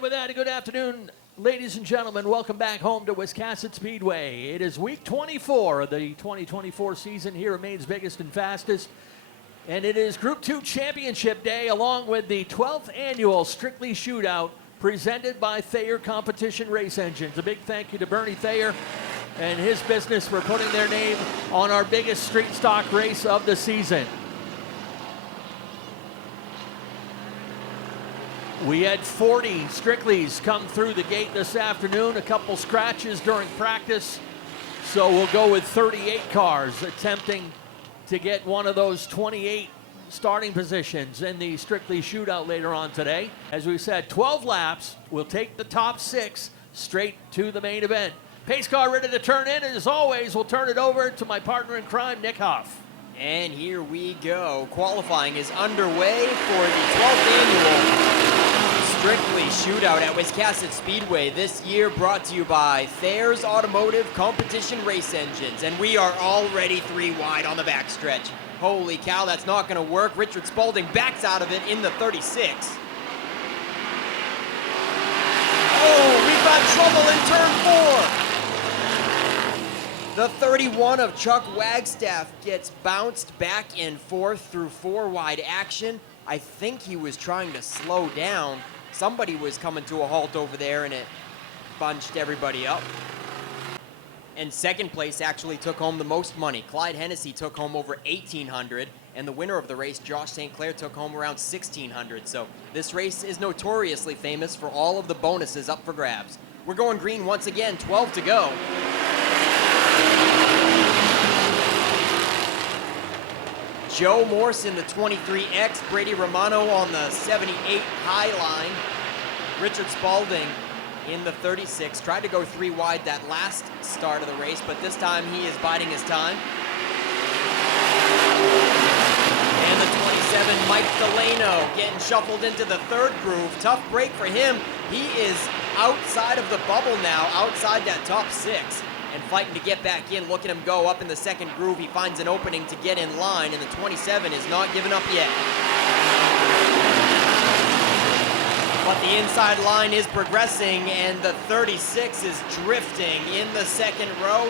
And with that, a good afternoon, ladies and gentlemen. Welcome back home to Wiscasset Speedway. It is week 24 of the 2024 season here at Maine's biggest and fastest. And it is Group 2 Championship Day, along with the 12th annual Strictly Shootout presented by Thayer Competition Race Engines. A big thank you to Bernie Thayer and his business for putting their name on our biggest street stock race of the season. We had 40 Strictlys come through the gate this afternoon, a couple scratches during practice. So we'll go with 38 cars attempting to get one of those 28 starting positions in the Strictly Shootout later on today. As we said, 12 laps. We'll take the top 6 straight to the main event. Pace car ready to turn in, and as always, we'll turn it over to my partner in crime, Nick Huff. And here we go. Qualifying is underway for the 12th annual Strictly Shootout at Wiscasset Speedway. This year brought to you by Thayer's Automotive Competition Race Engines. And we are already 3 wide on the backstretch. Holy cow, that's not going to work. Richard Spalding backs out of it in the 36. Oh, we've got trouble in turn 4. The 31 of Chuck Wagstaff gets bounced back and forth through 4 wide action. I think he was trying to slow down. Somebody was coming to a halt over there, and it bunched everybody up. And second place actually took home the most money. Clyde Hennessey took home over $1,800, and the winner of the race, Josh St. Clair, took home around $1,600. So this race is notoriously famous for all of the bonuses up for grabs. We're going green once again, 12 to go. Joe Morse in the 23X, Brady Romano on the 78 high line. Richard Spalding in the 36, tried to go 3 wide that last start of the race, but this time he is biding his time. And the 27, Mike Delano getting shuffled into the 3rd groove. Tough break for him. He is outside of the bubble now, outside that top 6. And fighting to get back in. Look at him go up in the 2nd groove. He finds an opening to get in line, and the 27 is not giving up yet. But the inside line is progressing, and the 36 is drifting in the 2nd row.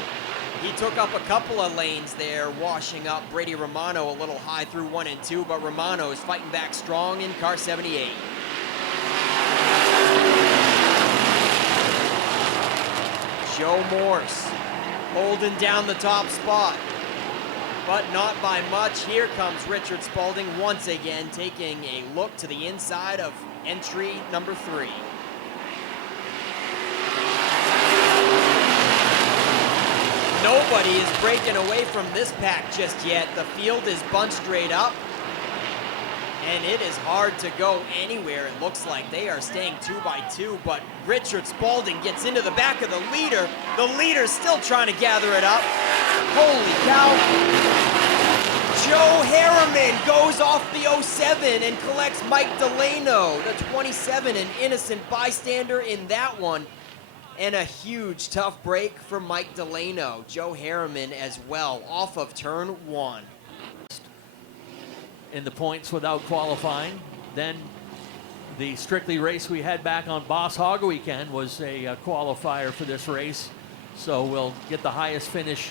He took up a couple of lanes there, washing up Brady Romano a little high through 1 and 2, but Romano is fighting back strong in car 78. Joe Morse holding down the top spot, but not by much. Here comes Richard Spalding once again, taking a look to the inside of entry number 3. Nobody is breaking away from this pack just yet. The field is bunched straight up, and it is hard to go anywhere. It looks like they are staying 2 by 2, but Richard Spalding gets into the back of the leader. The leader's still trying to gather it up. Holy cow. Joe Harriman goes off the 07 and collects Mike Delano, the 27, an innocent bystander in that one. And a huge tough break for Mike Delano. Joe Harriman as well, off of turn 1. In the points without qualifying. Then the Strictly race we had back on Boss Hog weekend was a qualifier for this race. So we'll get the highest finish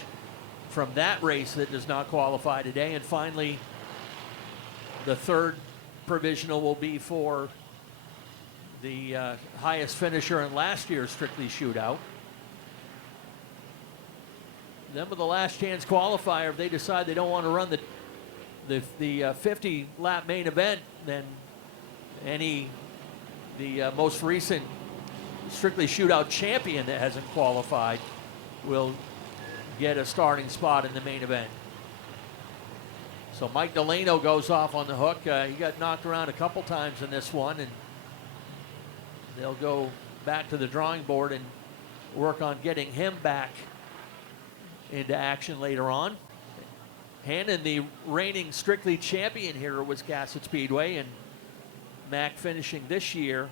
from that race that does not qualify today. And finally, the 3rd provisional will be for the highest finisher in last year's Strictly Shootout. Then with the last chance qualifier, if they decide they don't want to run the 50 lap main event, then the most recent Strictly Shootout champion that hasn't qualified will get a starting spot in the main event. So Mike Delano goes off on the hook. He got knocked around a couple times in this one, and they'll go back to the drawing board and work on getting him back into action later on. Hannon, the reigning Strictly champion here at Wiscasset Speedway, and Mac finishing this year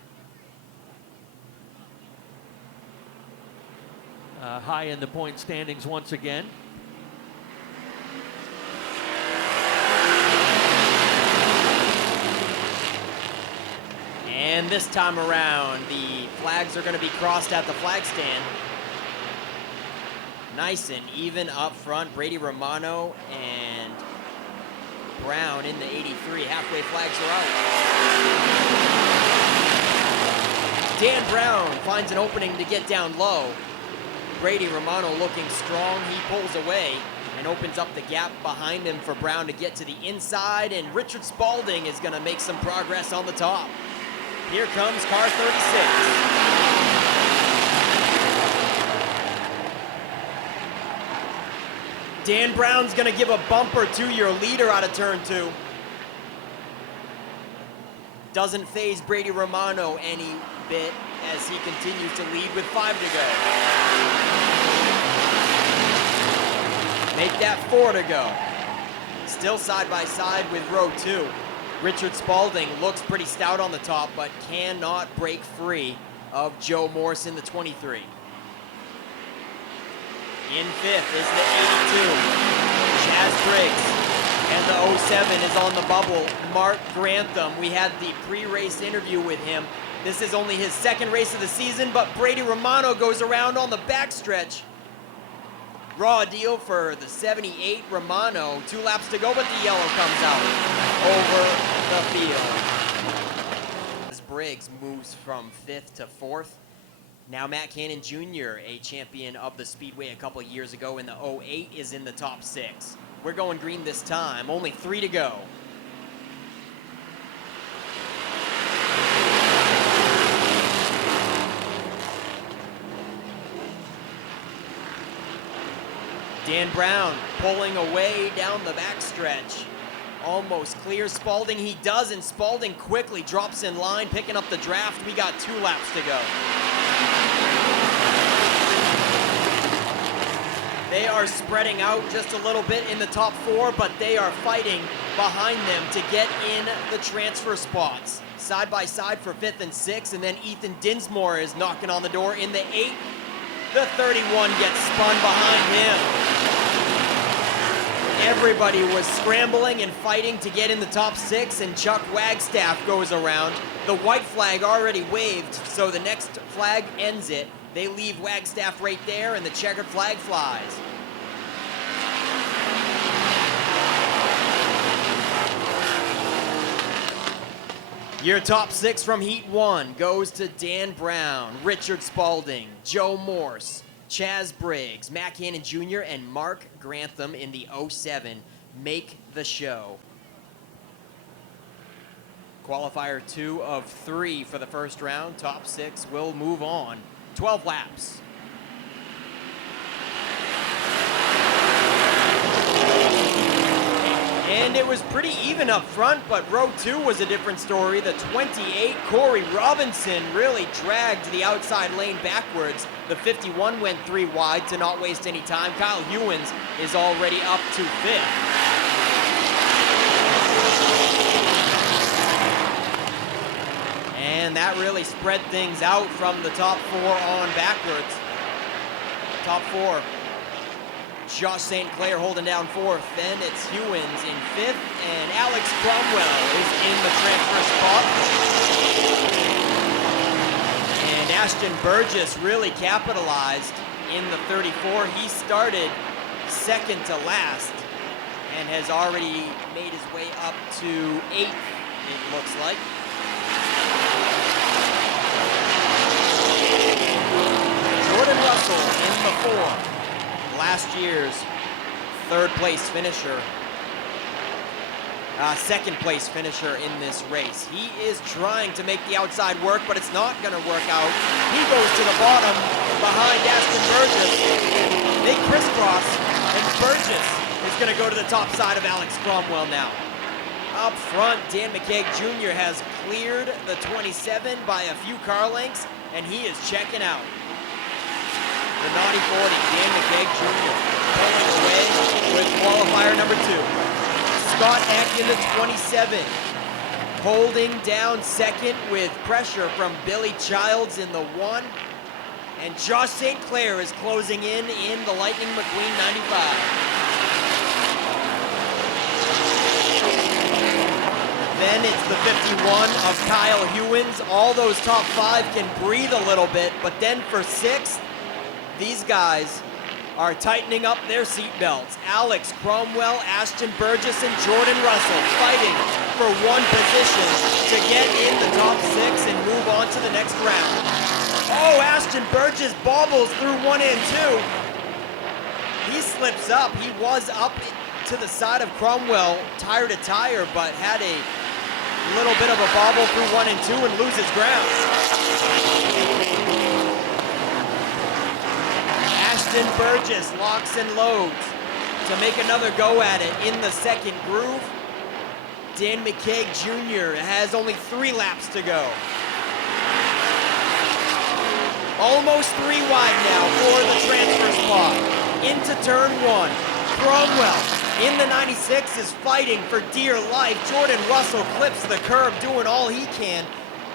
high in the point standings once again. And this time around, the flags are going to be crossed at the flag stand. Nice and even up front. Brady, Romano, and Brown in the 83. Halfway flags are out. Dan Brown finds an opening to get down low. Brady, Romano looking strong. He pulls away and opens up the gap behind him for Brown to get to the inside. And Richard Spalding is going to make some progress on the top. Here comes car 36. Dan Brown's gonna give a bumper to your leader out of turn 2. Doesn't faze Brady Romano any bit as he continues to lead with 5 to go. Make that 4 to go. Still side by side with row 2. Richard Spalding looks pretty stout on the top, but cannot break free of Joe Morse in the 23. In 5th is the 82. Chaz Briggs. And the 07 is on the bubble. Mark Grantham. We had the pre-race interview with him. This is only his 2nd race of the season, but Brady Romano goes around on the backstretch. Raw deal for the 78 Romano. 2 laps to go, but the yellow comes out over the field. As Briggs moves from 5th to 4th. Now Matt Cannon Jr., a champion of the Speedway a couple years ago in the 08, is in the top 6. We're going green this time. Only 3 to go. Dan Brown pulling away down the backstretch. Almost clears Spalding. He does, and Spalding quickly drops in line, picking up the draft. We got 2 laps to go. They are spreading out just a little bit in the top 4, but they are fighting behind them to get in the transfer spots. Side by side for 5th and 6th, and then Ethan Dinsmore is knocking on the door in the 8. The 31 gets spun behind him. Everybody was scrambling and fighting to get in the top 6, and Chuck Wagstaff goes around. The white flag already waved, so the next flag ends it. They leave Wagstaff right there, and the checkered flag flies. Your top 6 from Heat 1 goes to Dan Brown, Richard Spalding, Joe Morse, Chaz Briggs, Matt Cannon Jr., and Mark Grantham in the 07 make the show. Qualifier 2 of 3 for the first round. Top 6 will move on. 12 laps. And it was pretty even up front, but row 2 was a different story. The 28, Corey Robinson, really dragged the outside lane backwards. The 51 went 3 wide to not waste any time. Kyle Hewins is already up to 5th. And that really spread things out from the top 4 on backwards. Top 4. Josh St. Clair holding down 4th. Then it's Hewins in 5th, and Alex Cromwell is in the transfer spot. And Ashton Burgess really capitalized in the 34. He started 2nd to last and has already made his way up to 8th, it looks like. Jordan Russell in the 4. Last year's 3rd place finisher, 2nd place finisher in this race. He is trying to make the outside work, but it's not going to work out. He goes to the bottom behind Ashton Burgess. They crisscross, and Burgess is going to go to the top side of Alex Cromwell now. Up front, Dan McKeage Jr. has cleared the 27 by a few car lengths, and he is checking out. The naughty 40, Dan McKeage Jr. pulling away with qualifier number 2. Scott Eck in the 27, holding down 2nd with pressure from Billy Childs in the 1. And Josh St. Clair is closing in the Lightning McQueen 95. Then it's the 51 of Kyle Hewins. All those top 5 can breathe a little bit, but then for 6th, these guys are tightening up their seatbelts. Alex Cromwell, Ashton Burgess, and Jordan Russell fighting for one position to get in the top 6 and move on to the next round. Oh, Ashton Burgess bobbles through 1 and 2. He slips up. He was up to the side of Cromwell, tire to tire, but had a little bit of a bobble through 1 and 2 and loses ground. Ashton Burgess locks and loads to make another go at it in the second groove. Dan McKeage Jr. has only 3 laps to go. Almost 3 wide now for the transfer spot. Into turn 1. Cromwell in the 96 is fighting for dear life. Jordan Russell clips the curb, doing all he can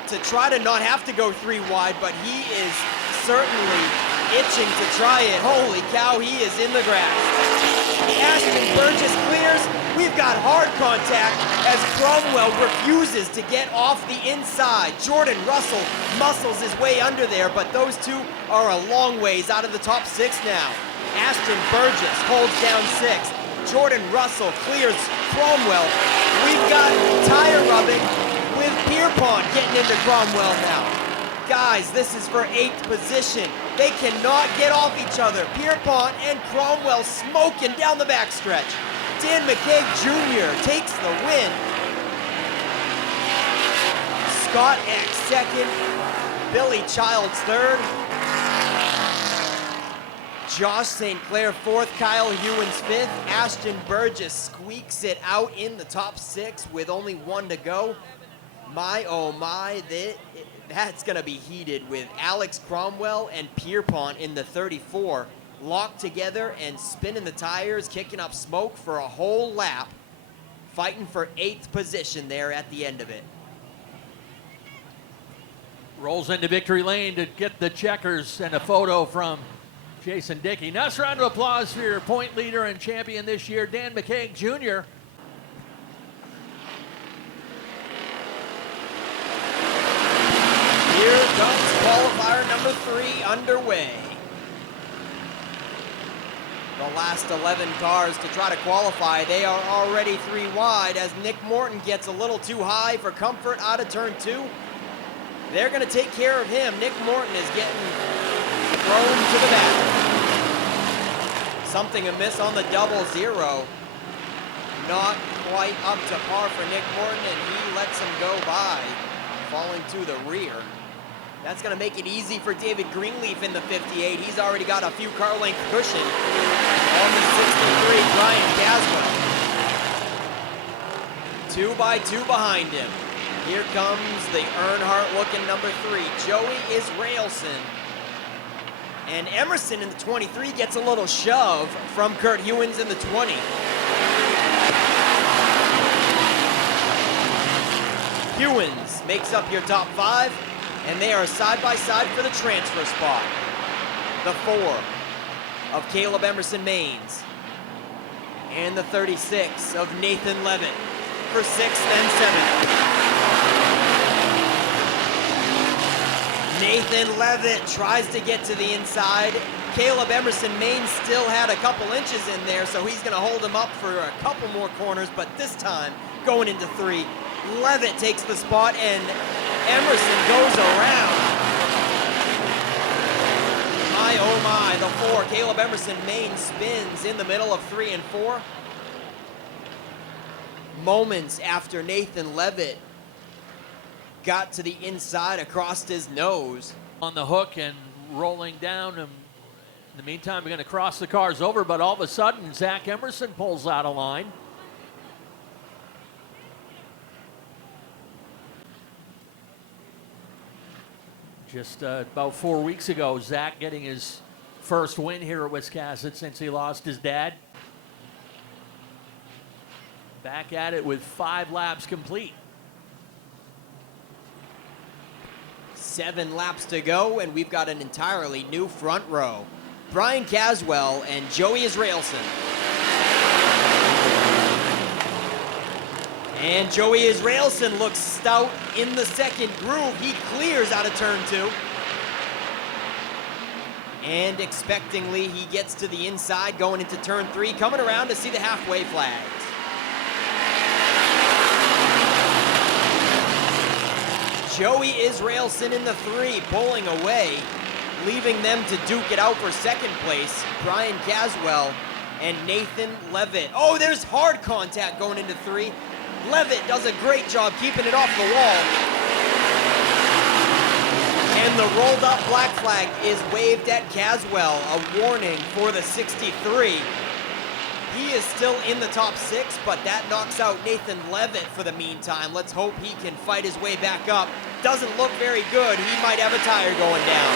to try to not have to go 3 wide, but he is certainly itching to try it. Holy cow, he is in the grass. Ashton Burgess clears. We've got hard contact as Cromwell refuses to get off the inside. Jordan Russell muscles his way under there, but those two are a long ways out of the top 6 now. Ashton Burgess holds down 6th. Jordan Russell clears Cromwell. We've got tire rubbing with Pierpont getting into Cromwell now. Guys, this is for 8th position. They cannot get off each other. Pierpont and Cromwell smoking down the backstretch. Dan McKeage Jr. takes the win. Scott X second. Billy Childs third. Josh St. Clair 4th, Kyle Hewins 5th, Ashton Burgess squeaks it out in the top 6 with only 1 to go. My, oh my, that's gonna be heated with Alex Cromwell and Pierpont in the 34, locked together and spinning the tires, kicking up smoke for a whole lap, fighting for 8th position there at the end of it. Rolls into victory lane to get the checkers and a photo from Jason Dickey. Nice round of applause for your point leader and champion this year, Dan McKeage Jr. Here comes qualifier number 3 underway. The last 11 cars to try to qualify, they are already 3 wide as Nick Morton gets a little too high for comfort out of turn 2. They're going to take care of him. Nick Morton is getting thrown to the back. Something amiss on the 0-0. Not quite up to par for Nick Morton, and he lets him go by, falling to the rear. That's going to make it easy for David Greenleaf in the 58. He's already got a few car length cushion on the 63, Brian Caswell. 2 by 2 behind him. Here comes the Earnhardt-looking number 3, Joey Israelson. And Emerson in the 23 gets a little shove from Kurt Hewins in the 20. Hewins makes up your top 5, and they are side by side for the transfer spot. The 4 of Caleb Emerson Maines. And the 36 of Nathan Leavitt for 6th and 7th. Nathan Leavitt tries to get to the inside. Caleb Emerson Maines still had a couple inches in there, so he's going to hold him up for a couple more corners, but this time, going into 3, Leavitt takes the spot, and Emerson goes around. My, oh my, the 4, Caleb Emerson Maines spins in the middle of 3 and 4. Moments after Nathan Leavitt got to the inside across his nose. On the hook and rolling down. In the meantime, we're going to cross the cars over, but all of a sudden, Zack Emerson pulls out of line. Just about 4 weeks ago, Zack getting his first win here at Wiscasset since he lost his dad. Back at it with 5 laps complete. 7 laps to go, and we've got an entirely new front row. Brian Caswell and Joey Israelson. And Joey Israelson looks stout in the second groove. He clears out of turn 2. And expectingly, he gets to the inside going into turn 3, coming around to see the halfway flags. Joey Israelson in the 3, pulling away, leaving them to duke it out for second place. Brian Caswell and Nathan Leavitt. Oh, there's hard contact going into 3. Leavitt does a great job keeping it off the wall. And the rolled up black flag is waved at Caswell, a warning for the 63. He is still in the top 6, but that knocks out Nathan Leavitt for the meantime. Let's hope he can fight his way back up. Doesn't look very good. He might have a tire going down.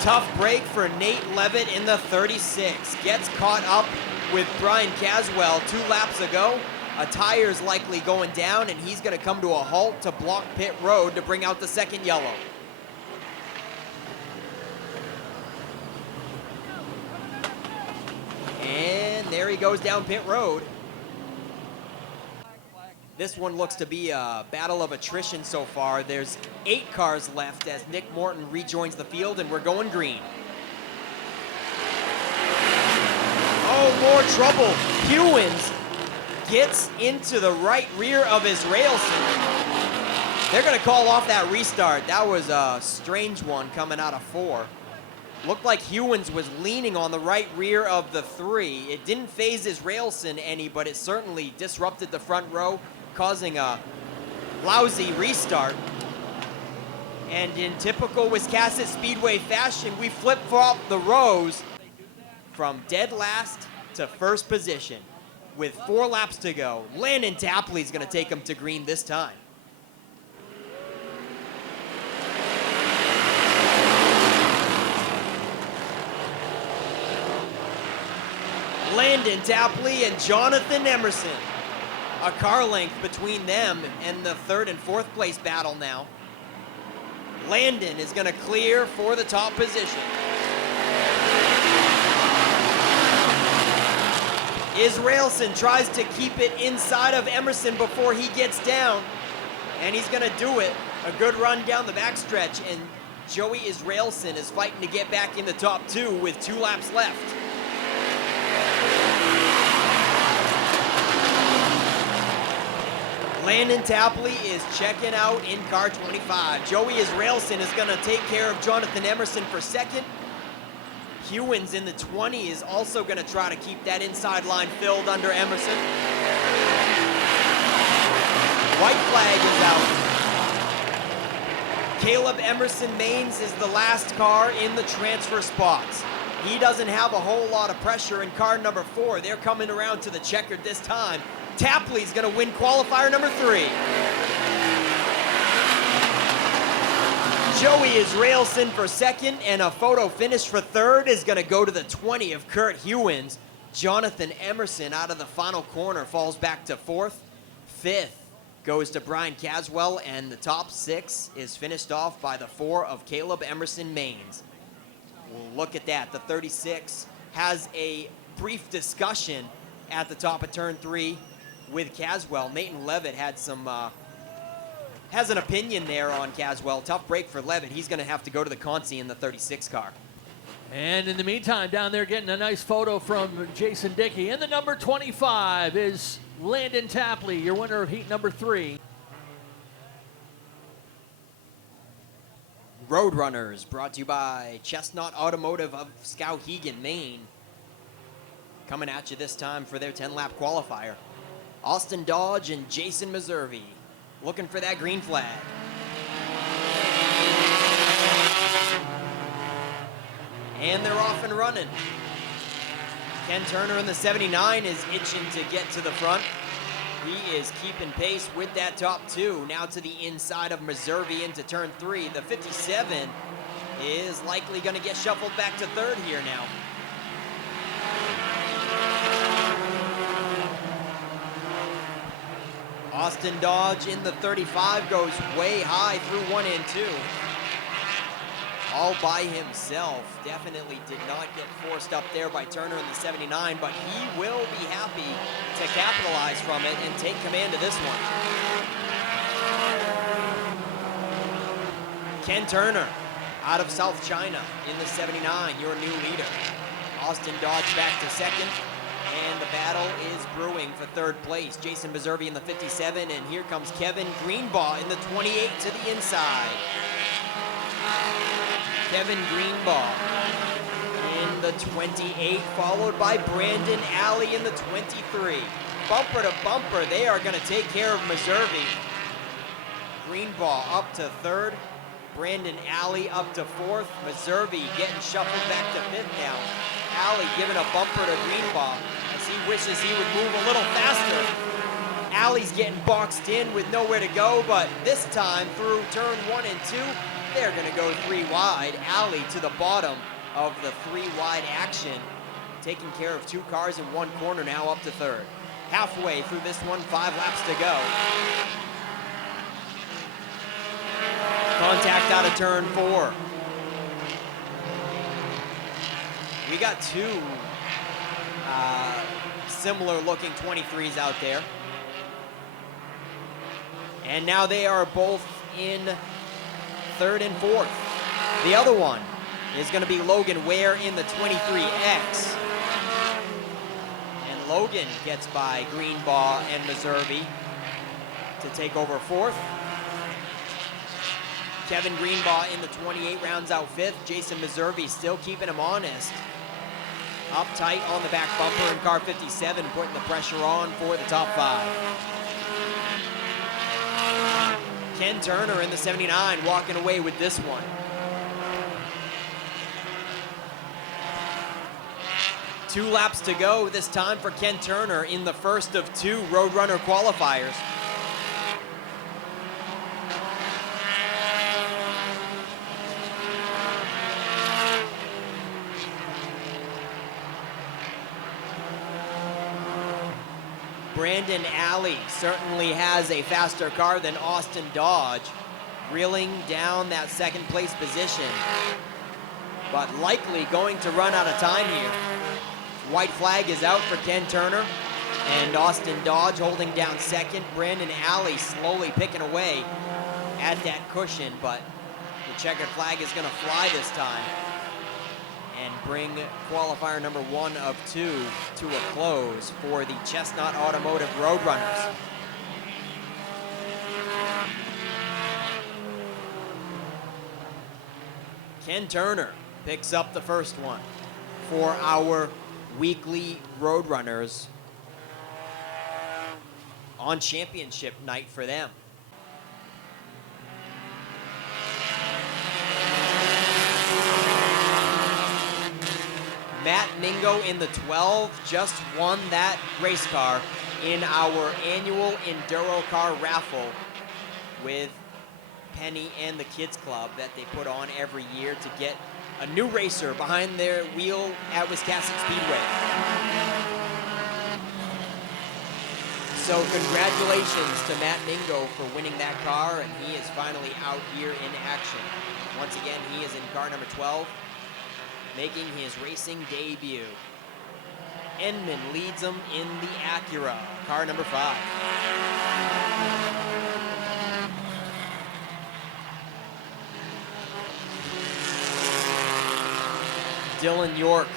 Tough break for Nate Leavitt in the 36. Gets caught up with Brian Caswell 2 laps ago. A tire's likely going down, and he's going to come to a halt to block pit road to bring out the second yellow. And there he goes down pit road. This one looks to be a battle of attrition so far. There's 8 cars left as Nick Morton rejoins the field, and we're going green. Oh, more trouble. Hewins gets into the right rear of Israelson. They're going to call off that restart. That was a strange one coming out of 4. Looked like Hewins was leaning on the right rear of the 3. It didn't phase Israelson any, but it certainly disrupted the front row, causing a lousy restart. And in typical Wiscasset Speedway fashion, we flip-flop the rows from dead last to first position. With 4 laps to go, Landon Tapley's going to take him to green this time. Landon Tapley and Jonathan Emerson. A car length between them and the 3rd and 4th place battle now. Landon is going to clear for the top position. Israelson tries to keep it inside of Emerson before he gets down, and he's going to do it. A good run down the backstretch, and Joey Israelson is fighting to get back in the top 2 with 2 laps left. Landon Tapley is checking out in car 25. Joey Israelson is going to take care of Jonathan Emerson for second. Hewins in the 20 is also going to try to keep that inside line filled under Emerson. White flag is out. Caleb Emerson Maines is the last car in the transfer spots. He doesn't have a whole lot of pressure in car number 4. They're coming around to the checkered this time. Tapley's going to win qualifier number 3. Joey Israelson for second, and a photo finish for 3rd is going to go to the 20 of Kurt Hewins. Jonathan Emerson out of the final corner falls back to 4th. 5th goes to Brian Caswell, and the top 6 is finished off by the 4 of Caleb Emerson Maines. We'll look at that. The 36 has a brief discussion at the top of turn 3 with Caswell. Nathan Leavitt had some has an opinion there on Caswell. Tough break for Leavitt. He's going to have to go to the consi in the 36 car. And in the meantime, down there getting a nice photo from Jason Dickey. And the number 25 is Landon Tapley, your winner of heat number 3. Roadrunners brought to you by Chestnut Automotive of Skowhegan, Maine. Coming at you this time for their 10-lap qualifier. Austin Dodge and Jason Meservey looking for that green flag. And they're off and running. Ken Turner in the 79 is itching to get to the front. He is keeping pace with that top 2. Now to the inside of Meservey into turn 3. The 57 is likely going to get shuffled back to 3rd here now. Austin Dodge in the 35 goes way high through 1 and 2. all by himself. Definitely did not get forced up there by Turner in the 79, but he will be happy to capitalize from it and take command of this one. Ken Turner out of South China in the 79, your new leader. Austin Dodge back to second, and the battle is brewing for third place. Jason Meservey in the 57, and here comes Kevin Greenbaugh in the 28 to the inside. Kevin Greenbaugh in the 28, followed by Brandon Alley in the 23. Bumper to bumper, they are going to take care of Meservey. Greenbaugh up to third. Brandon Alley up to fourth. Meservey getting shuffled back to fifth now. Alley giving a bumper to Greenbaugh as he wishes he would move a little faster. Alley's getting boxed in with nowhere to go, but this time through turn 1 and 2, they're going to go 3 wide. Alley to the bottom of the 3 wide action, taking care of 2 cars in 1 corner now up to third. Halfway through this one, 5 laps to go. Contact out of turn 4. We got 2 similar looking 23s out there. And now they are both in third and fourth. The other one is going to be Logan Ware in the 23X. And Logan gets by Greenbaugh and Meservey to take over fourth. Kevin Greenbaugh in the 28 rounds out fifth. Jason Meservey still keeping him honest. Up tight on the back bumper in car 57, putting the pressure on for the top 5. Ken Turner in the 79 walking away with this one. Two laps to go this time for Ken Turner in the first of 2 Roadrunner qualifiers. Brandon Alley certainly has a faster car than Austin Dodge, reeling down that second place position, but likely going to run out of time here. White flag is out for Ken Turner, and Austin Dodge holding down second. Brandon Alley slowly picking away at that cushion, but the checkered flag is going to fly this time and bring qualifier number 1 of 2 to a close for the Chestnut Automotive Roadrunners. Ken Turner picks up the first one for our weekly Roadrunners on championship night for them. Matt Mingo in the 12 just won that race car in our annual Enduro car raffle with Penny and the Kids Club that they put on every year to get a new racer behind their wheel at Wiscasset Speedway. So congratulations to Matt Mingo for winning that car, and he is finally out here in action. Once again, he is in car number 12. Making his racing debut. Enman leads him in the Acura, car number 5. Dylan York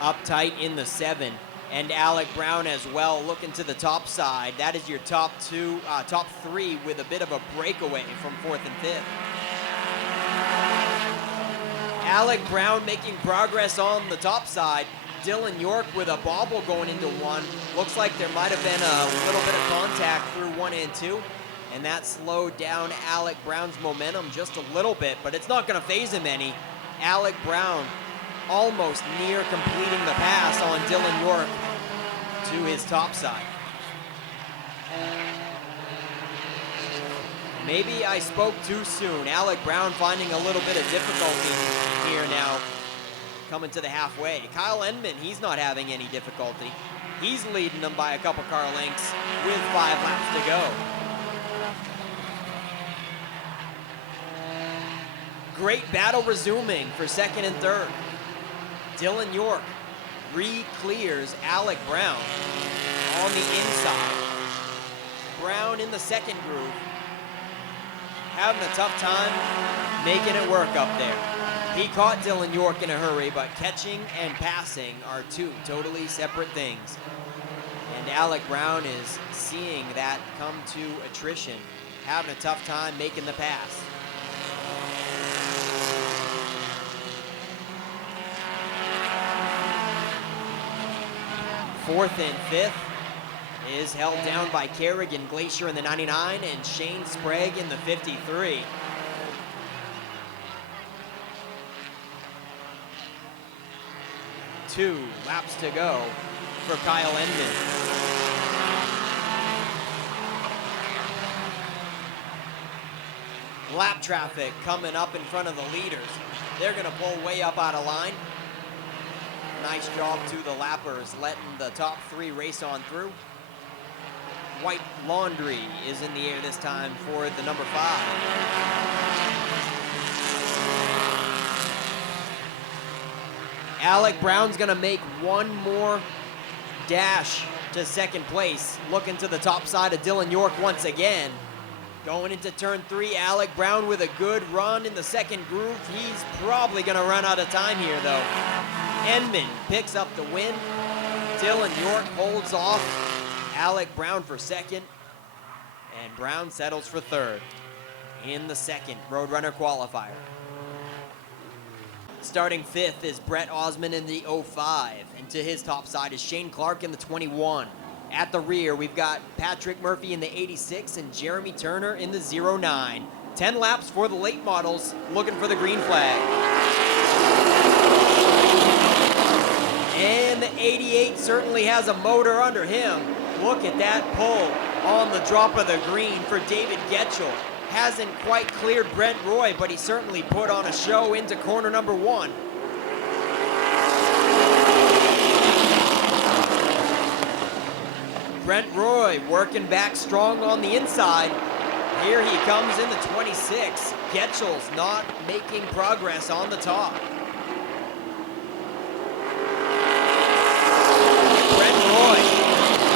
up tight in the 7, and Alec Brown as well looking to the top side. That is your top 3 with a bit of a breakaway from 4th and 5th. Alec Brown making progress on the top side. Dylan York with a bobble going into 1. Looks like there might have been a little bit of contact through 1 and 2, and that slowed down Alec Brown's momentum just a little bit, but it's not going to phase him any. Alec Brown almost near completing the pass on Dylan York to his top side. Maybe I spoke too soon. Alec Brown finding a little bit of difficulty here now, coming to the halfway. Kyle Enman, he's not having any difficulty. He's leading them by a couple car lengths with 5 laps to go. great battle resuming for second and third. Dylan York re-clears Alec Brown on the inside. Brown in the second groove, having a tough time making it work up there. He caught Dylan York in a hurry, but catching and passing are two totally separate things. And Alec Brown is seeing that come to attrition, having a tough time making the pass. Fourth and fifth is held down by Kerrigan Glacier in the 99 and Shane Sprague in the 53. Two laps to go for Kyle Endman. Lap traffic coming up in front of the leaders. They're going to pull way up out of line. Nice job to the lappers, letting the top three race on through. White Laundry is in the air this time for the number 5. Alec Brown's gonna make one more dash to second place, looking to the top side of Dylan York once again. Going into turn 3, Alec Brown with a good run in the second groove. He's probably gonna run out of time here though. Endman picks up the win. Dylan York holds off Alec Brown for second, and Brown settles for third in the second Roadrunner qualifier. Starting fifth is Brett Osmond in the 05, and to his top side is Shane Clark in the 21. At the rear, we've got Patrick Murphy in the 86 and Jeremy Turner in the 09. 10 laps for the late models, looking for the green flag. And the 88 certainly has a motor under him. Look at that pull on the drop of the green for David Getchell. Hasn't quite cleared Brent Roy, but he certainly put on a show into corner number 1. Brent Roy working back strong on the inside. Here he comes in the 26. Getchell's not making progress on the top. Brent Roy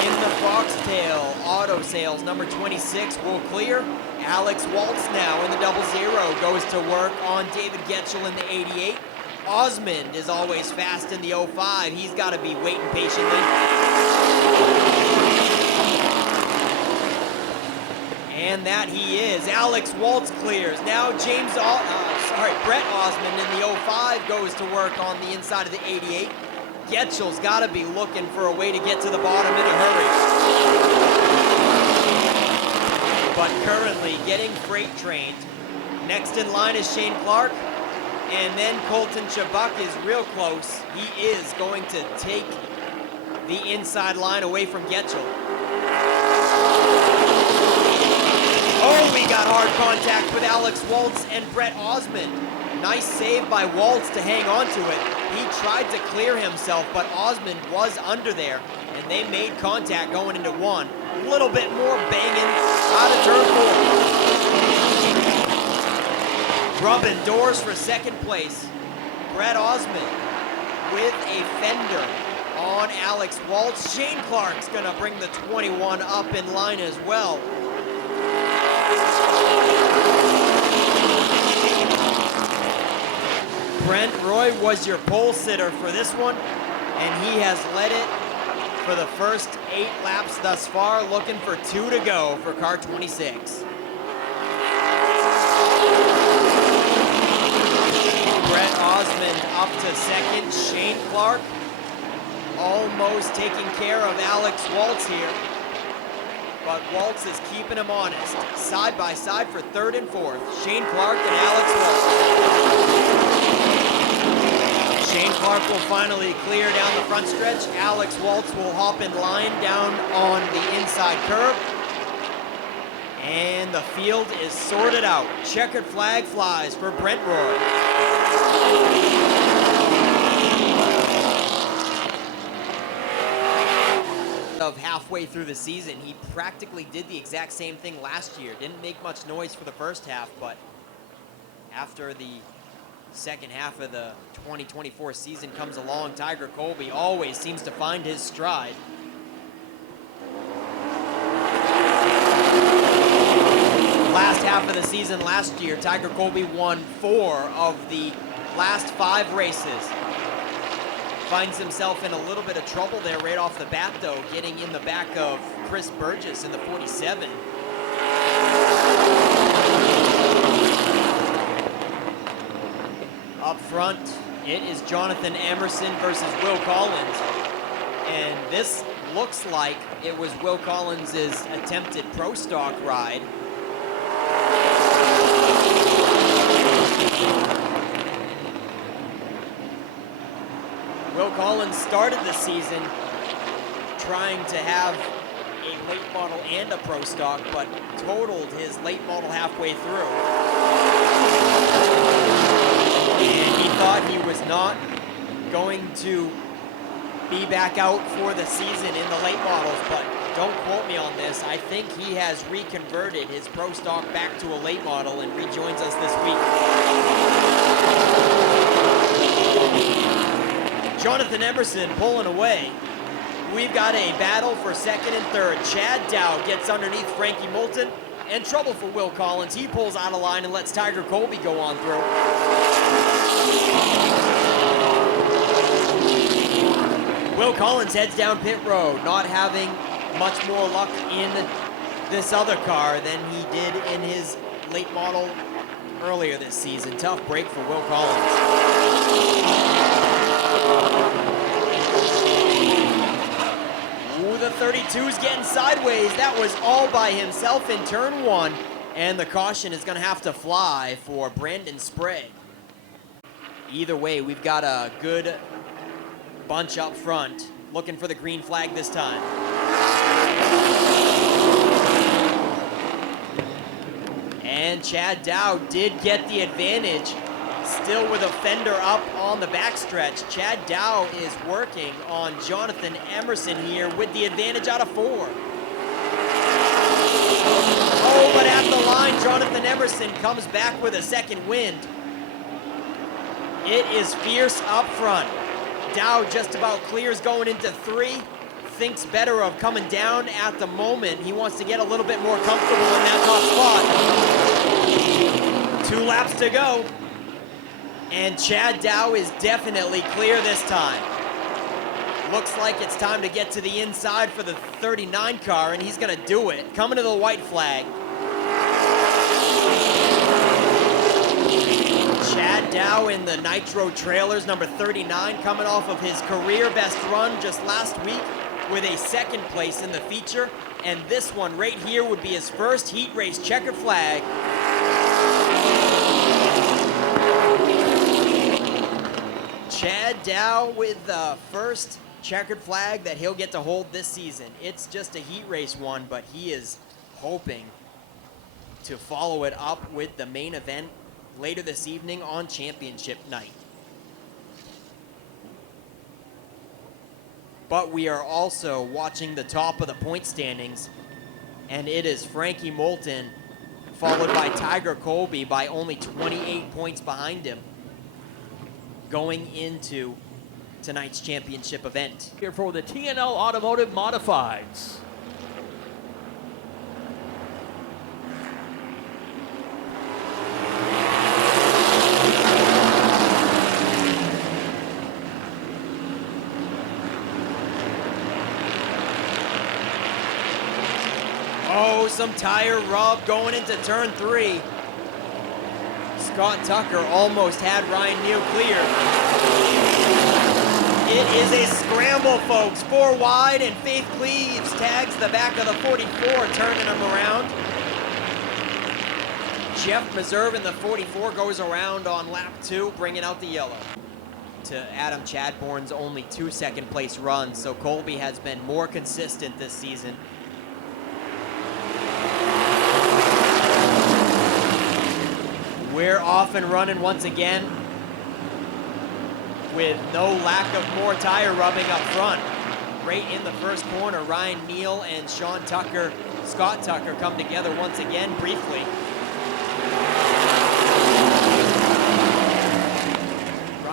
in the Foxtail Auto Sales number 26 will clear. Alex Waltz now in the 00 goes to work on David Getchell in the 88. Osmond is always fast in the 05. He's got to be waiting patiently. And that he is. Alex Waltz clears. Now Brett Osmond in the 05 goes to work on the inside of the 88. Getchell's got to be looking for a way to get to the bottom in a hurry. But currently getting freight trained. Next in line is Shane Clark. And then Colton Chabuk is real close. He is going to take the inside line away from Getchell. Oh, we got hard contact with Alex Waltz and Brett Osmond. Nice save by Waltz to hang on to it. He tried to clear himself, but Osmond was under there, and they made contact going into 1. A little bit more banging out of turn 4. Rubbing doors for second place. Brett Osmond with a fender on Alex Waltz. Shane Clark's gonna bring the 21 up in line as well. Brent Roy was your pole sitter for this one, and he has led it for the first 8 laps thus far, looking for 2 to go for car 26. Brett Osmond up to second. Shane Clark almost taking care of Alex Waltz here, but Waltz is keeping him honest. Side by side for third and fourth. Shane Clark and Alex Waltz. Shane Clark will finally clear down the front stretch. Alex Waltz will hop in line down on the inside curve. And the field is sorted out. Checkered flag flies for Brent Roy. Of halfway through the season, he practically did the exact same thing last year. Didn't make much noise for the first half, but after the second half of the 2024 season comes along, Tiger Colby always seems to find his stride. Last half of the season last year, Tiger Colby won 4 of the last 5 races. Finds himself in a little bit of trouble there right off the bat, though, getting in the back of Chris Burgess in the 47. Up front, it is Jonathan Emerson versus Will Collins. And this looks like it was Will Collins' attempted pro stock ride. Will Collins started the season trying to have a late model and a pro stock, but totaled his late model halfway through. And he thought he was not going to be back out for the season in the late models, but don't quote me on this. I think he has reconverted his pro stock back to a late model and rejoins us this week. Jonathan Emerson pulling away. We've got a battle for second and third. Chad Dow gets underneath Frankie Moulton, and trouble for Will Collins. He pulls out of line and lets Tiger Colby go on through. Will Collins heads down pit road, not having much more luck in this other car than he did in his late model earlier this season. Tough break for Will Collins. Ooh, the 32's getting sideways. That was all by himself in turn 1, and the caution is gonna have to fly for Brandon Sprague. Either way, we've got a good bunch up front, looking for the green flag this time. And Chad Dow did get the advantage. Still with a fender up on the backstretch. Chad Dow is working on Jonathan Emerson here with the advantage out of 4. Oh, but at the line, Jonathan Emerson comes back with a second wind. It is fierce up front. Dow just about clears going into 3. Thinks better of coming down at the moment. He wants to get a little bit more comfortable in that top spot. 2 laps to go. And Chad Dow is definitely clear this time. Looks like it's time to get to the inside for the 39 car, and he's gonna do it. Coming to the white flag. Chad Dow in the Nitro Trailers, number 39, coming off of his career best run just last week with a second place in the feature. And this one right here would be his first heat race checkered flag. Chad Dow with the first checkered flag that he'll get to hold this season. It's just a heat race one, but he is hoping to follow it up with the main event later this evening on championship night. But we are also watching the top of the point standings, and it is Frankie Moulton followed by Tiger Colby by only 28 points behind him, going into tonight's championship event. Here for the TNL Automotive Modifieds. Oh, some tire rub going into turn 3. Scott Tucker almost had Ryan Neal clear. It is a scramble, folks. 4 wide, and Faith Cleaves tags the back of the 44, turning him around. Jeff Meserve in the 44 goes around on lap 2, bringing out the yellow. To Adam Chadbourne's only 2 second place runs, so Colby has been more consistent this season. We're off and running once again with no lack of more tire rubbing up front. Right in the first corner, Ryan Neal and Sean Tucker, Scott Tucker come together once again briefly.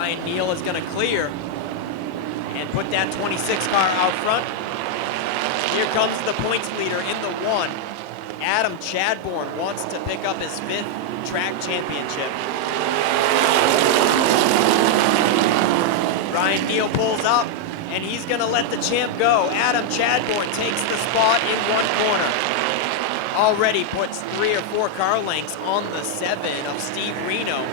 Ryan Neal is going to clear and put that 26 car out front. Here comes the points leader in the 1. Adam Chadbourne wants to pick up his 5th track championship. Ryan Neal pulls up, and he's gonna let the champ go. Adam Chadbourne takes the spot in 1 corner. Already puts 3 or 4 car lengths on the 7 of Steve Reno.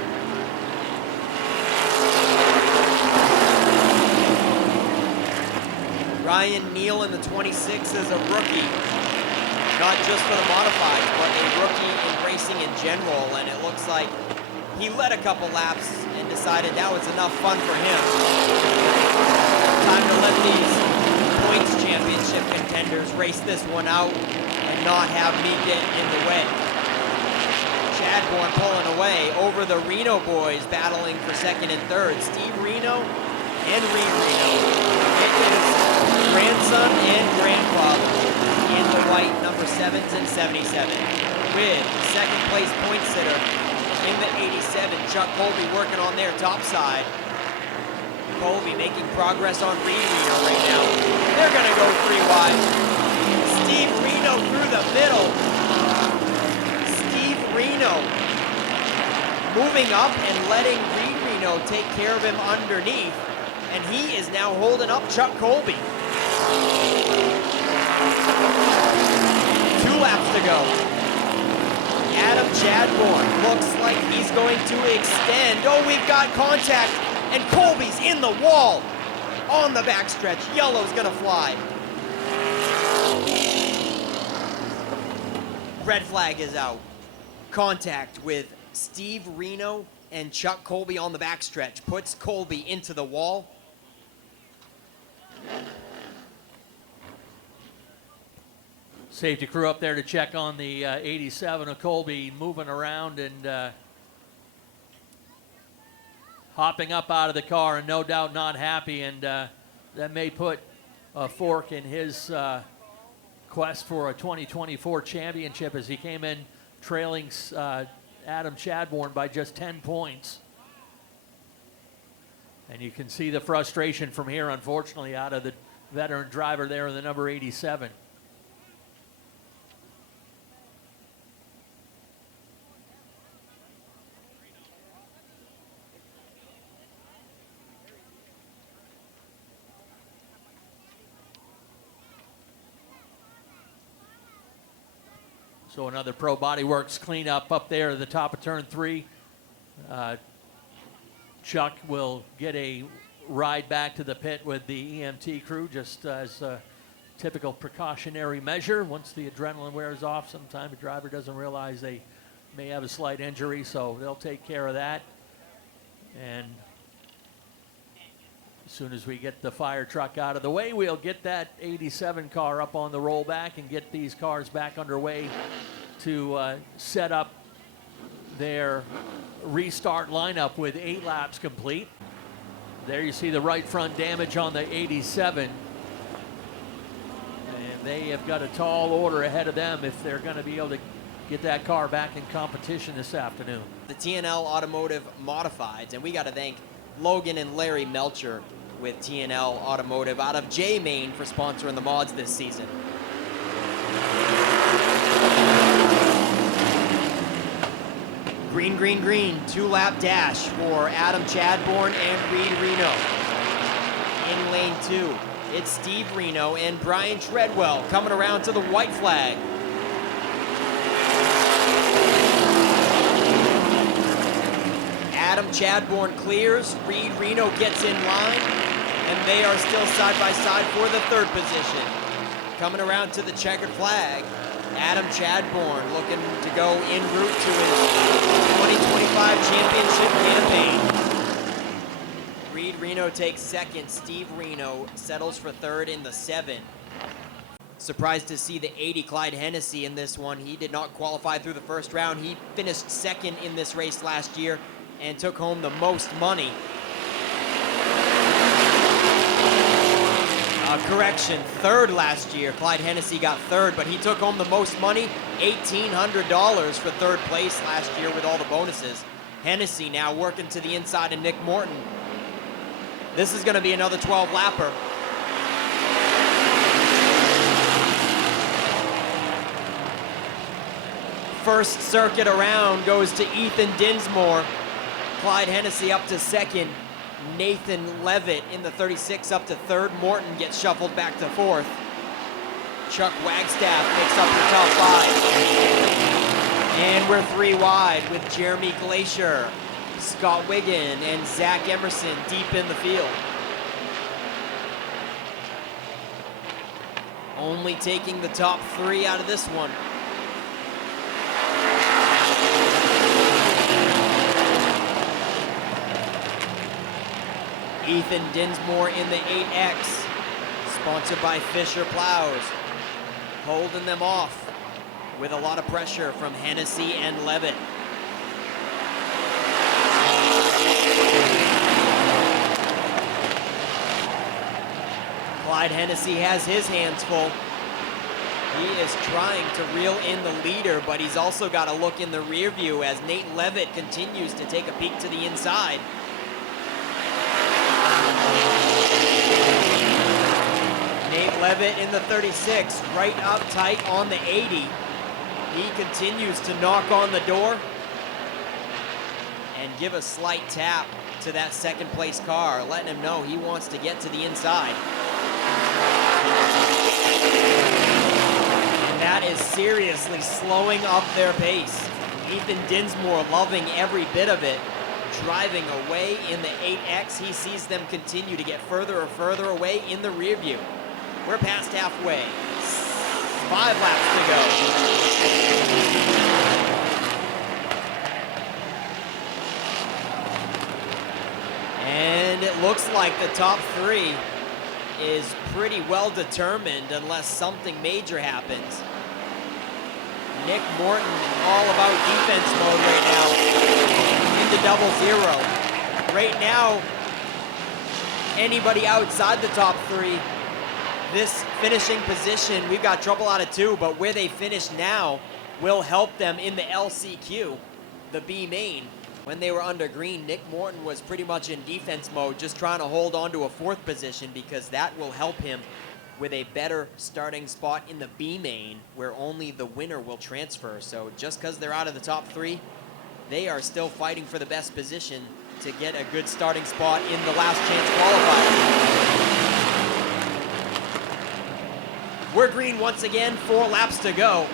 Ryan Neal in the 26 is a rookie, not just for the modifieds, but a rookie in racing in general, and it looks like he led a couple laps and decided that was enough fun for him. Time to let these points championship contenders race this one out and not have me get in the way. Chadbourne pulling away over the Reno boys battling for 2nd and 3rd. Steve Reno and Reed Reno. It is grandson and grandfather in the white number 7s and 77. With 2nd place point sitter in the 87, Chuck Colby working on their top side. Colby making progress on Reed Reno right now. They're gonna go 3 wide. Steve Reno through the middle. Steve Reno moving up and letting Reed Reno take care of him underneath. And he is now holding up Chuck Colby. 2 laps to go. Adam Chadbourne looks like he's going to extend. Oh, we've got contact, and Colby's in the wall on the backstretch. Yellow's gonna fly. Red flag is out. Contact with Steve Reno and Chuck Colby on the backstretch puts Colby into the wall. Safety crew up there to check on the 87 of Colby, moving around and hopping up out of the car, and no doubt not happy, and that may put a fork in his quest for a 2024 championship, as he came in trailing Adam Chadbourne by just 10 points. And you can see the frustration from here, unfortunately, out of the veteran driver there in the number 87. So another Pro Body Works cleanup up there at the top of turn 3. Chuck will get a ride back to the pit with the EMT crew, just as a typical precautionary measure. Once the adrenaline wears off, sometimes a driver doesn't realize they may have a slight injury, so they'll take care of that. And as soon as we get the fire truck out of the way, we'll get that 87 car up on the rollback and get these cars back underway to set up their restart lineup with 8 laps complete. There you see the right front damage on the 87. And they have got a tall order ahead of them if they're going to be able to get that car back in competition this afternoon. The TNL Automotive Modifieds, and we got to thank Logan and Larry Melcher with TNL Automotive out of J-Main for sponsoring the mods this season. Green, green, green, 2-lap dash for Adam Chadbourne and Reed Reno. In lane 2, it's Steve Reno and Brian Treadwell coming around to the white flag. Adam Chadbourne clears, Reed Reno gets in line, and they are still side by side for the 3rd position. Coming around to the checkered flag, Adam Chadbourne looking to go en route to his 2025 championship campaign. Reed Reno takes 2nd, Steve Reno settles for 3rd in the 7. Surprised to see the 80 Clyde Hennessey in this one. He did not qualify through the first round. He finished 2nd in this race last year and took home the most money. Correction, 3rd last year. Clyde Hennessey got 3rd, but he took home the most money, $1,800 for 3rd place last year with all the bonuses. Hennessey now working to the inside of Nick Morton. This is going to be another 12-lapper. First circuit around goes to Ethan Dinsmore. Clyde Hennessey up to second. Nathan Leavitt in the 36 up to third. Morton gets shuffled back to fourth. Chuck Wagstaff makes up the top five. And we're 3 wide with Jeremy Glacier, Scott Wiggin, and Zack Emerson deep in the field. Only taking the top 3 out of this one. Ethan Dinsmore in the 8X, sponsored by Fisher Plows, holding them off with a lot of pressure from Hennessey and Leavitt. Clyde Hennessey has his hands full. He is trying to reel in the leader, but he's also got to look in the rear view as Nate Leavitt continues to take a peek to the inside. Nate Leavitt in the 36, right up tight on the 80. He continues to knock on the door and give a slight tap to that second place car, letting him know he wants to get to the inside. And that is seriously slowing up their pace. Ethan Dinsmore loving every bit of it. Driving away in the 8X, he sees them continue to get further and further away in the rear view. We're past halfway. 5 laps to go. And it looks like the top 3 is pretty well determined unless something major happens. Nick Morton all about defense mode right now. Into 0-0. Right now, anybody outside the top 3, this finishing position, we've got trouble out of 2, but where they finish now will help them in the LCQ, the B main. When they were under green, Nick Morton was pretty much in defense mode, just trying to hold on to a 4th position because that will help him with a better starting spot in the B main where only the winner will transfer. So just because they're out of the top 3, they are still fighting for the best position to get a good starting spot in the last chance qualifier. We're green once again, 4 laps to go.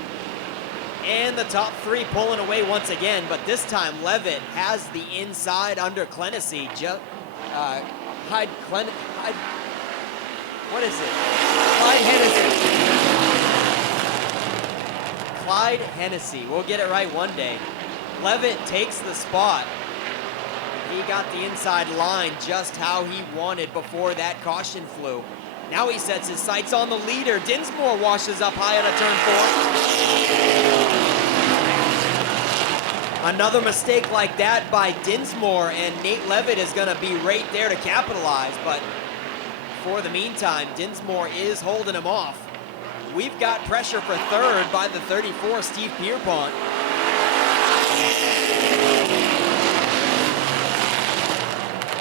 And the top 3 pulling away once again, but this time Leavitt has the inside under Clenesey. What is it? Clyde Hennessey. Clyde Hennessey. We'll get it right one day. Leavitt takes the spot. He got the inside line just how he wanted before that caution flew. Now he sets his sights on the leader. Dinsmore washes up high out of turn 4. Another mistake like that by Dinsmore, and Nate Leavitt is going to be right there to capitalize. But for the meantime, Dinsmore is holding him off. We've got pressure for 3rd by the 34, Steve Pierpont.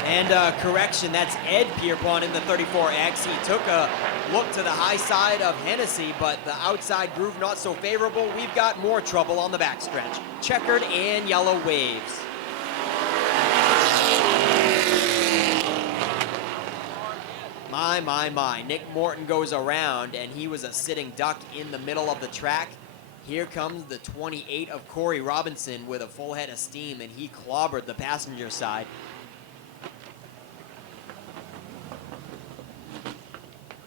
And correction, that's Ed Pierpont in the 34X. He took a look to the high side of Hennessey, but the outside groove not so favorable. We've got more trouble on the backstretch. Checkered and yellow waves. My. Nick Morton goes around, and he was a sitting duck in the middle of the track. Here comes the 28 of Corey Robinson with a full head of steam, and he clobbered the passenger side.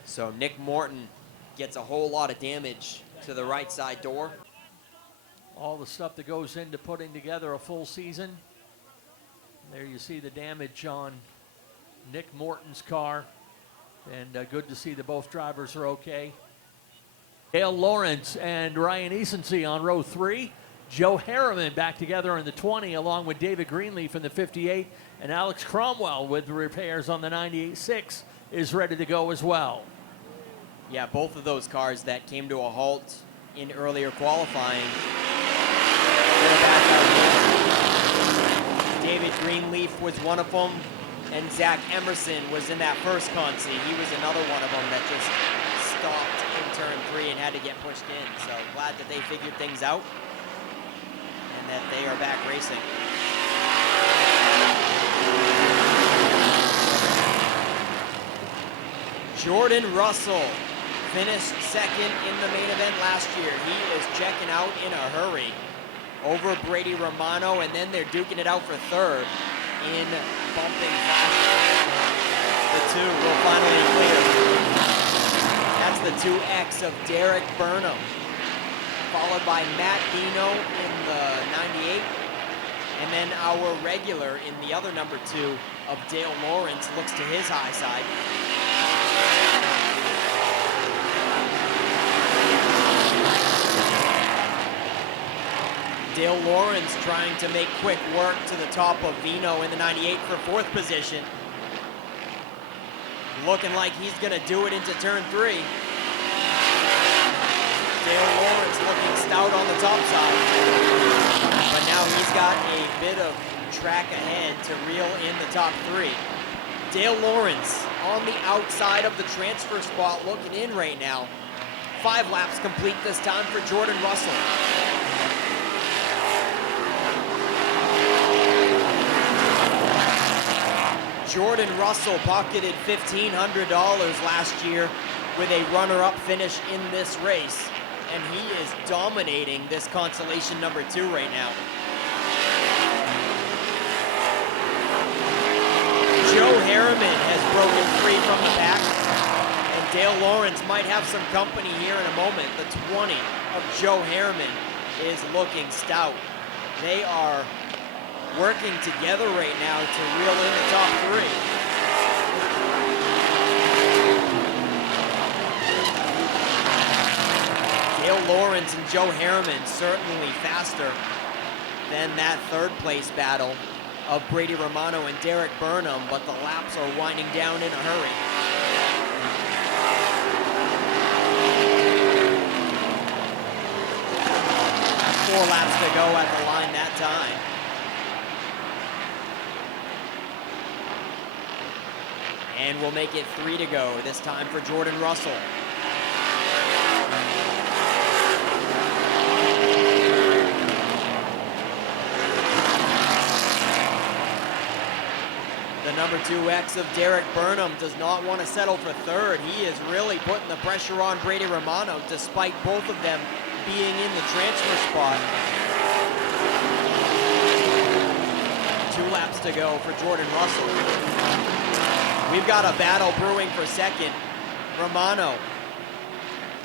So Nick Morton gets a whole lot of damage to the right side door. All the stuff that goes into putting together a full season. There you see the damage on Nick Morton's car. And good to see that both drivers are okay. Dale Lawrence and Ryan Easonsey on row 3. Joe Harriman back together in the 20 along with David Greenleaf in the 58. And Alex Cromwell with the repairs on the 98.6 is ready to go as well. Yeah, both of those cars that came to a halt in earlier qualifying. They're back out again. David Greenleaf was one of them. And Zack Emerson was in that first consi. He was another one of them that just stopped in turn 3 and had to get pushed in. So glad that they figured things out and that they are back racing. Jordan Russell finished second in the main event last year. He is checking out in a hurry over Brady Romano, and then they're duking it out for third in bumping fashion. The two will finally clear. That's the 2X of Derrick Burnham, followed by Matt Dino in the 98. And then our regular in the other number 2 of Dale Lawrence looks to his high side. Dale Lawrence trying to make quick work to the top of Vino in the 98 for 4th position. Looking like he's going to do it into turn 3. Dale Lawrence looking stout on the top side. But now he's got a bit of track ahead to reel in the top 3. Dale Lawrence on the outside of the transfer spot looking in right now. 5 laps complete this time for Jordan Russell. Jordan Russell pocketed $1,500 last year with a runner-up finish in this race, and he is dominating this consolation number 2 right now. Joe Harriman has broken free from the pack, and Dale Lawrence might have some company here in a moment. The 20 of Joe Harriman is looking stout. They are working together right now to reel in the top 3. Dale Lawrence and Joe Harriman certainly faster than that 3rd place battle of Brady Romano and Derrick Burnham, but the laps are winding down in a hurry. Four laps to go at the line that time. And we'll make it 3 to go, this time for Jordan Russell. The number 2X of Derrick Burnham does not want to settle for 3rd. He is really putting the pressure on Brady Romano, despite both of them being in the transfer spot. 2 laps to go for Jordan Russell. We've got a battle brewing for 2nd. Romano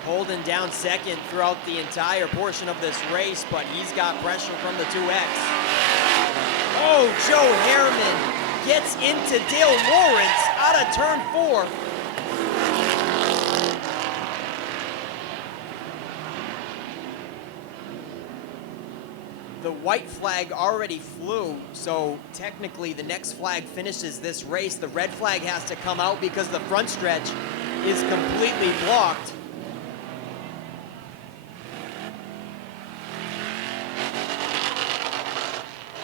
holding down 2nd throughout the entire portion of this race, but he's got pressure from the 2X. Oh, Joe Harriman gets into Dale Lawrence out of turn 4. The white flag already flew, so technically the next flag finishes this race. The red flag has to come out because the front stretch is completely blocked.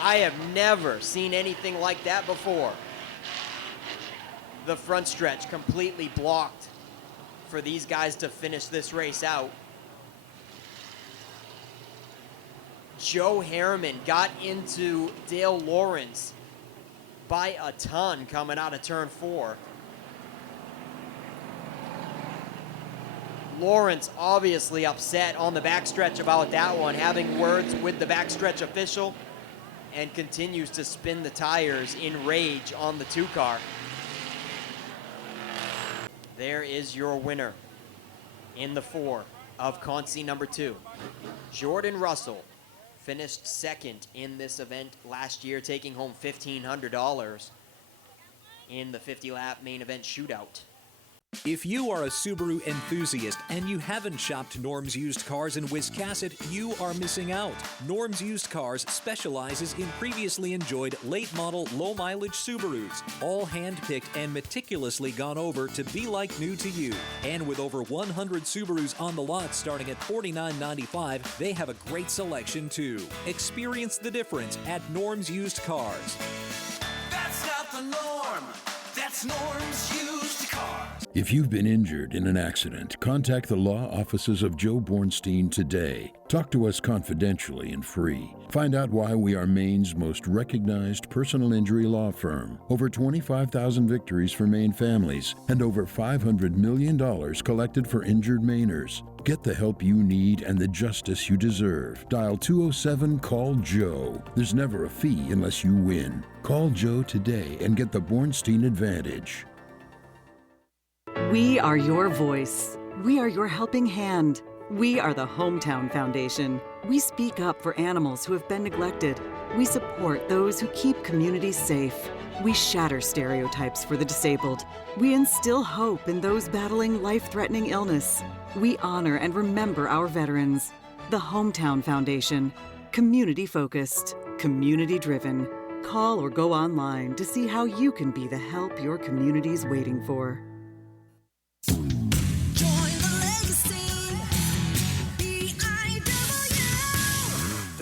I have never seen anything like that before. The front stretch completely blocked for these guys to finish this race out. Joe Harriman got into Dale Lawrence by a ton coming out of turn 4. Lawrence obviously upset on the backstretch about that one, having words with the backstretch official, and continues to spin the tires in rage on the 2 car. There is your winner in the 4 of Consi number 2. Jordan Russell finished 2nd in this event last year, taking home $1,500 in the 50-lap main event shootout. If you are a Subaru enthusiast and you haven't shopped Norm's Used Cars in Wiscasset, you are missing out. Norm's Used Cars specializes in previously enjoyed late-model, low-mileage Subarus, all hand-picked and meticulously gone over to be like new to you. And with over 100 Subarus on the lot starting at $49.95, they have a great selection too. Experience the difference at Norm's Used Cars. That's not the norm. It's Norm's Used Cars. If you've been injured in an accident, contact the law offices of Joe Bornstein today. Talk to us confidentially and free. Find out why we are Maine's most recognized personal injury law firm. Over 25,000 victories for Maine families and over $500 million collected for injured Mainers. Get the help you need and the justice you deserve. Dial 207-CALL-JOE. There's never a fee unless you win. Call Joe today and get the Bornstein advantage. We are your voice. We are your helping hand. We are the Hometown Foundation. We speak up for animals who have been neglected. We support those who keep communities safe. We shatter stereotypes for the disabled. We instill hope in those battling life-threatening illness. We honor and remember our veterans. The Hometown Foundation. Community-focused, community-driven. Call or go online to see how you can be the help your community's waiting for.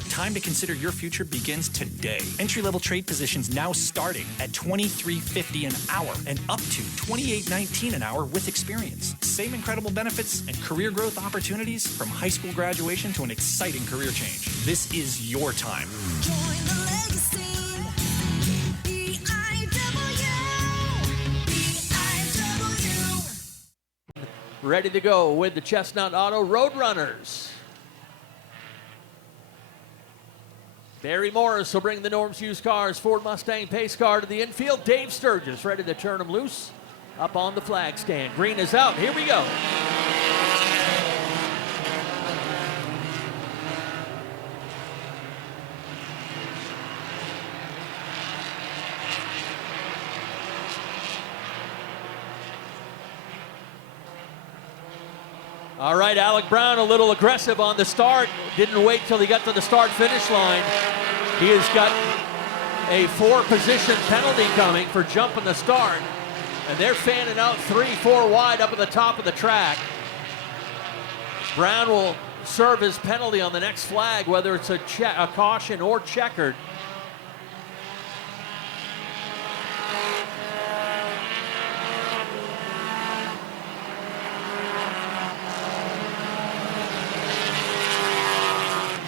Time to consider your future begins today. Entry-level trade positions now starting at $23.50 an hour and up to $28.19 an hour with experience. Same incredible benefits and career growth opportunities from high school graduation to an exciting career change. This is your time. Join the legacy. BIW. Ready to go with the Chestnut Auto Roadrunners. Barry Morris will bring the Norm's Used Cars Ford Mustang pace car to the infield. Dave Sturgis ready to turn him loose up on the flag stand. Green is out. Here we go. All right, Alec Brown a little aggressive on the start. Didn't wait till he got to the start-finish line. He has got a 4-position penalty coming for jumping the start. And they're fanning out 3-4 wide up at the top of the track. Brown will serve his penalty on the next flag, whether it's a caution or checkered.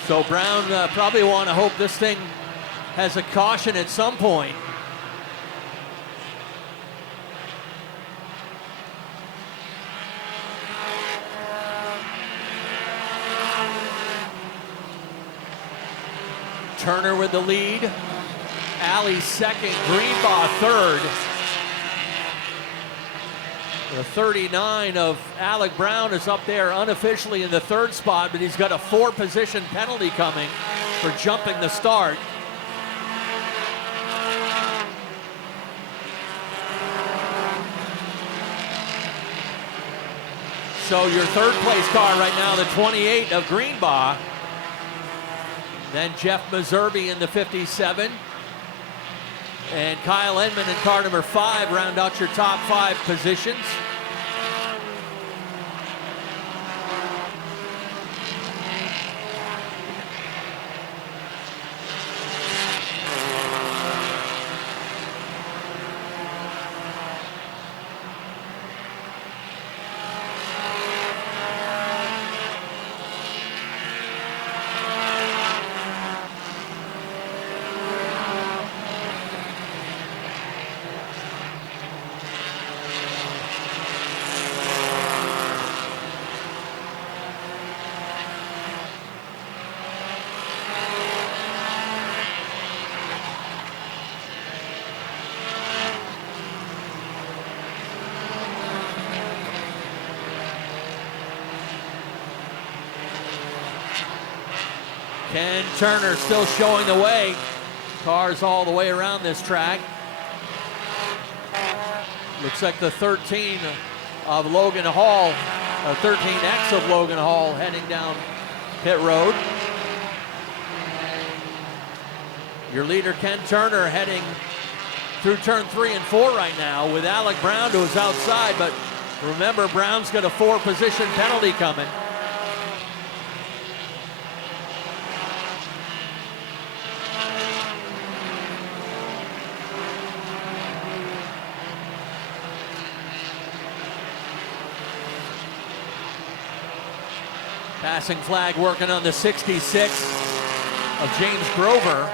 So Brown probably want to hope this thing has a caution at some point. Turner with the lead. Alley second, Greenbaugh third. The 39 of Alec Brown is up there unofficially in the third spot, but he's got a 4-position penalty coming for jumping the start. So your third place car right now, the 28 of Greenbaugh. Then Jeff Meservey in the 57. And Kyle Edmond in car number 5 round out your top 5 positions. Ken Turner still showing the way. Cars all the way around this track. Looks like the 13 of Logan Hall, or 13X of Logan Hall heading down pit road. Your leader, Ken Turner, heading through turn 3 and 4 right now with Alec Brown to his outside, but remember, Brown's got a 4-position penalty coming. Passing flag working on the 66 of James Grover.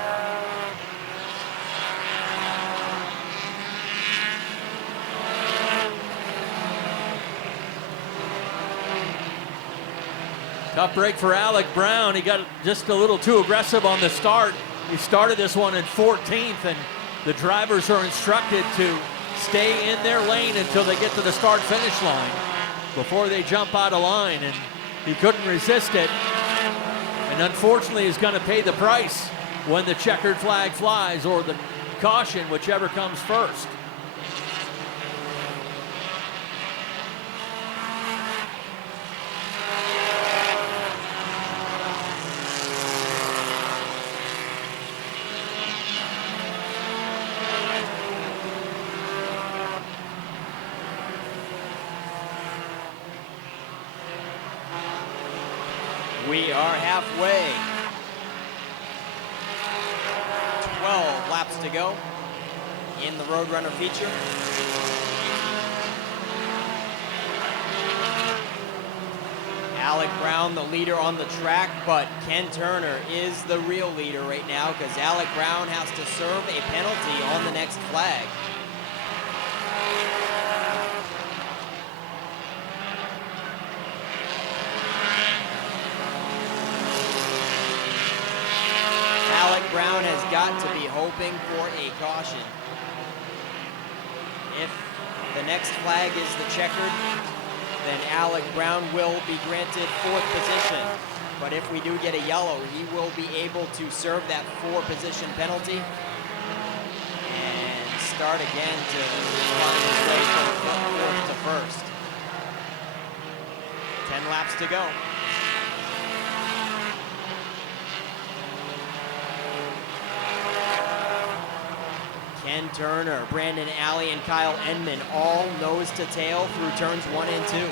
Tough break for Alec Brown. He got just a little too aggressive on the start. He started this one in 14th, and the drivers are instructed to stay in their lane until they get to the start-finish line before they jump out of line, and he couldn't resist it, and unfortunately is going to pay the price when the checkered flag flies, or the caution, whichever comes first. We are halfway. 12 laps to go in the Roadrunner feature. Alec Brown, the leader on the track, but Ken Turner is the real leader right now because Alec Brown has to serve a penalty on the next flag. Alec Brown has got to be hoping for a caution. If the next flag is the checkered, then Alec Brown will be granted 4th position. But if we do get a yellow, he will be able to serve that 4-position penalty and start again to find his way from 4th to 1st. 10 laps to go. Ken Turner, Brandon Alley, and Kyle Enman all nose to tail through turns 1 and 2.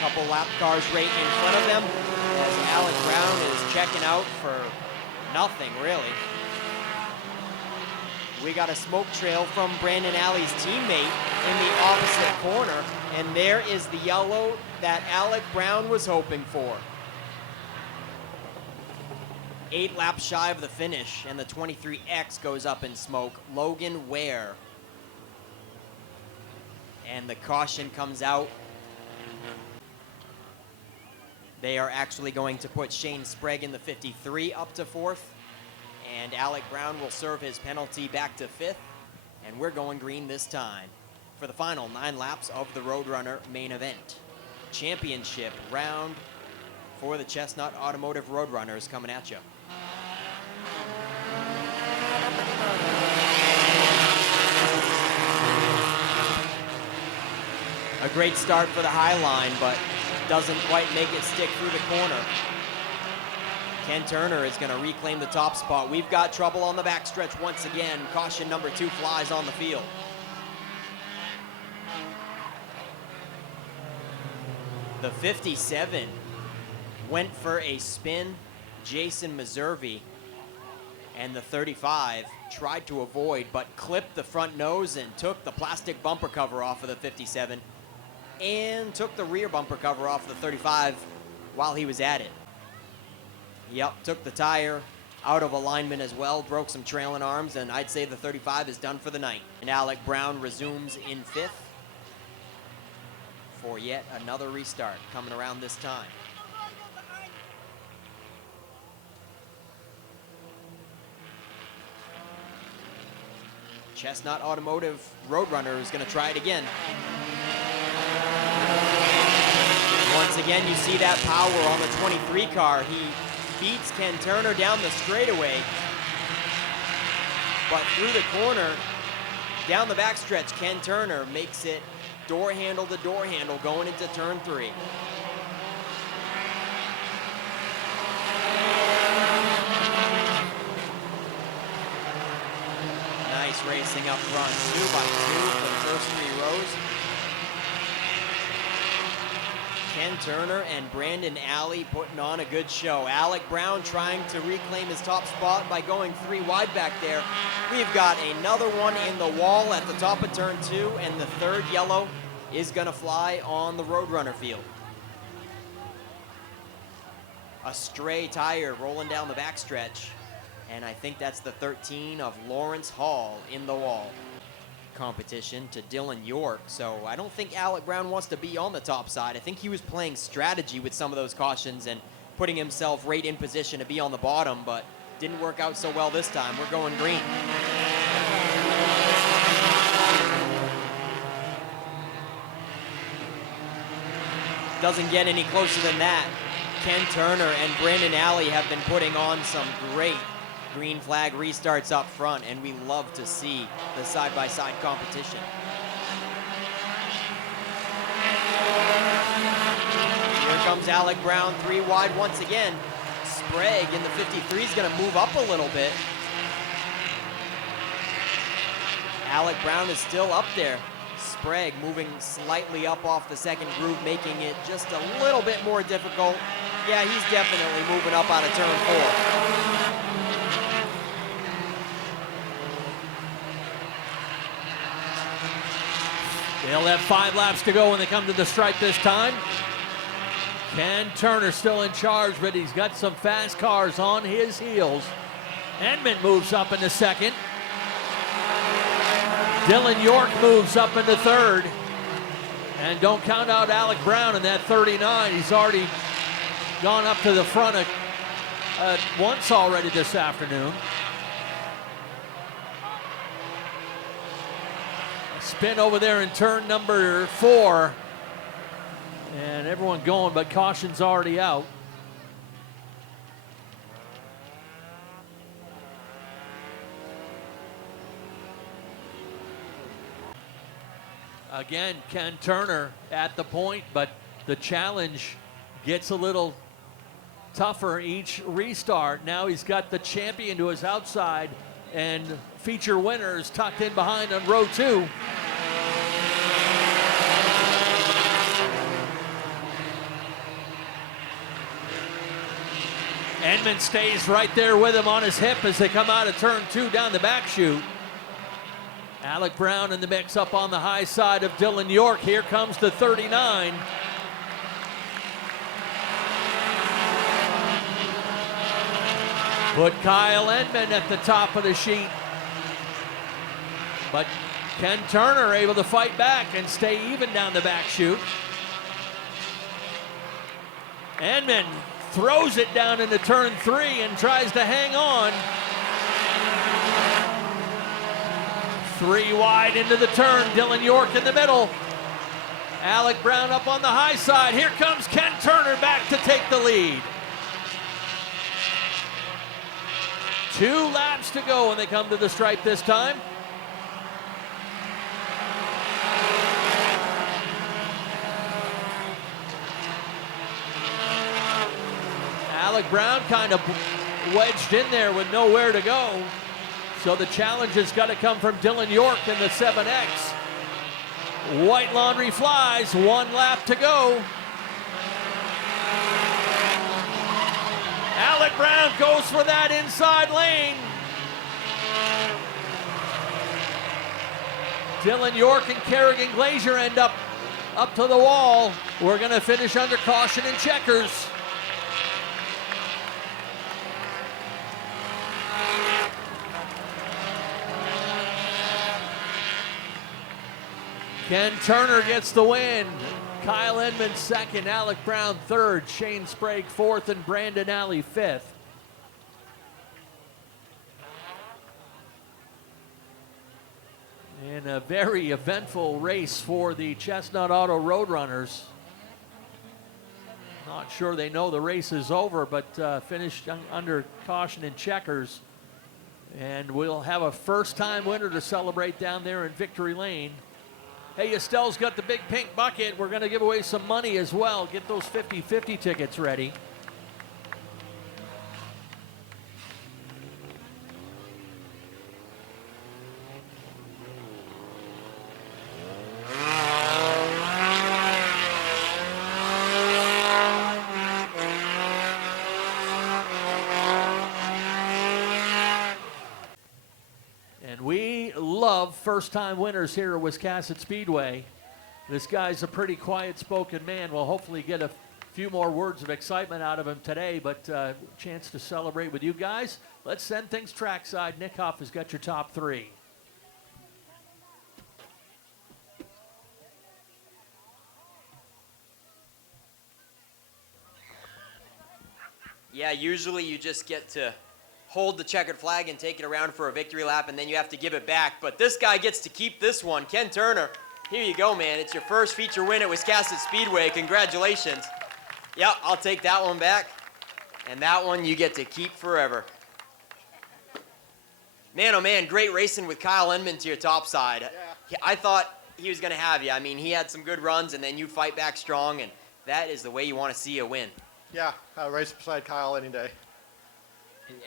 Couple lap cars right in front of them as Alec Brown is checking out for nothing, really. We got a smoke trail from Brandon Alley's teammate in the opposite corner, and there is the yellow that Alec Brown was hoping for. 8 laps shy of the finish, and the 23X goes up in smoke. Logan Ware. And the caution comes out. They are actually going to put Shane Sprague in the 53 up to 4th, and Alec Brown will serve his penalty back to 5th, and we're going green this time for the final 9 laps of the Roadrunner main event. Championship round for the Chestnut Automotive Roadrunners coming at you. A great start for the high line, but doesn't quite make it stick through the corner. Ken Turner is going to reclaim the top spot. We've got trouble on the backstretch once again. Caution number 2 flies on the field. The 57 went for a spin, Jason Meservey, and the 35 tried to avoid, but clipped the front nose and took the plastic bumper cover off of the 57 and took the rear bumper cover off the 35 while he was at it. Yep, took the tire out of alignment as well, broke some trailing arms, and I'd say the 35 is done for the night. And Alec Brown resumes in 5th for yet another restart coming around this time. Chestnut Automotive Roadrunner is going to try it again. Once again, you see that power on the 23 car. He beats Ken Turner down the straightaway, but through the corner, down the backstretch, Ken Turner makes it door handle to door handle going into turn 3. Nice racing up front, 2 by 2 for the first 3 rows. Ken Turner and Brandon Alley putting on a good show. Alec Brown trying to reclaim his top spot by going 3 wide back there. We've got another one in the wall at the top of turn 2, and the 3rd yellow is going to fly on the Roadrunner field. a stray tire rolling down the backstretch. And I think that's the 13 of Lawrence Hall in the wall. Competition to Dylan York, so I don't think Alec Brown wants to be on the top side. I think he was playing strategy with some of those cautions and putting himself right in position to be on the bottom, but didn't work out so well this time. We're going green. Doesn't get any closer than that. Ken Turner and Brandon Alley have been putting on some great green flag restarts up front, and we love to see the side-by-side competition. Here comes Alec Brown, 3 wide once again. Sprague in the 53 is going to move up a little bit. Alec Brown is still up there. Sprague moving slightly up off the second groove, making it just a little bit more difficult. Yeah, he's definitely moving up out of turn 4. They'll have 5 laps to go when they come to the stripe this time. Ken Turner still in charge, but he's got some fast cars on his heels. Edmond moves up into second. Dylan York moves up into third. And don't count out Alec Brown in that 39. He's already gone up to the front once already this afternoon. Spin over there in turn number 4. And everyone going, but caution's already out. Again, Ken Turner at the point, but the challenge gets a little tougher each restart. Now he's got the champion to his outside and feature winners tucked in behind on row 2. Edmond stays right there with him on his hip as they come out of turn 2 down the back chute. Alec Brown in the mix up on the high side of Dylan York. Here comes the 39. Put Kyle Edmond at the top of the sheet. But Ken Turner able to fight back and stay even down the back chute. Edmond throws it down into turn 3 and tries to hang on. 3 wide into the turn, Dylan York in the middle. Alec Brown up on the high side. Here comes Ken Turner back to take the lead. 2 laps to go when they come to the stripe this time. Alec Brown kind of wedged in there with nowhere to go. So the challenge has got to come from Dylan York in the 7X. White laundry flies, 1 lap to go. Alec Brown goes for that inside lane. Dylan York and Kerrigan Glazier end up to the wall. We're going to finish under caution and checkers. Ken Turner gets the win. Kyle Edmond second, Alec Brown third, Shane Sprague fourth, and Brandon Alley fifth. In a very eventful race for the Chestnut Auto Roadrunners. Not sure they know the race is over, but finished under caution and checkers. And we'll have a first-time winner to celebrate down there in Victory Lane. Hey, Estelle's got the big pink bucket. We're going to give away some money as well. Get those 50-50 tickets ready. First-time winners here at Wiscasset Speedway. This guy's a pretty quiet-spoken man. We'll hopefully get a few more words of excitement out of him today, but chance to celebrate with you guys. Let's send things trackside. Nick Huff has got your top three. Yeah, usually you just get to hold the checkered flag and take it around for a victory lap, and then you have to give it back. But this guy gets to keep this one. Ken Turner, here you go, man. It's your first feature win at Wiscasset Speedway. Congratulations. Yep, I'll take that one back. And that one you get to keep forever. Man, oh man, great racing with Kyle Enman to your top side. Yeah. I thought he was going to have you. I mean, he had some good runs, and then you fight back strong, and that is the way you want to see a win. Yeah, I'll race beside Kyle any day.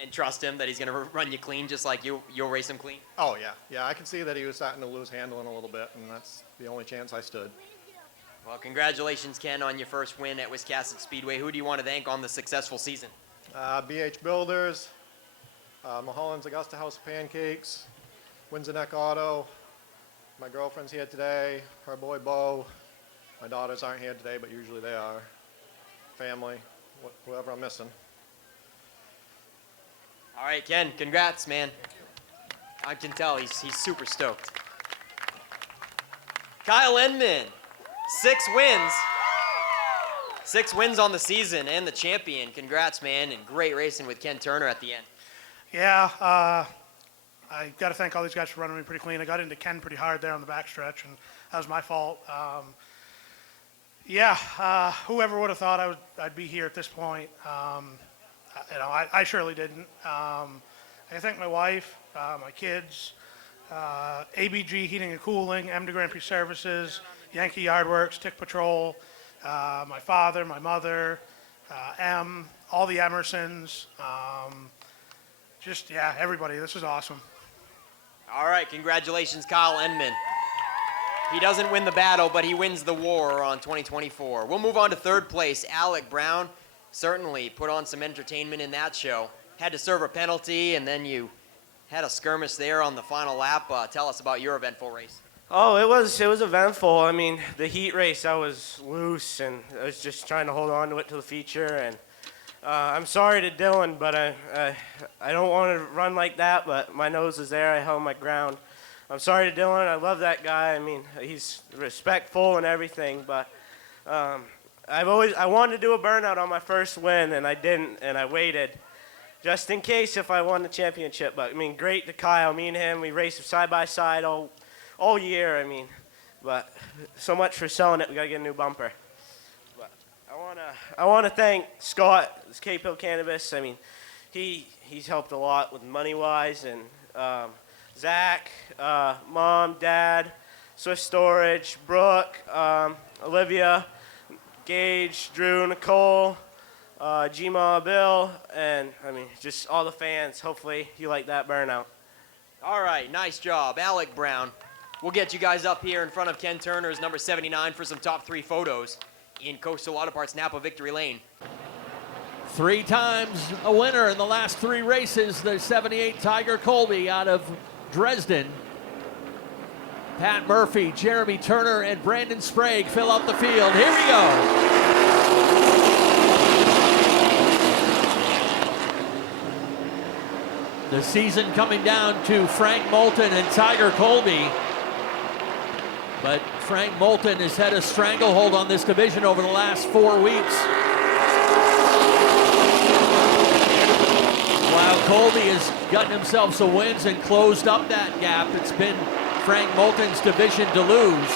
And trust him that he's going to run you clean just like you'll race him clean? Oh, yeah. Yeah, I could see that he was starting to lose handling a little bit, and that's the only chance I stood. Well, congratulations, Ken, on your first win at Wiscasset Speedway. Who do you want to thank on the successful season? BH Builders, Mulholland's Augusta House of Pancakes, Windsor Neck Auto, my girlfriend's here today, her boy Bo. My daughters aren't here today, but usually they are. Family, whoever I'm missing. All right, Ken, congrats, man. I can tell he's super stoked. Kyle Enman, 6 wins. 6 wins on the season and the champion. Congrats, man, and great racing with Ken Turner at the end. Yeah, I got to thank all these guys for running me pretty clean. I got into Ken pretty hard there on the backstretch, and that was my fault. Whoever would have thought I'd be here at this point. I surely didn't. I thank my wife, my kids, ABG Heating and Cooling, M. Grand Prix Services, Yankee Yardworks, Tick Patrol, my father, my mother, M, all the Emersons, everybody. This is awesome. All right, congratulations, Kyle Enman. He doesn't win the battle, but he wins the war on 2024. We'll move on to third place. Alec Brown certainly put on some entertainment in that show. Had to serve a penalty, and then you had a skirmish there on the final lap. Tell us about your eventful race. Oh, it was eventful. I mean, the heat race, I was loose, and I was just trying to hold on to it to the feature. And I'm sorry to Dylan, but I don't want to run like that, but my nose was there. I held my ground. I'm sorry to Dylan. I love that guy. I mean, he's respectful and everything, but I wanted to do a burnout on my first win, and I didn't, and I waited just in case if I won the championship. But I mean, great to Kyle. Me and him, we raced side by side all year. I mean, but so much for selling it. We gotta get a new bumper. But I wanna thank Scott, Cape Hill Cannabis. I mean, he's helped a lot with money wise, and Zach, Mom, Dad, Swift Storage, Brooke, Olivia, Gage, Drew, Nicole, G-Ma, Bill, and I mean, just all the fans. Hopefully you like that burnout. All right, nice job, Alec Brown. We'll get you guys up here in front of Ken Turner's number 79 for some top 3 photos in Coastal Auto Parts Napa Victory Lane. 3 times a winner in the last 3 races. The 78 Tiger Colby out of Dresden. Pat Murphy, Jeremy Turner, and Brandon Sprague fill out the field. Here we go. The season coming down to Frank Moulton and Tiger Colby. But Frank Moulton has had a stranglehold on this division over the last 4 weeks. While Colby has gotten himself some wins and closed up that gap, it's been Frank Moulton's division to lose.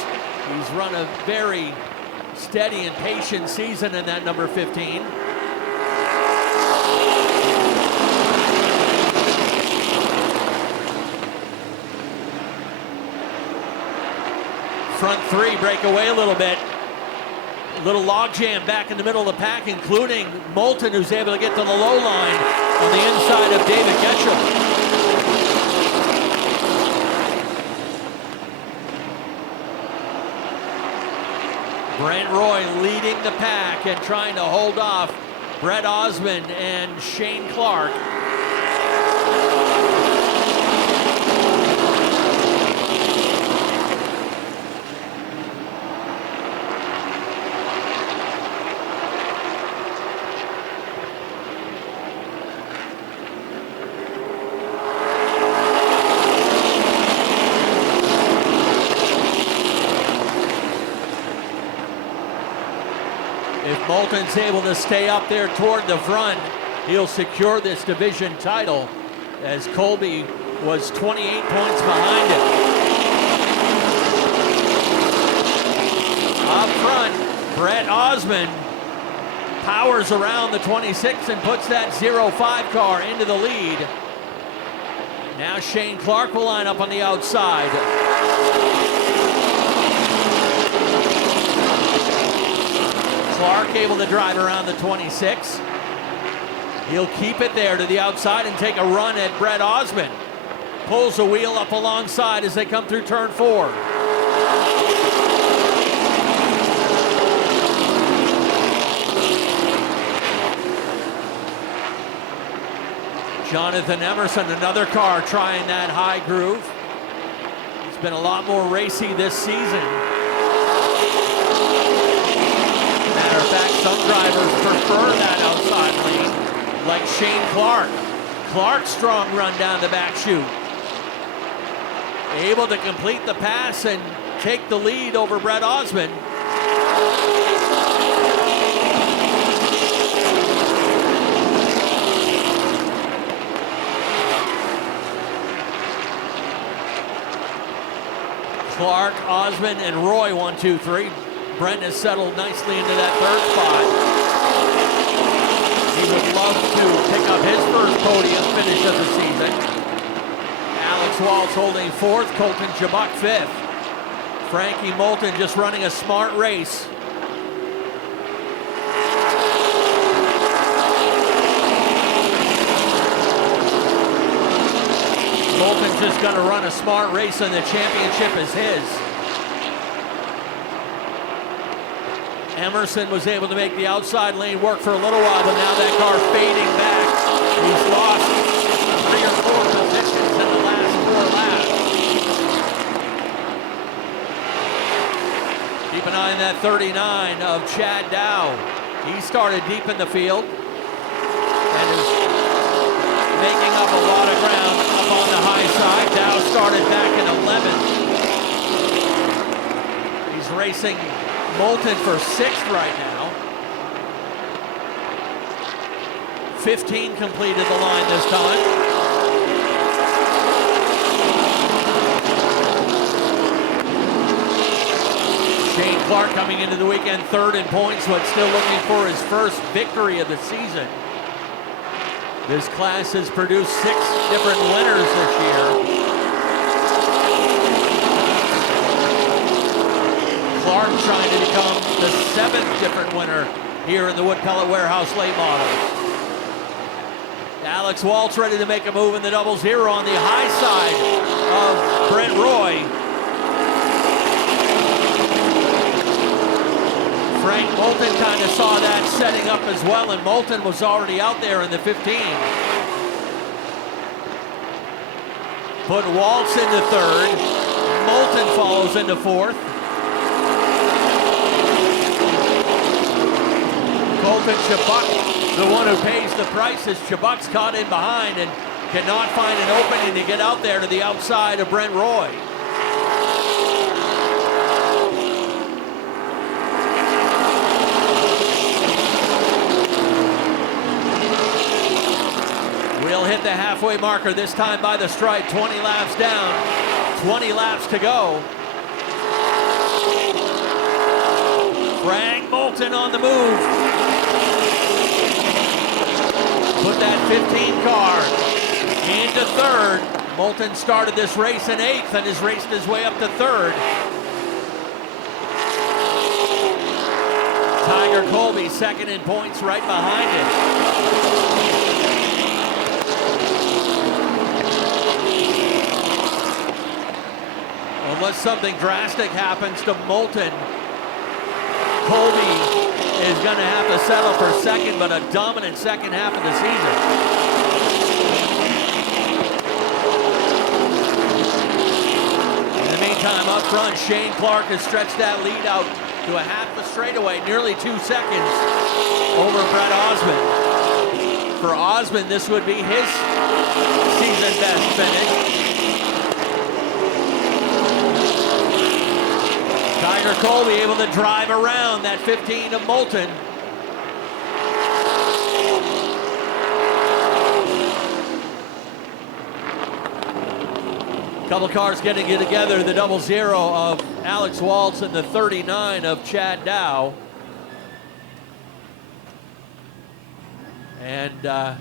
He's run a very steady and patient season in that number 15. Front 3 break away a little bit. A little logjam back in the middle of the pack, including Moulton, who's able to get to the low line on the inside of David Getchell. Brent Roy leading the pack and trying to hold off Brett Osmond and Shane Clark. If Moulton's able to stay up there toward the front, he'll secure this division title, as Colby was 28 points behind him. Up front, Brett Osmond powers around the 26 and puts that 05 car into the lead. Now Shane Clark will line up on the outside. Clark able to drive around the 26. He'll keep it there to the outside and take a run at Brett Osmond. Pulls the wheel up alongside as they come through turn 4. Jonathan Emerson, another car trying that high groove. It's been a lot more racy this season. Matter of fact, some drivers prefer that outside lane, like Shane Clark. Clark's strong run down the back chute. Able to complete the pass and take the lead over Brett Osmond. Clark, Osmond, and Roy, 1, 2, 3. Brent has settled nicely into that third spot. He would love to pick up his first podium finish of the season. Alex Waltz holding 4th, Colton Chabuk 5th. Frankie Moulton just running a smart race. Moulton's just going to run a smart race and the championship is his. Emerson was able to make the outside lane work for a little while, but now that car fading back. He's lost 3 or 4 positions in the last 4 laps. Keep an eye on that 39 of Chad Dow. He started deep in the field and is making up a lot of ground up on the high side. Dow started back in 11th. He's racing Moulton for 6th right now. 15 completed the line this time. Shane Clark coming into the weekend 3rd in points, but still looking for his first victory of the season. This class has produced 6 different winners this year. Clark trying to become the 7th different winner here in the Wood Pellet Warehouse late models. Alex Waltz ready to make a move in the doubles here on the high side of Brent Roy. Frank Moulton kind of saw that setting up as well, and Moulton was already out there in the 15. Put Waltz into 3rd. Moulton follows into 4th. Colton Chabuk, the one who pays the price, as Chabuk's caught in behind and cannot find an opening to get out there to the outside of Brent Roy. We'll hit the halfway marker this time by the stripe. 20 laps down, 20 laps to go. Frank Moulton on the move. Put that 15 car into 3rd. Moulton started this race in 8th and has raced his way up to 3rd. Tiger Colby 2nd in points right behind him. Unless something drastic happens to Moulton, Colby is going to have to settle for 2nd, but a dominant second half of the season. In the meantime, up front, Shane Clark has stretched that lead out to a half the straightaway, nearly 2 seconds over Brett Osmond. For Osmond, this would be his season best finish. Tiger Colby able to drive around that 15 of Moulton. Couple cars getting it together, the 00 of Alex Waltz and the 39 of Chad Dow. And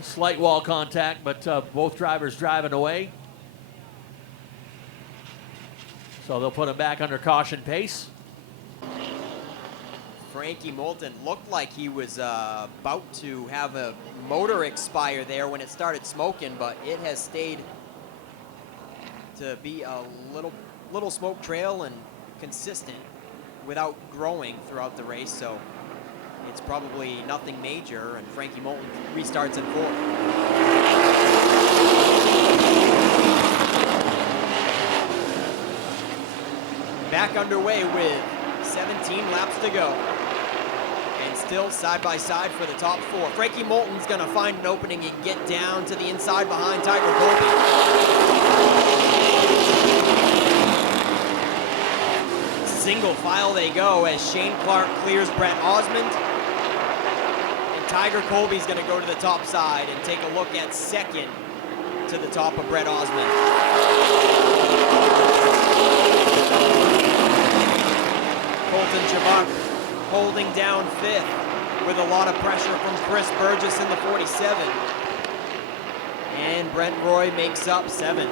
slight wall contact, but both drivers driving away. So they'll put him back under caution pace. Frankie Moulton looked like he was about to have a motor expire there when it started smoking, but it has stayed to be a little smoke trail and consistent without growing throughout the race. So it's probably nothing major, and Frankie Moulton restarts in fourth. Back underway with 17 laps to go. And still side by side for the top four. Frankie Moulton's gonna find an opening and get down to the inside behind Tiger Colby. Single file they go as Shane Clark clears Brett Osmond. And Tiger Colby's gonna go to the top side and take a look at second to the top of Brett Osmond. Colton Chabak holding down fifth with a lot of pressure from Chris Burgess in the 47. And Brent Roy makes up seventh.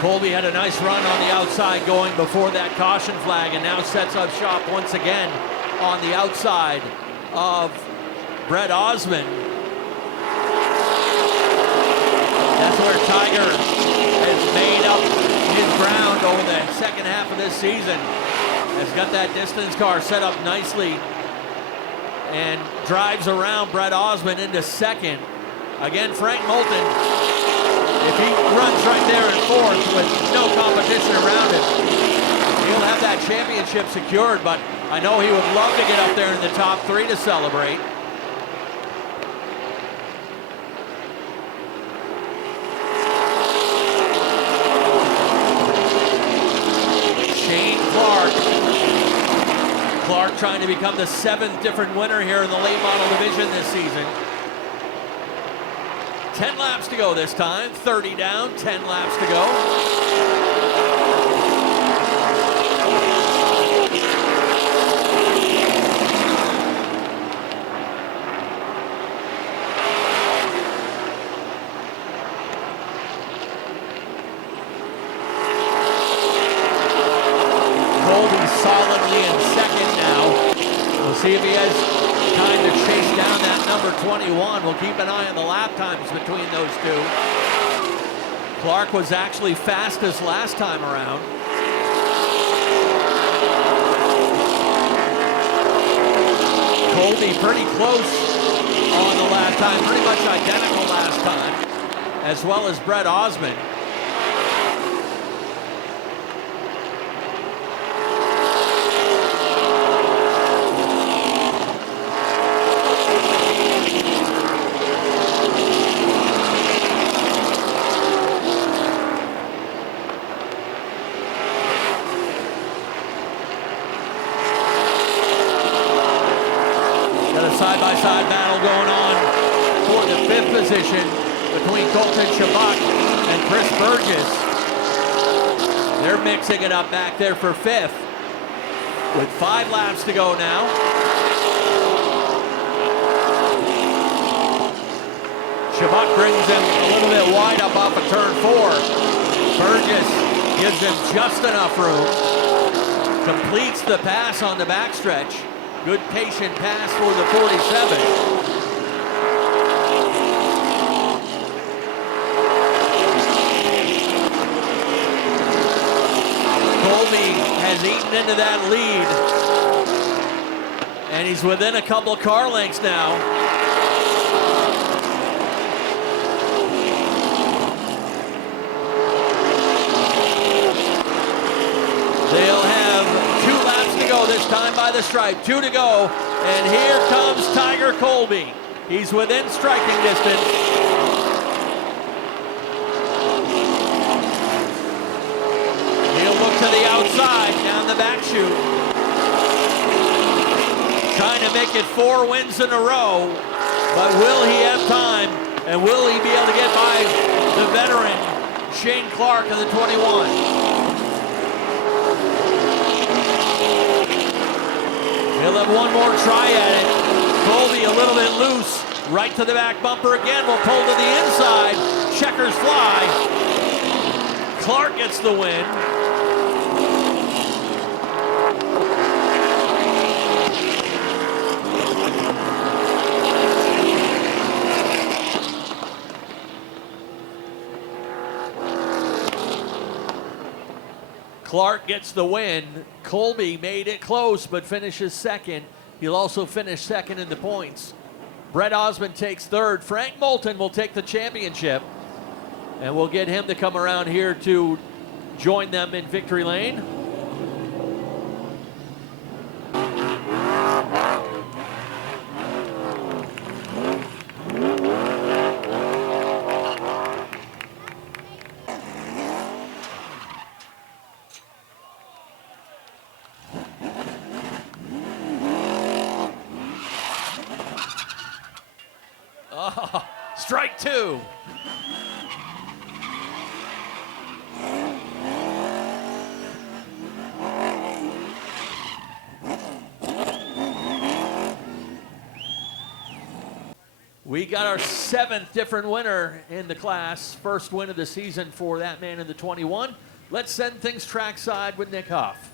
Colby had a nice run on the outside going before that caution flag, and now sets up shop once again on the outside of Brett Osmond. That's where Tiger has made up his ground over the second half of this season. Has got that distance car set up nicely and drives around Brett Osmond into second. Again, Frank Moulton, if he runs right there in fourth with no competition around him, he'll have that championship secured, but I know he would love to get up there in the top three to celebrate. Clark trying to become the 7th different winner here in the late model division this season. 10 laps to go this time, 30 down, 10 laps to go. See if he has time to chase down that number 21. We'll keep an eye on the lap times between those two. Clark was actually fastest last time around. Colby pretty close on the lap time, pretty much identical last time, as well as Brett Osmond. Side-by-side battle going on for the 5th position between Colton Chabak and Chris Burgess. They're mixing it up back there for 5th with 5 laps to go now. Chabak brings him a little bit wide up off of turn 4. Burgess gives him just enough room. Completes the pass on the backstretch. Good patient pass for the 47. Colby has eaten into that lead, and he's within a couple of car lengths now. They'll have 2 laps to go this time by the stripe. 2 to go, and here comes Tiger Colby. He's within striking distance. He'll look to the outside, down the back chute. trying to make it 4 wins in a row, but will he have time, and will he be able to get by the veteran, Shane Clark of the 21? He'll have one more try at it. Colby a little bit loose, right to the back bumper again, will pull to the inside, checkers fly. Clark gets the win. Clark gets the win. Colby made it close, but finishes second. He'll also finish second in the points. Brett Osmond takes third. Frank Moulton will take the championship. And we'll get him to come around here to join them in victory lane. Oh, strike 2. We got our 7th different winner in the class. First win of the season for that man in the 21. Let's send things trackside with Nick Huff.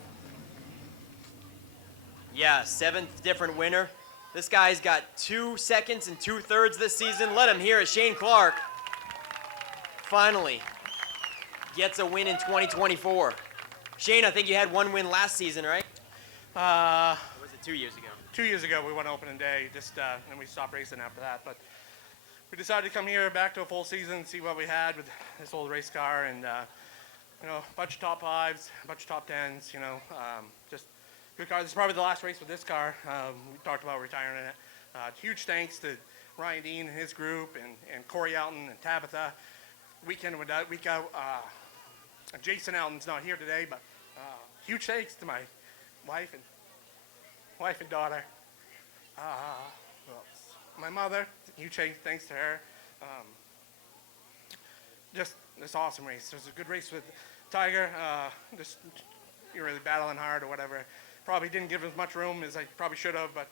Yeah, 7th different winner. This guy's got 2 seconds and 2/3 this season. Let him hear it. Shane Clark finally gets a win in 2024. Shane, I think you had 1 win last season, right? Or was it 2 years ago? 2 years ago, we won opening day, and we stopped racing after that. But we decided to come here back to a full season, see what we had with this old race car, and a bunch of top 5s, a bunch of top 10s. Just good car. This is probably the last race with this car. We talked about retiring it. Huge thanks to Ryan Dean and his group, and Corey Alton and Tabitha. Week in and week out. Jason Alton's not here today, but huge thanks to my wife and daughter. My mother, huge thanks to her. Just this awesome race. It was a good race with Tiger. You're really battling hard or whatever. Probably didn't give him as much room as I probably should have, but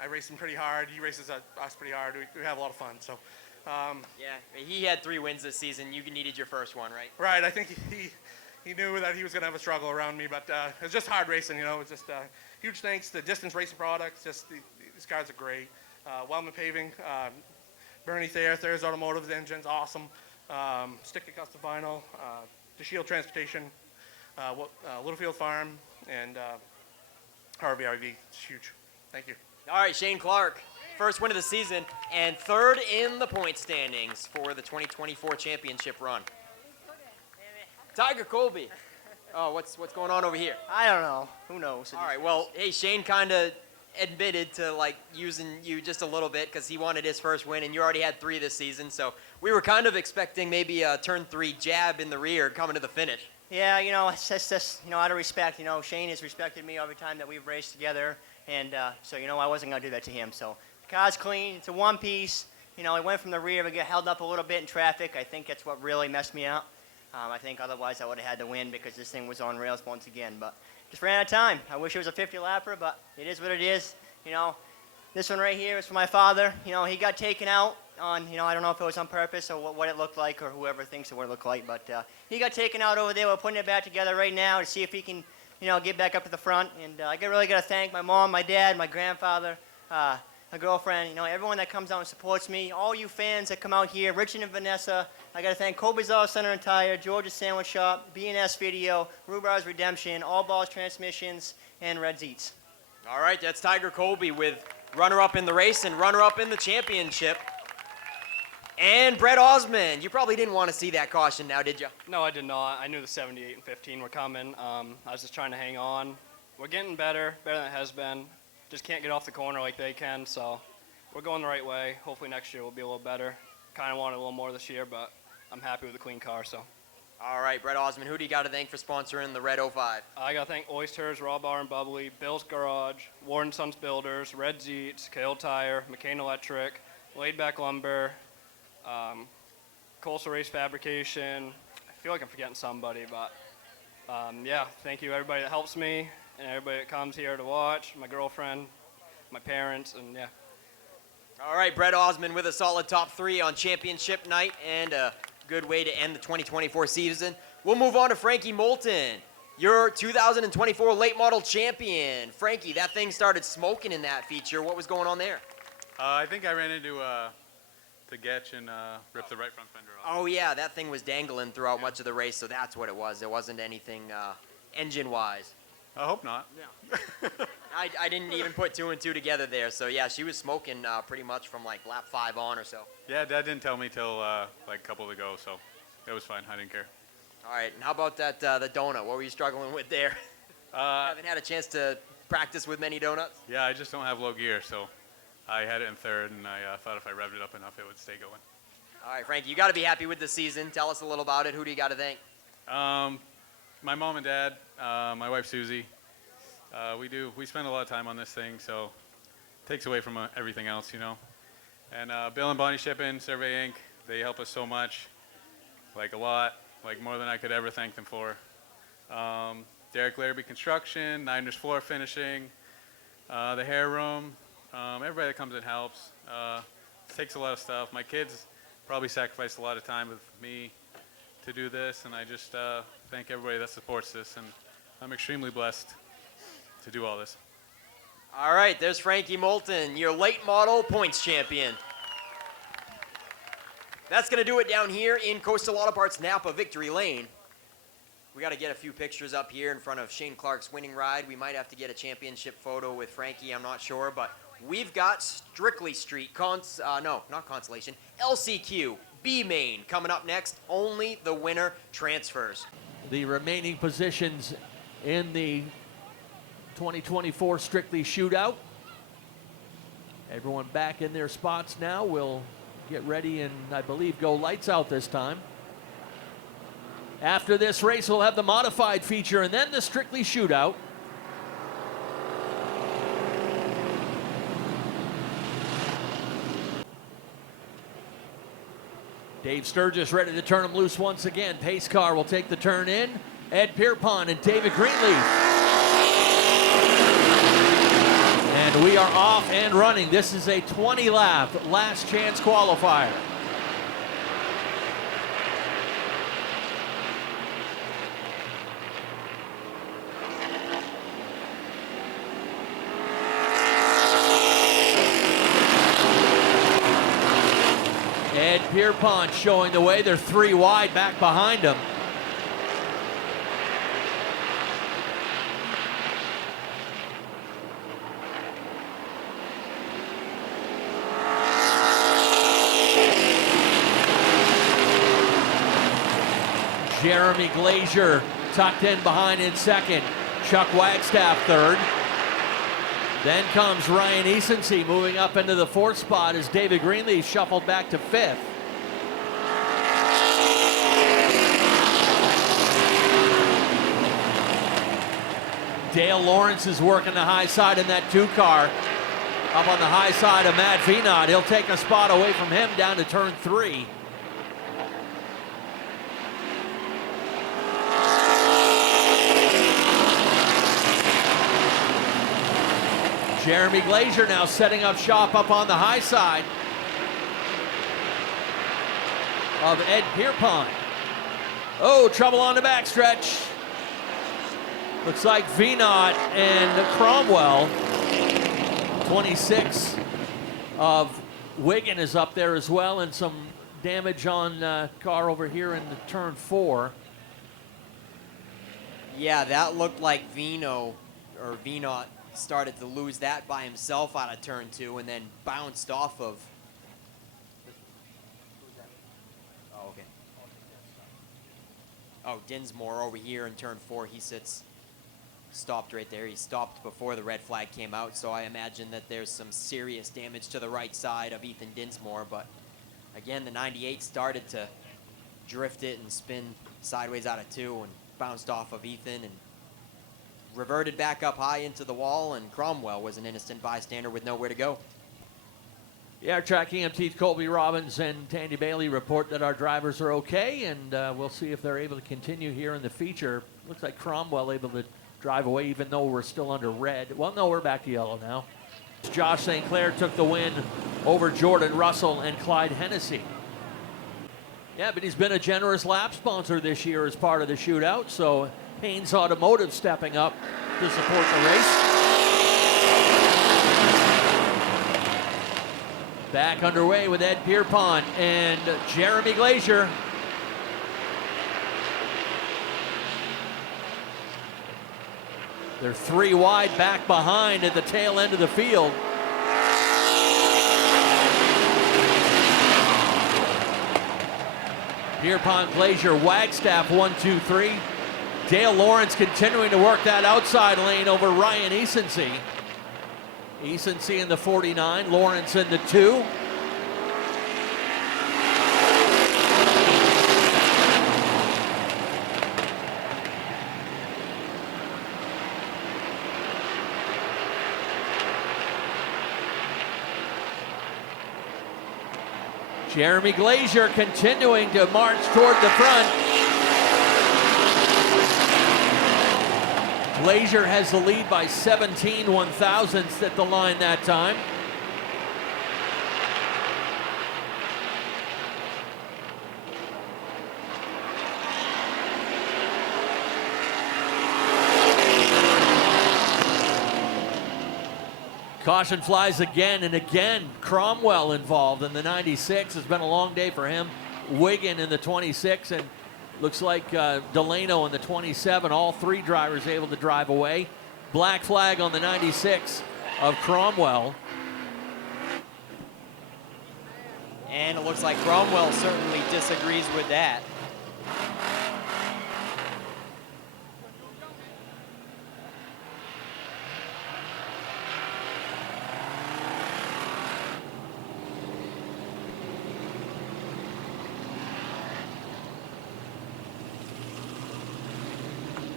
I raced him pretty hard. He races us pretty hard. We have a lot of fun. So. Yeah, he had 3 wins this season. You needed your first one, right? Right. I think he knew that he was going to have a struggle around me, but it was just hard racing. It's just huge thanks to Distance Racing Products. These guys are great. Wellman Paving, Bernie Thayer, Thayer's Automotive, the engine's awesome. Stick to Custom Vinyl, DeShield Transportation, Littlefield Farm, and Harvey RV. It's huge. Thank you. All right, Shane Clark, first win of the season, and 3rd in the point standings for the 2024 championship run. Tiger Colby. Oh, what's going on over here? I don't know. Who knows? All right, well, hey, Shane kind of admitted to using you just a little bit because he wanted his first win, and you already had 3 this season, so we were kind of expecting maybe a turn 3 jab in the rear coming to the finish. Yeah, it's just, out of respect. Shane has respected me every time that we've raced together, and so, I wasn't going to do that to him. So the car's clean. It's a one-piece. I went from the rear. We got held up a little bit in traffic. I think that's what really messed me up. I think otherwise I would have had to win because this thing was on rails once again. But just ran out of time. I wish it was a 50-lapper, but it is what it is. This one right here is for my father. He got taken out on, I don't know if it was on purpose or what it looked like or whoever thinks it would look like. But he got taken out over there. We're putting it back together right now to see if he can, get back up to the front. And I really got to thank my mom, my dad, my grandfather, my girlfriend, everyone that comes out and supports me, all you fans that come out here, Richard and Vanessa. I got to thank Colby's Auto Center and Tire, George's Sandwich Shop, B&S Video, Rubar's Redemption, All Balls Transmissions, and Red's Eats. All right, that's Tiger Colby with runner-up in the race and runner-up in the championship. And Brett Osmond, you probably didn't want to see that caution now, did you? No, I did not. I knew the 78 and 15 were coming. I was just trying to hang on. We're getting better than it has been. Just can't get off the corner like they can, so we're going the right way. Hopefully next year will be a little better. Kind of wanted a little more this year, but I'm happy with the clean car, so. All right, Brett Osmond, who do you got to thank for sponsoring the Red 05? I got to thank Oysters, Raw Bar and Bubbly, Bill's Garage, Warren Sons Builders, Red Zeets, Kale Tire, McCain Electric, Laid Back Lumber, Coastal Race Fabrication. I feel like I'm forgetting somebody, but yeah, thank you everybody that helps me and everybody that comes here to watch, my girlfriend, my parents, and yeah. All right, Brett Osmond with a solid top 3 on championship night and a good way to end the 2024 season. We'll move on to Frankie Moulton, your 2024 late model champion. Frankie, that thing started smoking in that feature. What was going on there? I think I ran into the Getch and ripped the right front fender off. Oh yeah, that thing was dangling throughout much of the race, so that's what it was. It wasn't anything engine-wise. I hope not. Yeah. I didn't even put 2 and 2 together there, so yeah, she was smoking pretty much from like lap 5 on or so. Yeah, Dad didn't tell me till like a couple to go, so it was fine. I didn't care. All right, and how about that the donut? What were you struggling with there? Haven't had a chance to practice with many donuts? Yeah, I just don't have low gear, so I had it in third, and I thought if I revved it up enough, it would stay going. All right, Frankie, you got to be happy with the season. Tell us a little about it. Who do you got to thank? My mom and dad, my wife Susie. We spend a lot of time on this thing, so it takes away from everything else, you know. And Bill and Bonnie Shipping, Survey Inc., they help us so much, like a lot, like more than I could ever thank them for. Derrick Larrabee Construction, Niners Floor Finishing, the hair room, everybody that comes and helps. It takes a lot of stuff. My kids probably sacrificed a lot of time with me to do this, and I just thank everybody that supports this, and I'm extremely blessed to do all this. All right, there's Frankie Moulton, your late model points champion. That's going to do it down here in Coastal Auto Parts Napa Victory Lane. We got to get a few pictures up here in front of Shane Clark's winning ride. We might have to get a championship photo with Frankie, I'm not sure, but we've got Strictly Street, no, not Consolation, LCQ, B Main coming up next. Only the winner transfers. The remaining positions in the 2024 Strictly Shootout. Everyone back in their spots now. We'll get ready and I believe go lights out this time. After this race, we'll have the modified feature and then the Strictly Shootout. Dave Sturgis ready to turn him loose once again. Pace car will take the turn in. Ed Pierpont and David Greenleaf. And we are off and running. This is a 20-lap last chance qualifier. Ed Pierpont showing the way. They're 3 wide back behind him. Jeremy Glazier tucked in behind in second. Chuck Wagstaff third. Then comes Ryan Easonsey moving up into the 4th spot as David Greenleaf shuffled back to 5th. Dale Lawrence is working the high side in that 2 car. Up on the high side of Matt Venot. He'll take a spot away from him down to turn 3. Jeremy Glazier now setting up shop up on the high side of Ed Pierpont. Oh, trouble on the backstretch. Looks like Venot and Cromwell. 26 of Wigan is up there as well, and some damage on car over here in the turn 4. Yeah, that looked like Venot started to lose that by himself out of turn 2 and then bounced off of. Oh, okay. Oh, Dinsmore over here in turn 4. He stopped right there. He stopped before the red flag came out, so I imagine that there's some serious damage to the right side of Ethan Dinsmore, but again, the 98 started to drift it and spin sideways out of 2 and bounced off of Ethan and reverted back up high into the wall, and Cromwell was an innocent bystander with nowhere to go. Yeah, our track EMTs Colby Robbins and Tandy Bailey report that our drivers are okay, and we'll see if they're able to continue here in the feature. Looks like Cromwell able to drive away even though we're still under red. Well, no, we're back to yellow now. Josh St. Clair took the win over Jordan Russell and Clyde Hennessey. Yeah, but he's been a generous lap sponsor this year as part of the shootout, so Haynes Automotive stepping up to support the race. Back underway with Ed Pierpont and Jeremy Glazier. They're 3 wide back behind at the tail end of the field. Pierpont, Glazier, Wagstaff 1, 2, 3. Dale Lawrence continuing to work that outside lane over Ryan Easonsey. Easonsey in the 49, Lawrence in the 2. Jeremy Glazier continuing to march toward the front. Glazier has the lead by 17 one-thousandths at the line that time. Caution flies again and again. Cromwell involved in the 96. It's been a long day for him. Wiggin in the 26, and looks like Delano in the 27. All 3 drivers able to drive away. Black flag on the 96 of Cromwell. And it looks like Cromwell certainly disagrees with that.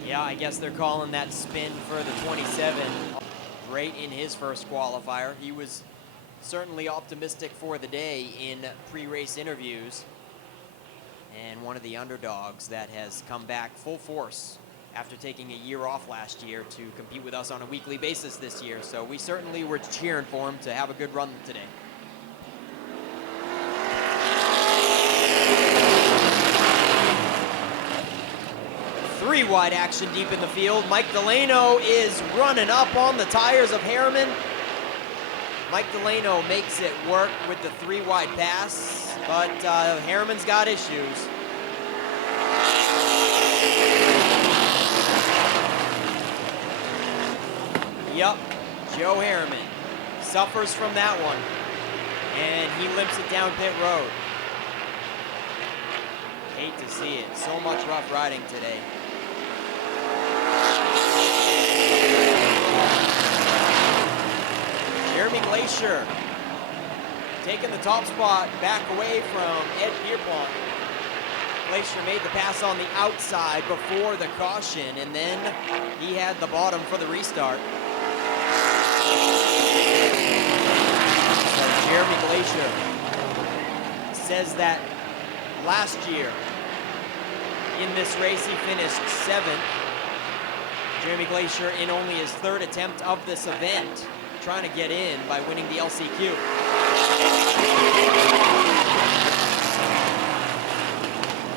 Yeah, I guess they're calling that spin for the 27. Great in his first qualifier. He was certainly optimistic for the day in pre-race interviews. And one of the underdogs that has come back full force after taking a year off last year to compete with us on a weekly basis this year. So we certainly were cheering for him to have a good run today. Three wide action deep in the field. Mike Delano is running up on the tires of Harriman. Mike Delano makes it work with the 3 wide pass, but Harriman's got issues. Yup, Joe Harriman suffers from that one, and he limps it down pit road. Hate to see it. So much rough riding today. Jeremy Glazier taking the top spot back away from Ed Pierpont. Glazier made the pass on the outside before the caution, and then he had the bottom for the restart. So Jeremy Glazier says that last year in this race he finished 7th. Jeremy Glazier in only his 3rd attempt of this event, trying to get in by winning the LCQ.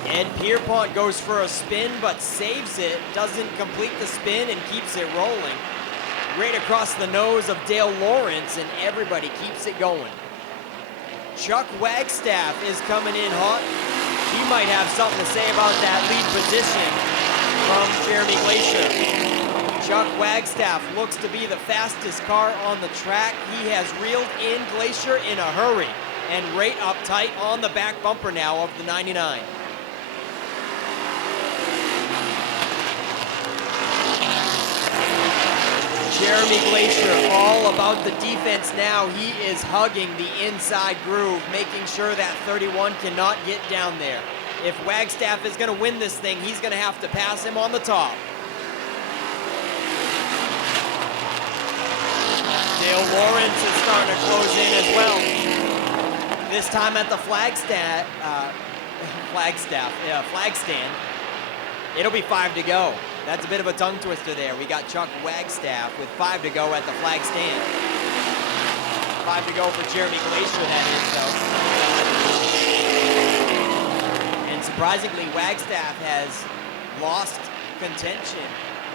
Ed Pierpont goes for a spin but saves it, doesn't complete the spin and keeps it rolling. Right across the nose of Dale Lawrence, and everybody keeps it going. Chuck Wagstaff is coming in hot. He might have something to say about that lead position from Jeremy Glazier. Chuck Wagstaff looks to be the fastest car on the track. He has reeled in Glazier in a hurry and right up tight on the back bumper now of the 99. Jeremy Glazier all about the defense now. He is hugging the inside groove, making sure that 31 cannot get down there. If Wagstaff is going to win this thing, he's going to have to pass him on the top. Dale Lawrence is starting to close in as well. This time at the flag stand. It'll be 5 to go. That's a bit of a tongue twister there. We got Chuck Wagstaff with 5 to go at the flag stand. 5 to go for Jeremy Glacier, that is, though. And surprisingly, Wagstaff has lost contention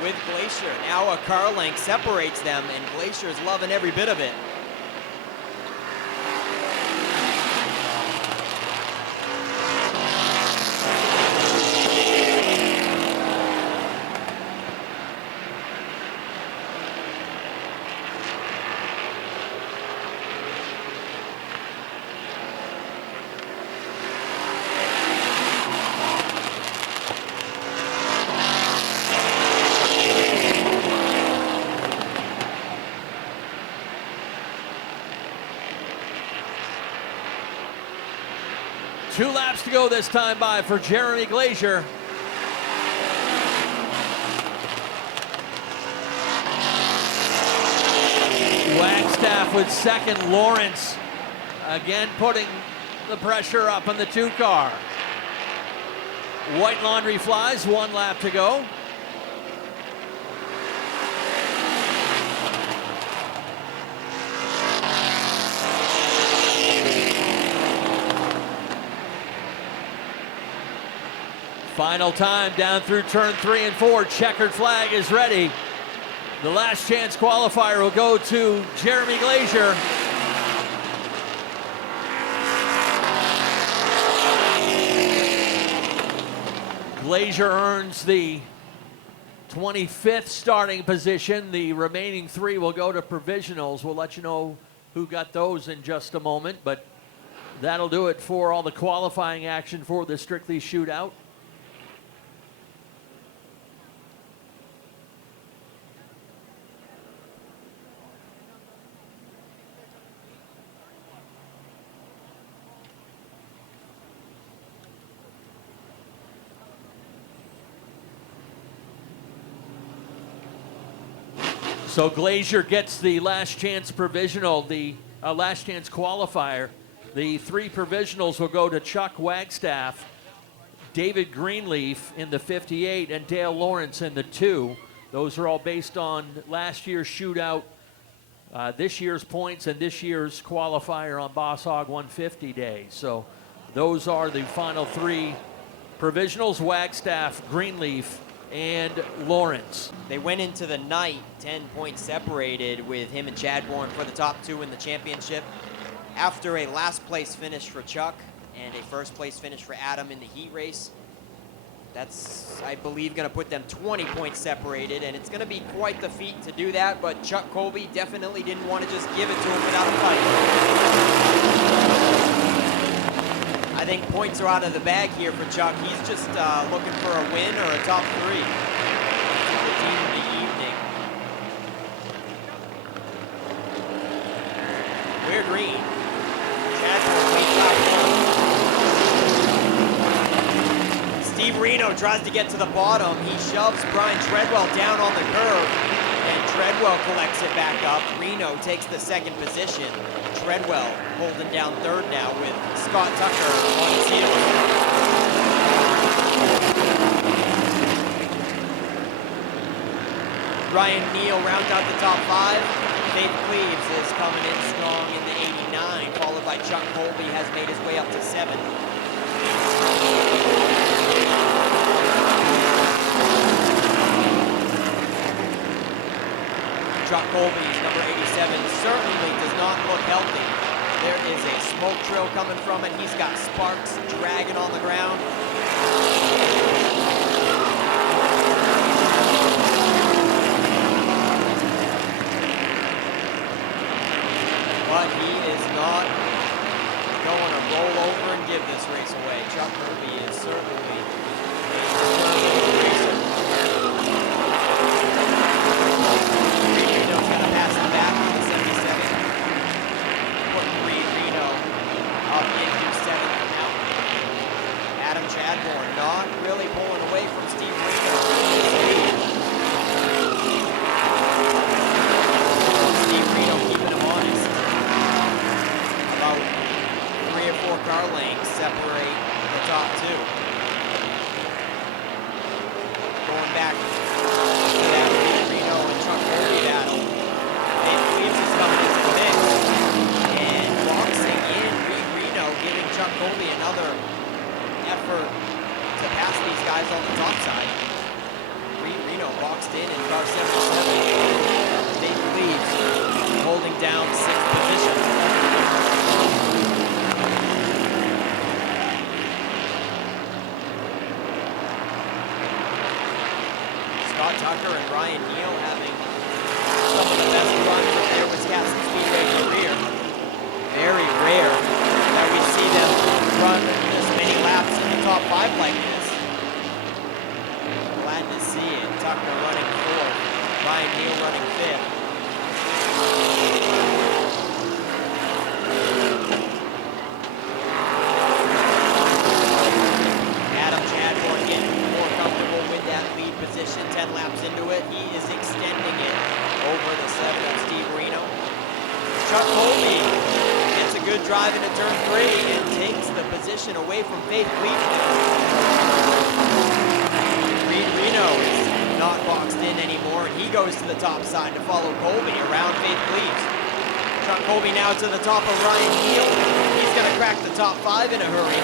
with Glacier. Now a car length separates them, and Glacier's loving every bit of it. Two laps to go this time by for Jeremy Glacier. Wagstaff with second. Lawrence again putting the pressure up on the 2 car. White laundry flies, 1 lap to go. Final time down through turn 3 and 4. Checkered flag is ready. The last chance qualifier will go to Jeremy Glacier. Glacier earns the 25th starting position. The remaining 3 will go to provisionals. We'll let you know who got those in just a moment, but that'll do it for all the qualifying action for the Strictly Shootout. So Glacier gets the last chance provisional, the last chance qualifier. The 3 provisionals will go to Chuck Wagstaff, David Greenleaf in the 58, and Dale Lawrence in the 2. Those are all based on last year's shootout, this year's points, and this year's qualifier on Boss Hog 150 Day. So those are the final 3 provisionals: Wagstaff, Greenleaf, and Lawrence. They went into the night 10 points separated with him and Chadbourne for the top 2 in the championship. After a last place finish for Chuck and a first place finish for Adam in the heat race, that's, I believe, going to put them 20 points separated, and it's going to be quite the feat to do that, but Chuck Colby definitely didn't want to just give it to him without a fight. I think points are out of the bag here for Chuck. He's just looking for a win or a top 3. The team of the evening. We're green. Chadbourne leads out. Steve Reno tries to get to the bottom. He shoves Brian Treadwell down on the curb, and Treadwell collects it back up. Reno takes the 2nd position. Treadwell holding down 3rd now with Scott Tucker on his heels. Ryan Neal rounds out the top 5. Faith Cleaves is coming in strong in the 89, followed by Chuck Colby, has made his way up to 7. Chuck Colby's number 87 certainly does not look healthy. There is a smoke trail coming from it. He's got sparks dragging on the ground. But he is not going to roll over and give this race away. Chuck Colby is certainly a racer. Pass it back to the 72nd. Put Reno up into 7th now. Adam Chadbourne back to that Reno and Chuck Colby battle. Dave Cleaves is coming into the mix. And boxing in Reno, giving Chuck Colby another effort to pass these guys on the top side. Reno boxed in car 77. Dave Cleaves holding down 6th position. Scott Tucker and Ryan Neal having some of the best runs of their Wiscasset Speedway career. Very rare that we see them run this many laps in the top 5 like this. Glad to see it. Tucker running 4th, Ryan Neal running 5th. Adam Chadbourne getting more comfortable with that lead position. 10 laps into it, he is extending it over the 7 of Steve Reno. Chuck Colby gets a good drive into turn 3 and takes the position away from Faith Cleveland. Reno is not boxed in anymore, and he goes to the top side to follow Colby around Faith Cleaves. Chuck Colby now to the top of Ryan Neal. He's going to crack the top 5 in a hurry.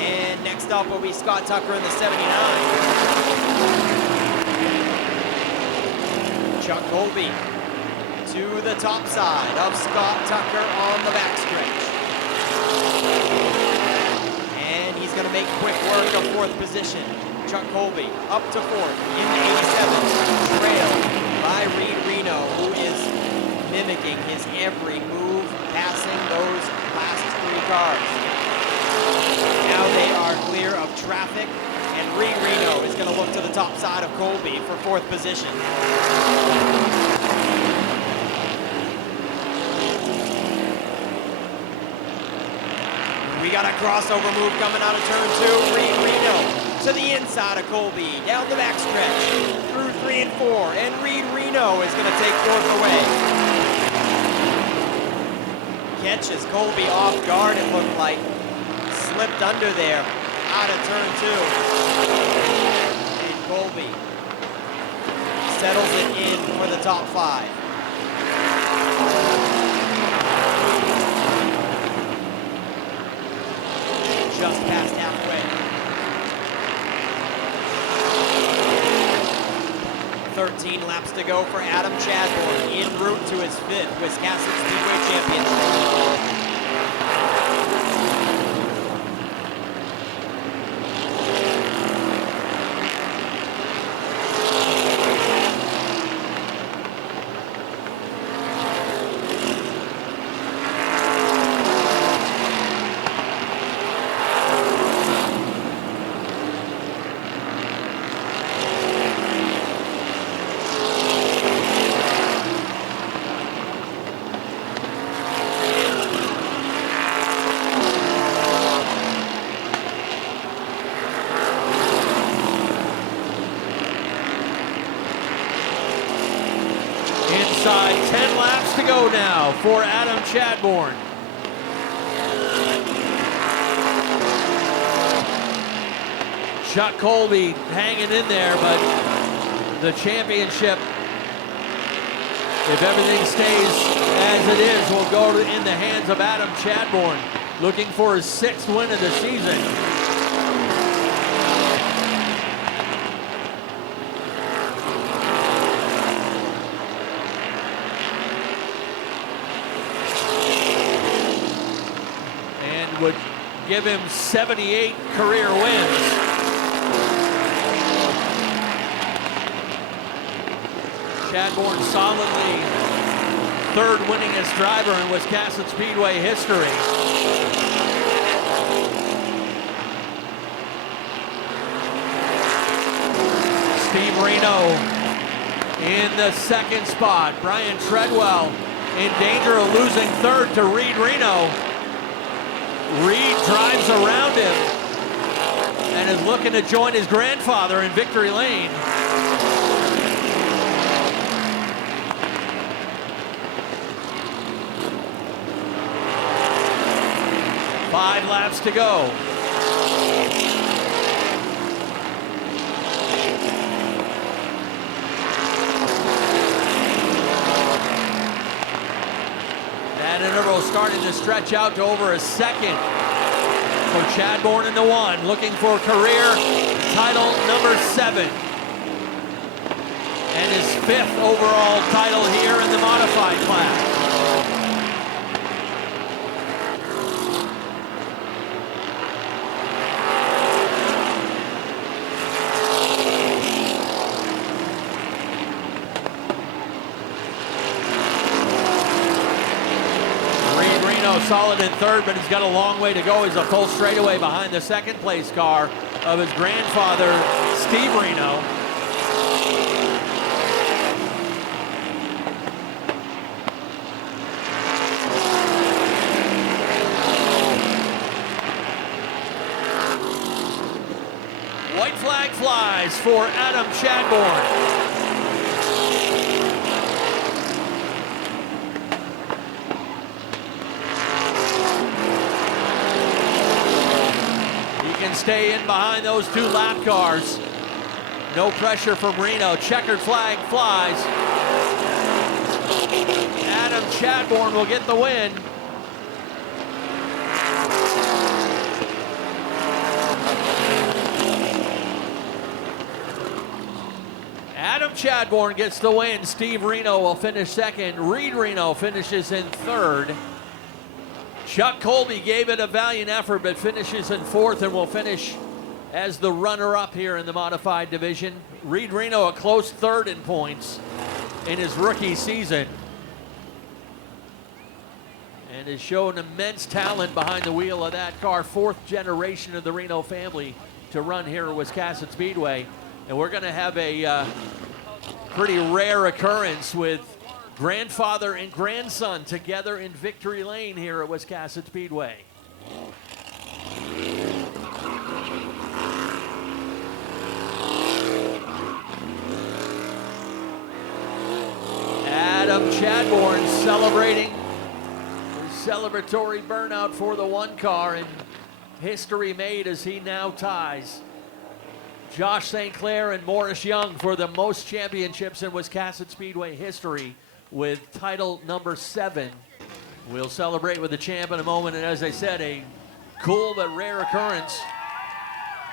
And next up will be Scott Tucker in the 79. Chuck Colby to the top side of Scott Tucker on the backstretch. And he's going to make quick work of 4th position. Chuck Colby up to 4th in the 87, trailed by Reed Reno, who is mimicking his every move, passing those last 3 cars. Now they are clear of traffic, and Reed Reno is going to look to the top side of Colby for 4th position. We got a crossover move coming out of turn 2. Reed Reno to the inside of Colby, down the backstretch, through 3 and 4, and Reed Reno is going to take 4th away. Catches Colby off guard, it looked like. Slipped under there, out of turn 2. And Colby settles it in for the top 5. Just past halfway. 13 laps to go for Adam Chadbourne, en route to his 5th Wiscasset Speedway Championship. Inside 10 laps to go now for Adam Chadbourne. Chuck Colby hanging in there, but the championship, if everything stays as it is, will go in the hands of Adam Chadbourne, looking for his 6th win of the season. Would give him 78 career wins. Chadbourne solidly 3rd winningest driver in Wiscasset Speedway history. Steve Reno in the 2nd spot. Brian Treadwell in danger of losing 3rd to Reed Reno. Reed drives around him and is looking to join his grandfather in victory lane. 5 laps to go. starting to stretch out to over a second for Chadbourne in the 1, looking for career title number 7. And his 5th overall title here in the modified class. Solid in 3rd, but he's got a long way to go. He's a full straightaway behind the 2nd place car of his grandfather, Steve Reno. White flag flies for Adam Chadbourne. Stay in behind those 2 lap cars. No pressure from Reno. Checkered flag flies. Adam Chadbourne will get the win. Adam Chadbourne gets the win. Steve Reno will finish 2nd. Reed Reno finishes in 3rd. Chuck Colby gave it a valiant effort, but finishes in 4th and will finish as the runner-up here in the modified division. Reed Reno a close 3rd in points in his rookie season, and has shown immense talent behind the wheel of that car. 4th generation of the Reno family to run here at Wiscasset Speedway. And we're going to have a pretty rare occurrence with grandfather and grandson together in victory lane here at Wiscasset Speedway. Adam Chadbourne celebrating his celebratory burnout for the 1 car, and history made as he now ties Josh St. Clair and Morris Young for the most championships in Wiscasset Speedway history, with title number 7. We'll celebrate with the champ in a moment, and as I said, a cool but rare occurrence.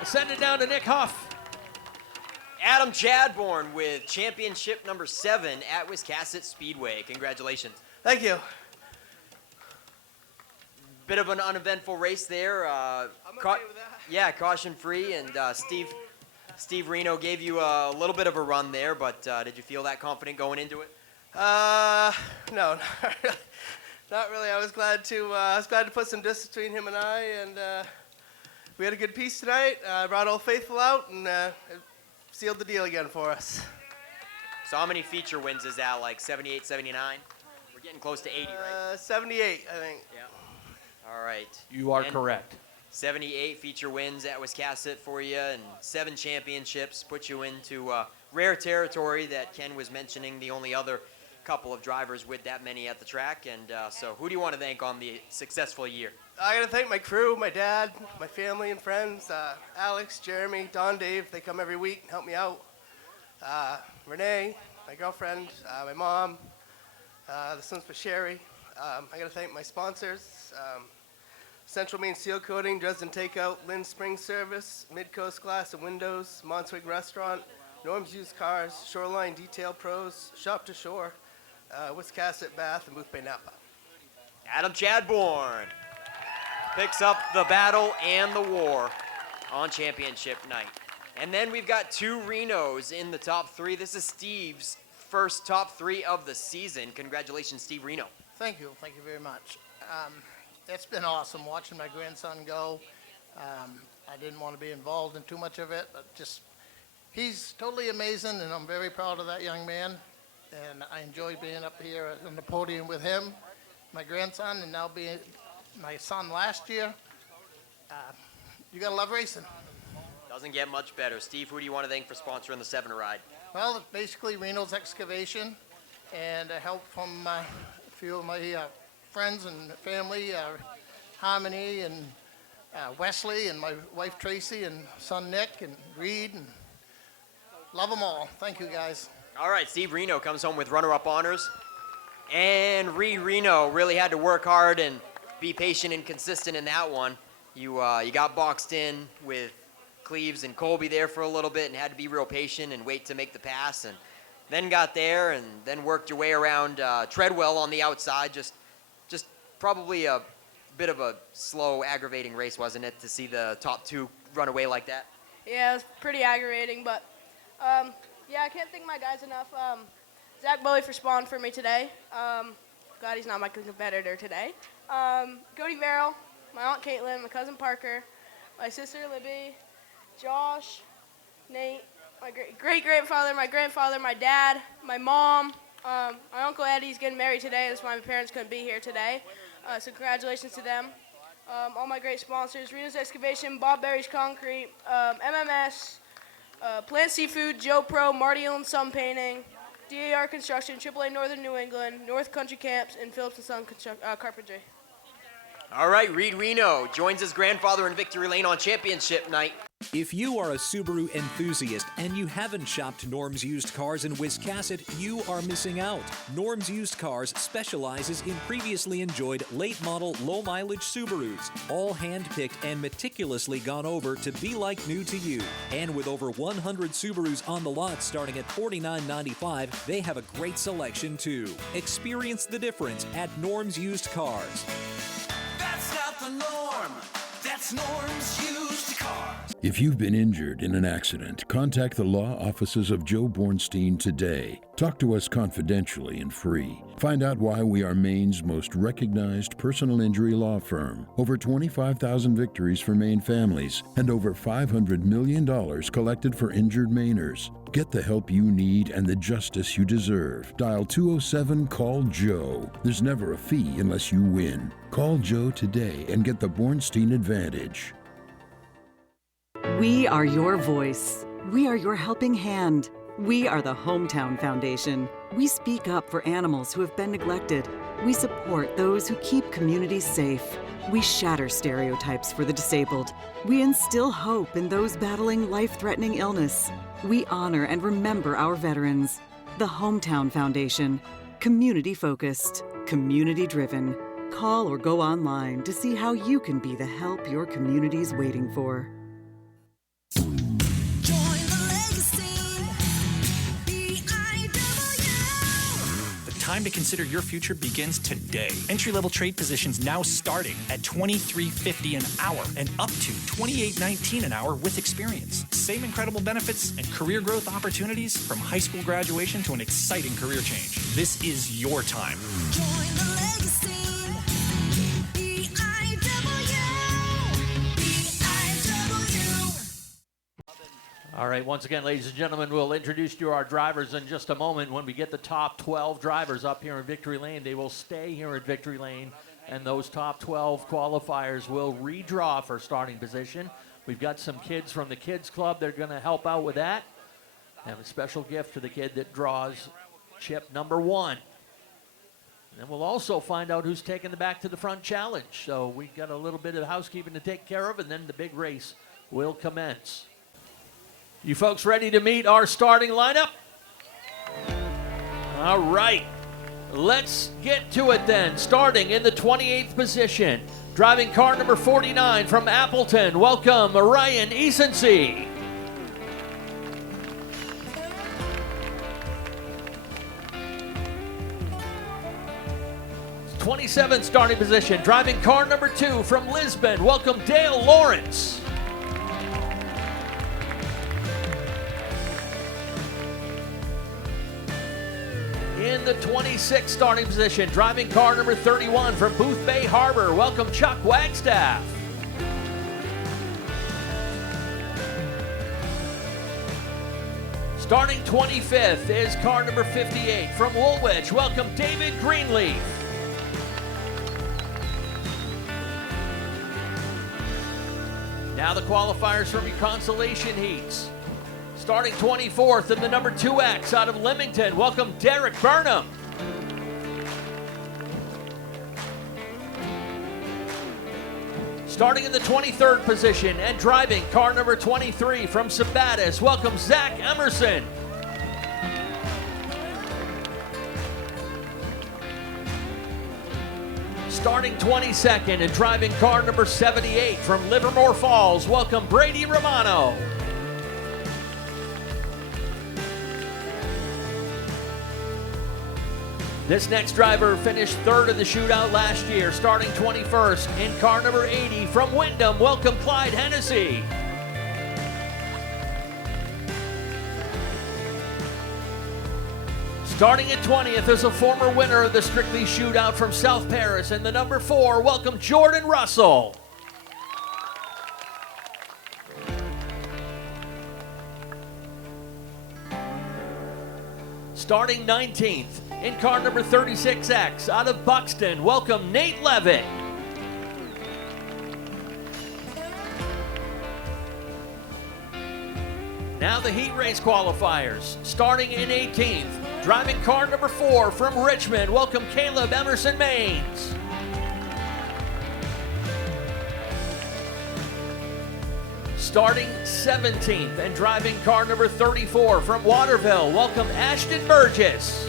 I send it down to Nick Huff. Adam Chadbourne with championship number 7 at Wiscasset Speedway. Congratulations. Thank you. Bit of an uneventful race there. I'm okay with that. Yeah, caution free, and Steve Reno gave you a little bit of a run there, but did you feel that confident going into it? No, not really. I was glad to put some distance between him and I, and we had a good piece tonight. Brought Old Faithful out, and it sealed the deal again for us. So how many feature wins is that, like 78, 79? We're getting close to 80, right? 78, I think. Yeah. All right. You are correct. 78 feature wins at Wiscasset for you, and 7 championships put you into rare territory that Ken was mentioning, the only other couple of drivers with that many at the track. And so who do you want to thank on the successful year? I got to thank my crew, my dad, my family and friends, Alex, Jeremy, Don, Dave. They come every week and help me out. Renee, my girlfriend, my mom, the sons for Sherry. I got to thank my sponsors, Central Main Seal Coating, Dresden Takeout, Lynn Spring Service, Midcoast Glass and Windows, Monswig Restaurant, Norm's Used Cars, Shoreline Detail Pros, Shop to Shore, Wiscasset Bath, and Booth Bay Napa. Adam Chadbourne picks up the battle and the war on championship night. And then we've got 2 Renos in the top 3. This is Steve's first top 3 of the season. Congratulations, Steve Reno. Thank you very much. It's been awesome watching my grandson go. I didn't want to be involved in too much of it, but he's totally amazing, and I'm very proud of that young man. And I enjoy being up here on the podium with him, my grandson, and now being my son last year. You gotta love racing. Doesn't get much better. Steve, who do you want to thank for sponsoring the 7 ride? Well, it's basically Reno's Excavation, and help from a few of my friends and family, Harmony and Wesley, and my wife Tracy, and son Nick, and Reed, and love them all. Thank you, guys. All right, Steve Reno comes home with runner-up honors. And Reed Reno really had to work hard and be patient and consistent in that one. You got boxed in with Cleves and Colby there for a little bit and had to be real patient and wait to make the pass, and then got there and then worked your way around Treadwell on the outside. Just probably a bit of a slow, aggravating race, wasn't it, to see the top two run away like that? Yeah, it was pretty aggravating, but yeah, I can't thank my guys enough. Zach Bowie for spawn for me today. Glad he's not my competitor today. Cody Merrill, my Aunt Caitlin, my cousin Parker, my sister Libby, Josh, Nate, my great-grandfather, my grandfather, my dad, my mom, my Uncle Eddie's getting married today. That's why my parents couldn't be here today. So congratulations to them. All my great sponsors, Reno's Excavation, Bob Berry's Concrete, MMS, Plant Seafood, Joe Pro, Marty Allen Sun Painting, DAR Construction, AAA Northern New England, North Country Camps, and Phillips & Son Carpentry. All right, Reed Reno joins his grandfather in victory lane on championship night. If you are a Subaru enthusiast and you haven't shopped Norm's Used Cars in Wiscasset, you are missing out. Norm's Used Cars specializes in previously enjoyed late-model, low-mileage Subarus, all hand-picked and meticulously gone over to be like new to you. And with over 100 Subarus on the lot starting at $49.95, they have a great selection too. Experience the difference at Norm's Used Cars. That's not the norm. That's Norm's Used Cars. If you've been injured in an accident, contact the law offices of Joe Bornstein today. Talk to us confidentially and free. Find out why we are Maine's most recognized personal injury law firm. Over 25,000 victories for Maine families and over $500 million collected for injured Mainers. Get the help you need and the justice you deserve. Dial 207-CALL-JOE. There's never a fee unless you win. Call Joe today and get the Bornstein advantage. We are your voice. We are your helping hand. We are the Hometown Foundation. We speak up for animals who have been neglected. We support those who keep communities safe. We shatter stereotypes for the disabled. We instill hope in those battling life-threatening illness. We honor and remember our veterans. The Hometown Foundation. Community-focused, community-driven. Call or go online to see how you can be the help your community's waiting for. Time to consider your future begins today. Entry-level trade positions now starting at $23.50 an hour and up to $28.19 an hour with experience. Same incredible benefits and career growth opportunities from high school graduation to an exciting career change. This is your time. Join the legacy. All right, once again, ladies and gentlemen, we'll introduce you to our drivers in just a moment. When we get the top 12 drivers up here in Victory Lane, they will stay here at Victory Lane, and those top 12 qualifiers will redraw for starting position. We've got some kids from the Kids Club. They're going to help out with that. Have a special gift for the kid that draws chip number 1. And then we'll also find out who's taking the back to the front challenge. So we've got a little bit of housekeeping to take care of, and then the big race will commence. You folks ready to meet our starting lineup? All right, let's get to it then. Starting in the 28th position, driving car number 49 from Appleton, welcome Ryan Easonsey. '27th starting position, driving car number 2 from Lisbon, welcome Dale Lawrence. In the 26th starting position, driving car number 31 from Booth Bay Harbor, welcome Chuck Wagstaff. Starting 25th is car number 58 from Woolwich, welcome David Greenleaf. Now the qualifiers from your consolation heats. Starting 24th in the number 2X out of Leamington, welcome Derrick Burnham. Starting in the 23rd position and driving car number 23 from Sabatis, welcome Zack Emerson. Starting 22nd and driving car number 78 from Livermore Falls, welcome Brady Romano. This next driver finished third in the shootout last year, starting 21st in car number 80 from Wyndham, welcome Clyde Hennessey. Starting at 20th is a former winner of the Strictly Shootout from South Paris, and the number 4, welcome Jordan Russell. Starting 19th in car number 36X out of Buxton, welcome Nate Leavitt. Now the heat race qualifiers. Starting in 18th, driving car number 4 from Richmond, welcome Caleb Emerson Maines. Starting 17th and driving car number 34 from Waterville, welcome Ashton Burgess.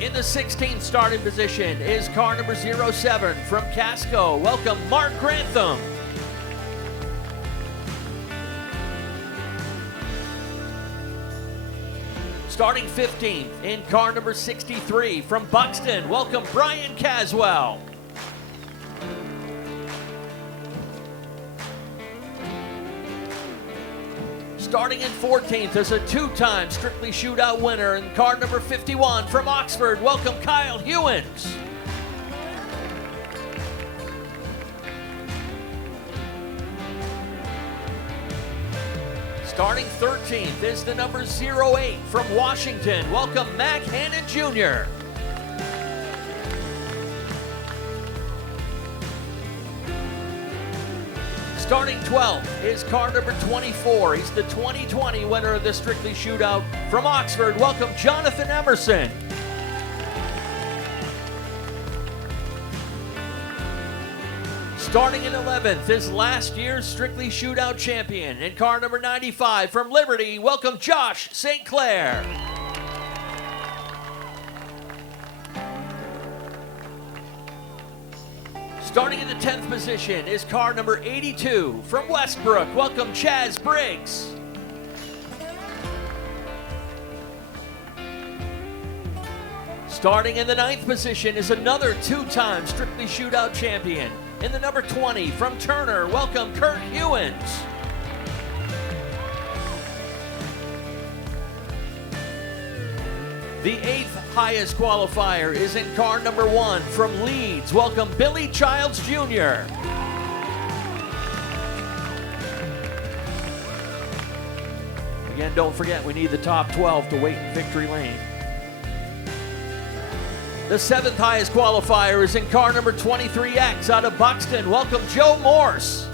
In the 16th starting position is car number 07 from Casco, welcome Mark Grantham. Starting 15th in car number 63 from Buxton, welcome Brian Caswell. Starting in 14th is a 2-time Strictly Shootout winner in car number 51 from Oxford, welcome Kyle Hewins. Starting 13th is the number 08 from Washington, welcome Mac Hannon Jr. Starting 12th is car number 24. He's the 2020 winner of the Strictly Shootout from Oxford. Welcome, Jonathan Emerson. Starting in 11th is last year's Strictly Shootout champion and car number 95 from Liberty. Welcome, Josh St. Clair. Starting in the 10th position is car number 82 from Westbrook. Welcome, Chaz Briggs. Starting in the 9th position is another 2-time Strictly Shootout champion. In the number 20 from Turner, welcome Kurt Hewins. The 8th highest qualifier is in car number 1 from Leeds. Welcome Billy Childs Jr. Again, don't forget, we need the top 12 to wait in victory lane. The 7th highest qualifier is in car number 23X out of Buxton. Welcome Joe Morse.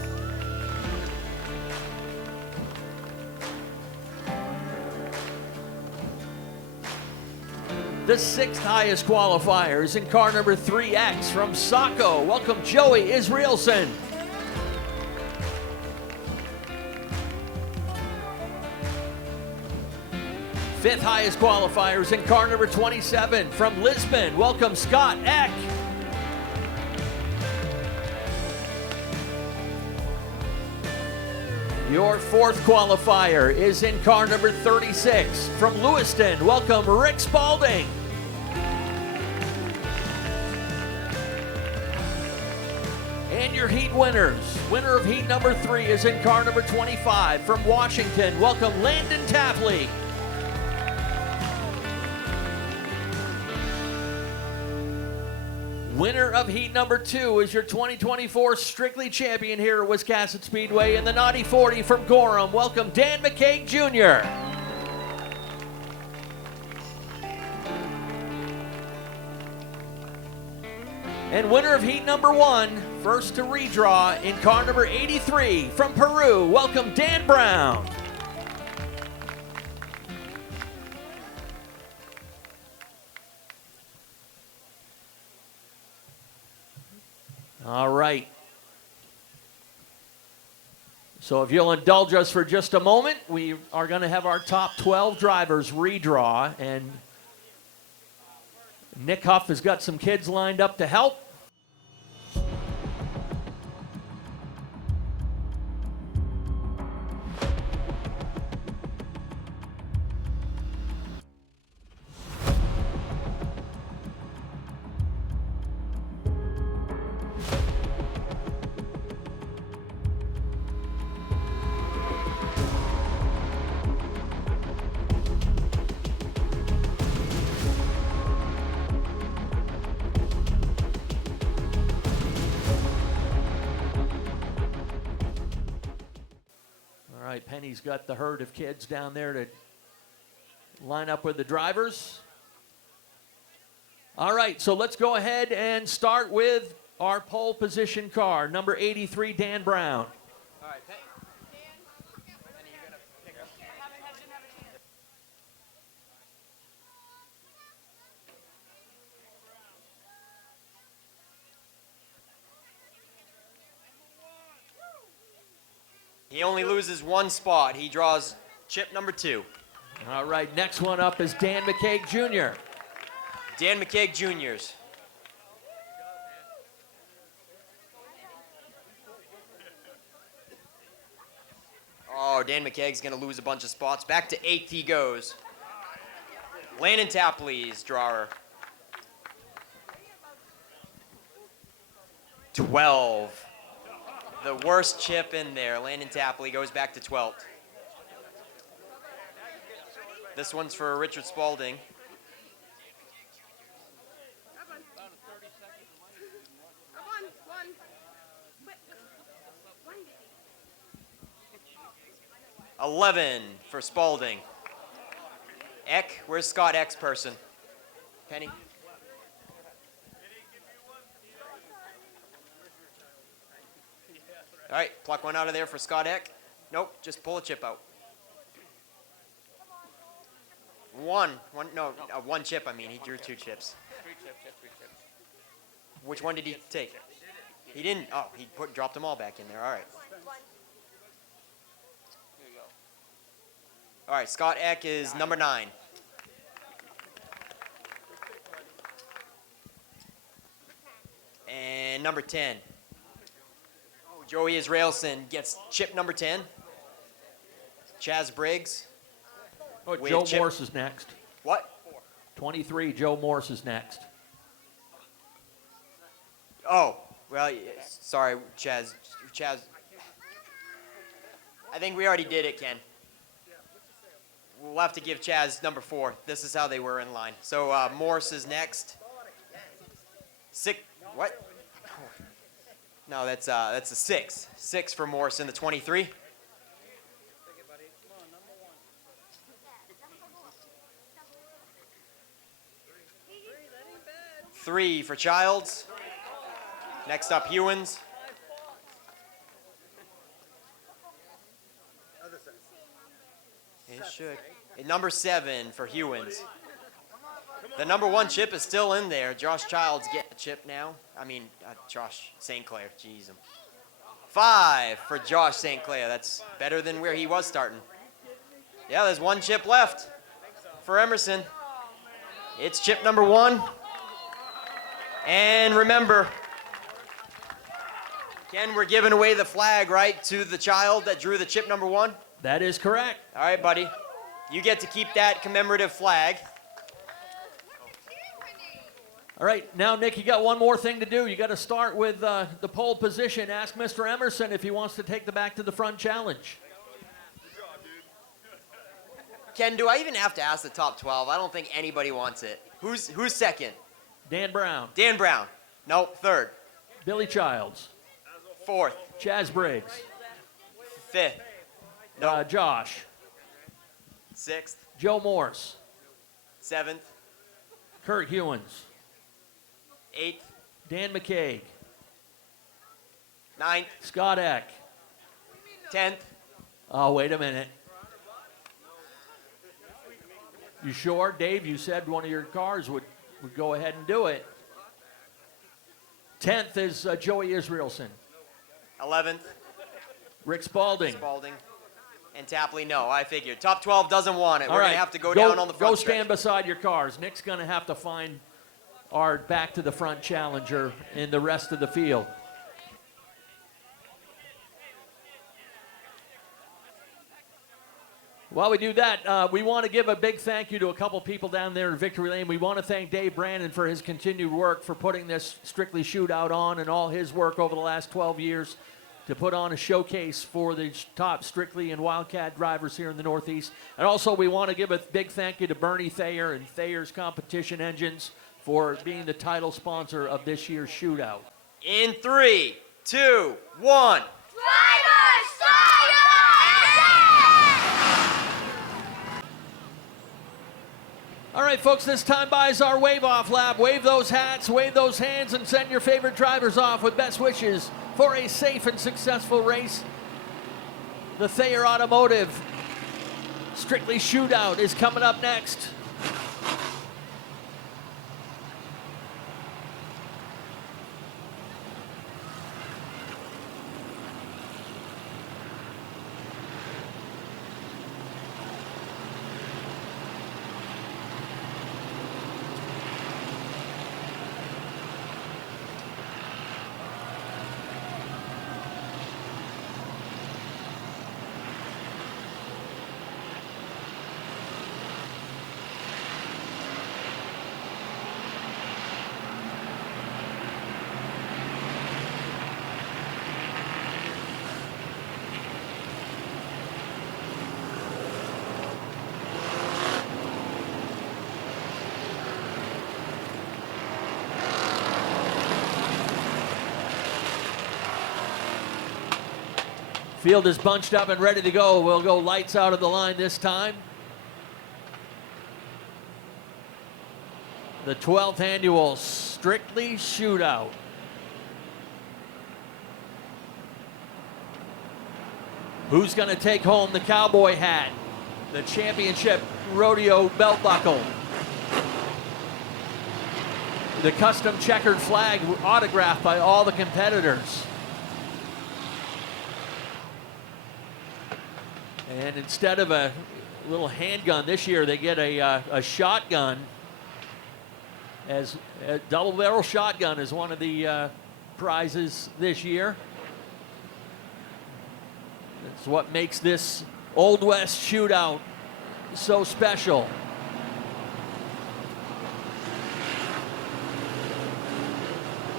The 6th highest qualifier is in car number 3X from Saco. Welcome Joey Israelson. Fifth highest qualifier is in car number 27 from Lisbon. Welcome Scott Eck. Your 4th qualifier is in car number 36 from Lewiston. Welcome Rick Spalding. And your heat winners. Winner of heat number 3 is in car number 25 from Washington. Welcome Landon Tapley. Winner of heat number 2 is your 2024 Strictly champion here at Wiscasset Speedway in the Naughty 40 from Gorham. Welcome Dan McKeage Jr. And winner of heat number 1, first to redraw in car number 83 from Peru. Welcome Dan Brown. All right. So if you'll indulge us for just a moment, we are going to have our top 12 drivers redraw, and Nick Huff has got some kids lined up to help. All right, Penny's got the herd of kids down there to line up with the drivers. All right, so let's go ahead and start with our pole position car, number 83, Dan Brown. All right, he only loses one spot. He draws chip number 2. All right, next one up is Dan McKeage Jr. Dan McKeage Jr.'s. Oh, Dan McKeag's going to lose a bunch of spots. Back to 8th he goes. Landon Tapley's drawer. 12. The worst chip in there. Landon Tapley goes back to 12th. This one's for Richard Spalding. $11 for Spalding. Eck, where's Scott Eck's person? Penny? All right, pluck one out of there for Scott Eck. Nope, just pull a chip out. One chip, I mean. He drew 2 chips. 3 chips. Which one did he take? He didn't, oh, he dropped them all back in there, all right. All right, Scott Eck is number 9. And number 10. Oh, Joey Israelson gets chip number 10. Chaz Briggs. Oh, Joe Morse is next. What? 23, Joe Morse is next. Oh, well, sorry, Chaz. I think we already did it, Ken. We'll have to give Chaz number 4. This is how they were in line. So Morse is next. 6. What? No, that's a 6. 6 for Morse in the 23. Three for Childs. Next up, Hewins. It should. And number 7 for Hewins. The number 1 chip is still in there. Josh Childs getting a chip now. I mean, Josh St. Clair. Jeez. 5 for Josh St. Clair. That's better than where he was starting. Yeah, there's 1 chip left for Emerson. It's chip number 1. And remember, Ken, we're giving away the flag, right, to the child that drew the chip number 1? That is correct. All right, buddy. You get to keep that commemorative flag. All right, now, Nick, you got one more thing to do. You got to start with the pole position. Ask Mr. Emerson if he wants to take the back to the front challenge. Ken, do I even have to ask the top 12? I don't think anybody wants it. Who's second? Dan Brown. Dan Brown. Nope, 3rd. Billy Childs. 4th. Chaz Briggs. 5th. Josh. 6th. Joe Morse. 7th. Kurt Hewins. 8th. Dan McKeage. 9th. Scott Eck. 10th. Oh, wait a minute. You sure? Dave, you said one of your cars would go ahead and do it. 10th is Joey Israelson. 11th. Rick Spalding. Spalding. And Tapley, no, I figured. Top 12 doesn't want it. All We're right, going to have to go down on the front Go stretch. stand beside your cars. Nick's going to have to find our back to the front challenger in the rest of the field. While we do that, we want to give a big thank you to a couple people down there in Victory Lane. We want to thank Dave Brandon for his continued work for putting this Strictly Shootout on, and all his work over the last 12 years to put on a showcase for the top Strictly and Wildcat drivers here in the Northeast. And also we want to give a big thank you to Bernie Thayer and Thayer's Competition Engines for being the title sponsor of this year's shootout. In 3, 2, 1. All right, folks, this time by is our wave-off lap. Wave those hats, wave those hands, and send your favorite drivers off with best wishes for a safe and successful race. The Thayer Automotive Strictly Shootout is coming up next. Field is bunched up and ready to go. We'll go lights out of the line this time. The 12th annual Strictly Shootout. Who's going to take home the cowboy hat, the championship rodeo belt buckle, the custom checkered flag autographed by all the competitors? And instead of a little handgun this year, they get a shotgun. As a double barrel shotgun is one of the prizes this year. That's what makes this Old West Shootout so special.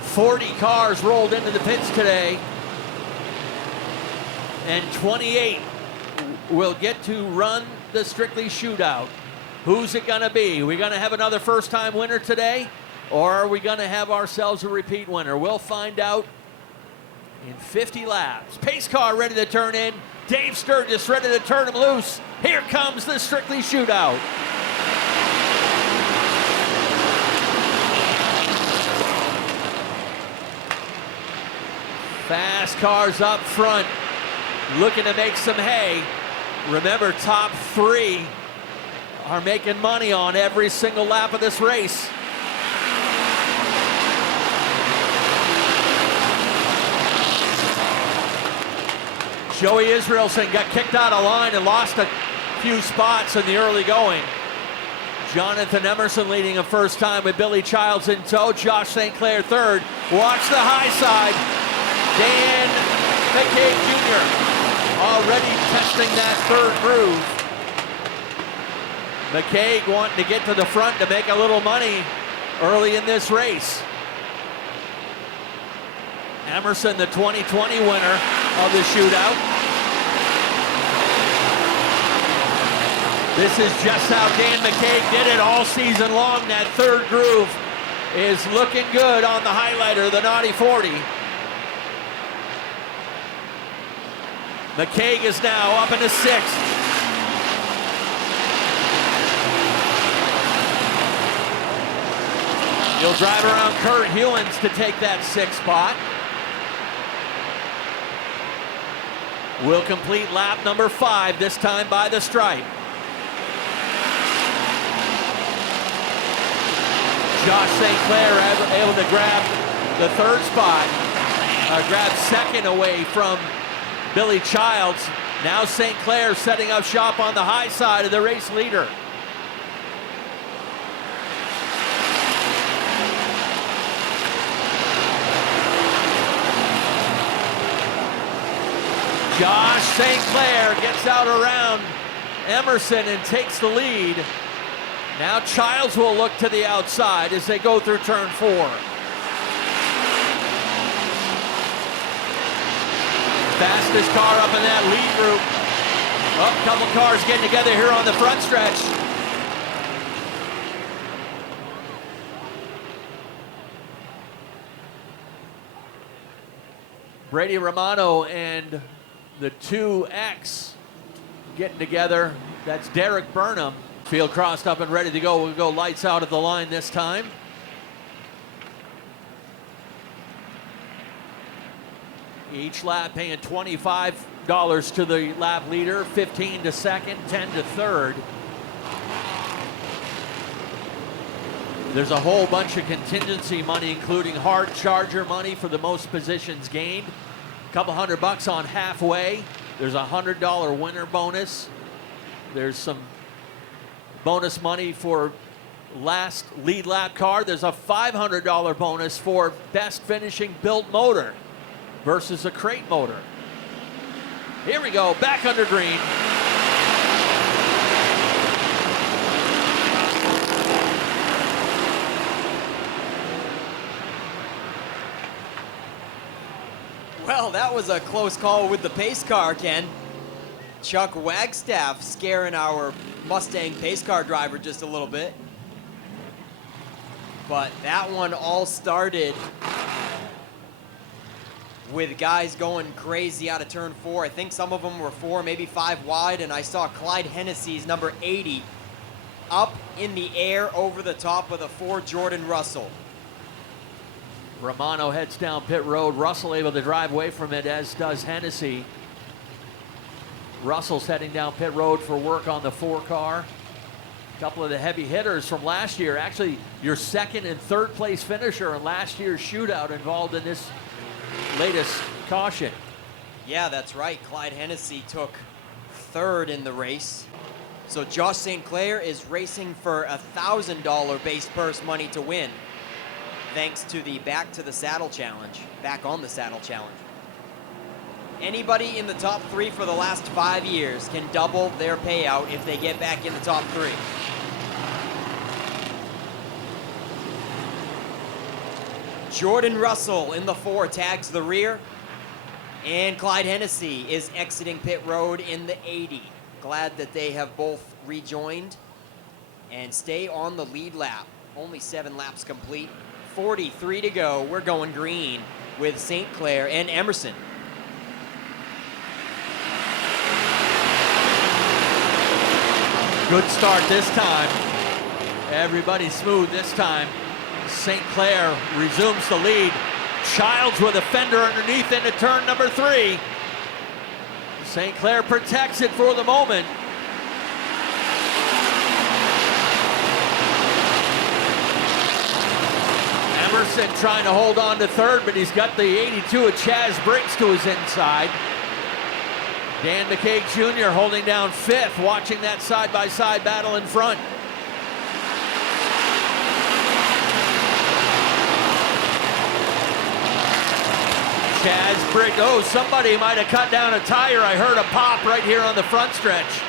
"40 cars rolled into the pits today, and 28 will get to run the Strictly Shootout. Who's it going to be? Are we going to have another first-time winner today, or are we going to have ourselves a repeat winner? We'll find out in 50 laps. Pace car ready to turn in. Dave Sturgis ready to turn him loose. Here comes the Strictly Shootout. Fast cars up front, looking to make some hay. Remember, top 3 are making money on every single lap of this race. Joey Israelson got kicked out of line and lost a few spots in the early going. Jonathan Emerson leading a first time with Billy Childs in tow. Josh St. Clair third. Watch the high side. Dan McKeage Jr. already testing that third groove. McKeage wanting to get to the front to make a little money early in this race. Emerson, the 2020 winner of the shootout. This is just how Dan McKeage did it all season long. That third groove is looking good on the highlighter, the Naughty 40. McKeage is now up into 6th. He'll drive around Kurt Hewins to take that 6th spot. Will complete lap number 5, this time by the stripe. Josh St. Clair able to grab the 3rd spot, grab 2nd away from Billy Childs. Now St. Clair setting up shop on the high side of the race leader. Josh St. Clair gets out around Emerson and takes the lead. Now Childs will look to the outside as they go through turn 4. Fastest car up in that lead group. Oh, a couple cars getting together here on the front stretch. Brady Romano and the 2X getting together. That's Derrick Burnham. Field crossed up and ready to go. We'll go lights out at the line this time. Each lap paying $25 to the lap leader, 15 to second, 10 to third. There's a whole bunch of contingency money, including hard charger money for the most positions gained. A couple $100 on halfway. There's a $100 winner bonus. There's some bonus money for last lead lap car. There's a $500 bonus for best finishing built motor versus a crate motor. Here we go, back under green. Well, that was a close call with the pace car, Ken. Chuck Wagstaff scaring our Mustang pace car driver just a little bit. But that one all started with guys going crazy out of turn 4. I think some of them were 4, maybe 5 wide, and I saw Clyde Hennessey's number 80 up in the air over the top of the 4 Jordan Russell. Romano heads down pit road. Russell able to drive away from it, as does Hennessey. Russell's heading down pit road for work on the 4 car. A couple of the heavy hitters from last year. Actually, your second and third place finisher in last year's shootout involved in this latest caution. Yeah, that's right. Clyde Hennessey took 3rd in the race. So Josh St. Clair is racing for $1,000 base purse money to win, thanks to the Back to the Saddle Challenge, Back on the Saddle Challenge. Anybody in the top 3 for the last 5 years can double their payout if they get back in the top 3. Jordan Russell in the 4 tags the rear, and Clyde Hennessey is exiting pit road in the 80. Glad that they have both rejoined and stay on the lead lap. Only 7 laps complete. 43 to go. We're going green with St. Clair and Emerson. Good start this time. Everybody smooth this time. St. Clair resumes the lead. Childs with a fender underneath into turn number 3. St. Clair protects it for the moment. Emerson trying to hold on to 3rd, but he's got the 82 of Chaz Briggs to his inside. Dan McKeage Jr. holding down 5th, watching that side-by-side battle in front. Chaz Briggs, oh, somebody might have cut down a tire. I heard a pop right here on the front stretch.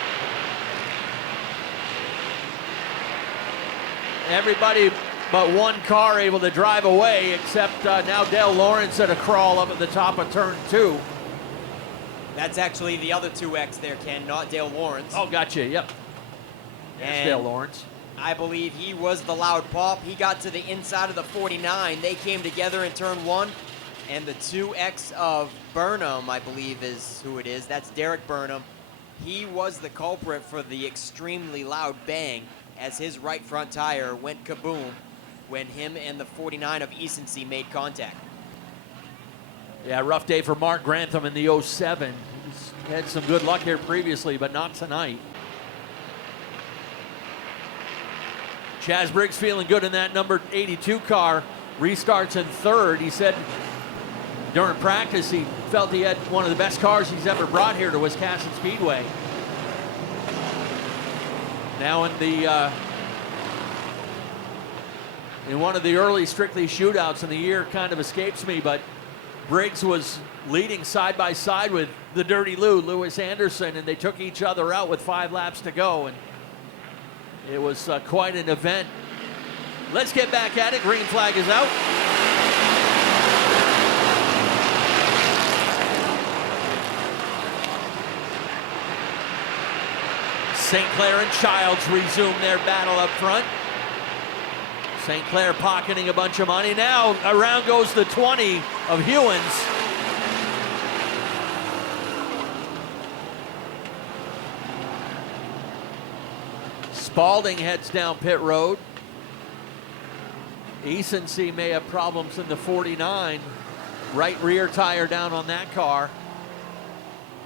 Everybody but 1 car able to drive away, except now Dale Lawrence at a crawl up at the top of turn 2. That's actually the other 2X there, Ken, not Dale Lawrence. Oh, gotcha, yep. There's Dale Lawrence. I believe he was the loud pop. He got to the inside of the 49. They came together in turn 1. And the 2X of Burnham, I believe is who it is. That's Derrick Burnham. He was the culprit for the extremely loud bang as his right front tire went kaboom when him and the 49 of Easonsea made contact. Yeah, rough day for Mark Grantham in the 07. He's had some good luck here previously, but not tonight. Chaz Briggs feeling good in that number 82 car. Restarts in 3rd. He said during practice, he felt he had one of the best cars he's ever brought here to Wiscasset Speedway. Now in one of the early Strictly Shootouts, and the year kind of escapes me, but Briggs was leading side by side with the Dirty Lou, Lewis Anderson, and they took each other out with 5 laps to go, and it was quite an event. Let's get back at it. Green flag is out. St. Clair and Childs resume their battle up front. St. Clair pocketing a bunch of money. Now around goes the 20 of Hewins. Spalding heads down pit road. Easonsee may have problems in the 49. Right rear tire down on that car.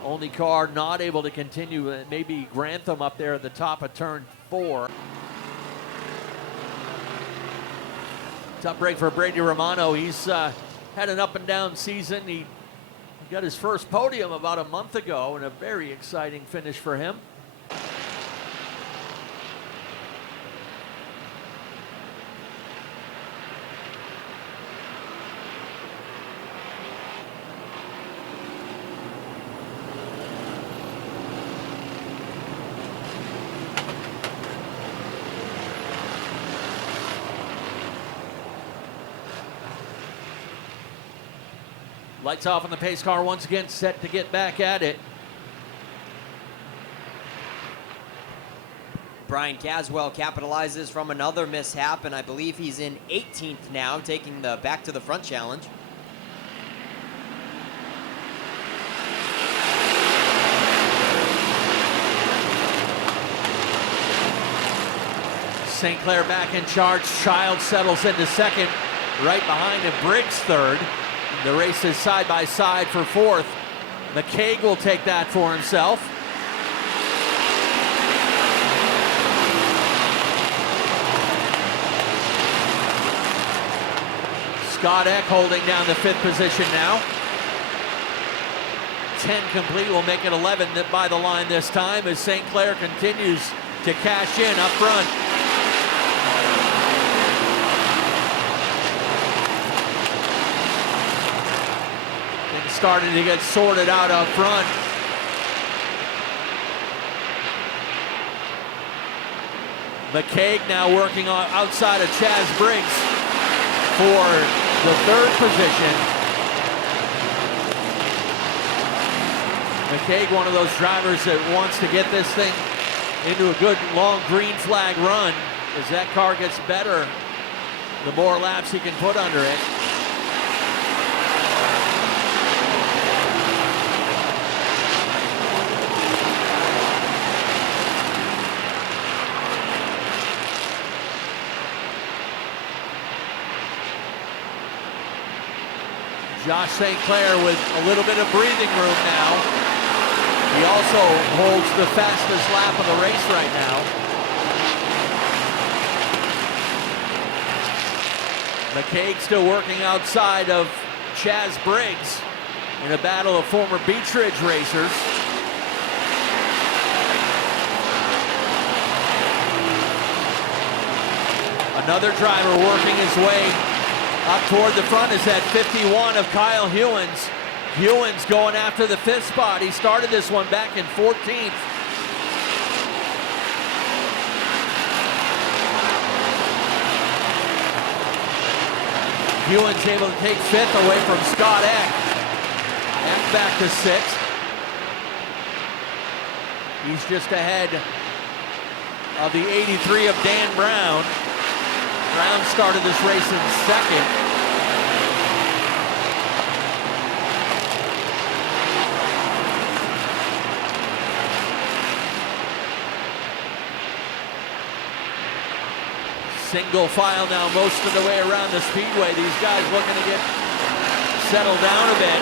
Only car not able to continue, maybe Grantham up there at the top of turn 4. Tough break for Brady Romano. He's had an up and down season. He got his first podium about a month ago, and a very exciting finish for him. Lights off on the pace car once again, set to get back at it. Brian Caswell capitalizes from another mishap, and I believe he's in 18th now, taking the back to the front challenge. St. Clair back in charge. Child settles into second. Right behind him, Briggs third. The race is side by side for fourth. McKeage will take that for himself. Scott Eck holding down the 5th position now. 10 complete will make it 11 by the line this time as St. Clair continues to cash in up front. Starting to get sorted out up front. McKeage now working on outside of Chaz Briggs for the 3rd position. McKeage, one of those drivers that wants to get this thing into a good long green flag run. As that car gets better, the more laps he can put under it. Josh St. Clair with a little bit of breathing room now. He also holds the fastest lap of the race right now. McKeage still working outside of Chaz Briggs in a battle of former Beech Ridge racers. Another driver working his way up toward the front is that 51 of Kyle Hewins. Hewins going after the 5th spot. He started this one back in 14th. Hewins able to take 5th away from Scott Eck. Eck back to 6th. He's just ahead of the 83 of Dan Brown. Brown started this race in 2nd. Single file now most of the way around the speedway. These guys looking to get settled down a bit.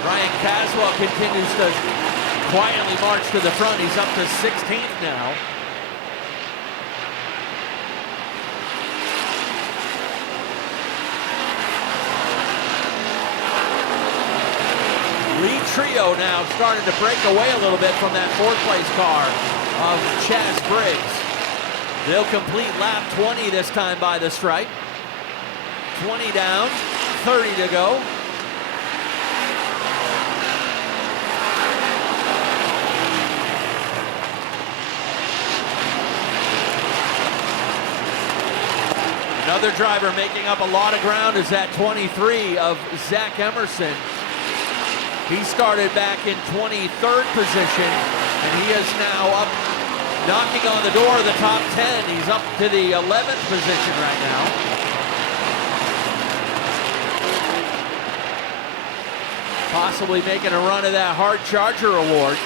Brian Caswell continues to quietly march to the front. He's up to 16th now. trio now starting to break away a little bit from that fourth place car of Chaz Briggs. They'll complete lap 20 this time by the stripe. 20 down, 30 to go. Another driver making up a lot of ground is that 23 of Zack Emerson. He started back in 23rd position, and he is now up, knocking on the door of the top 10. He's up to the 11th position right now. Possibly making a run of that Hard Charger award.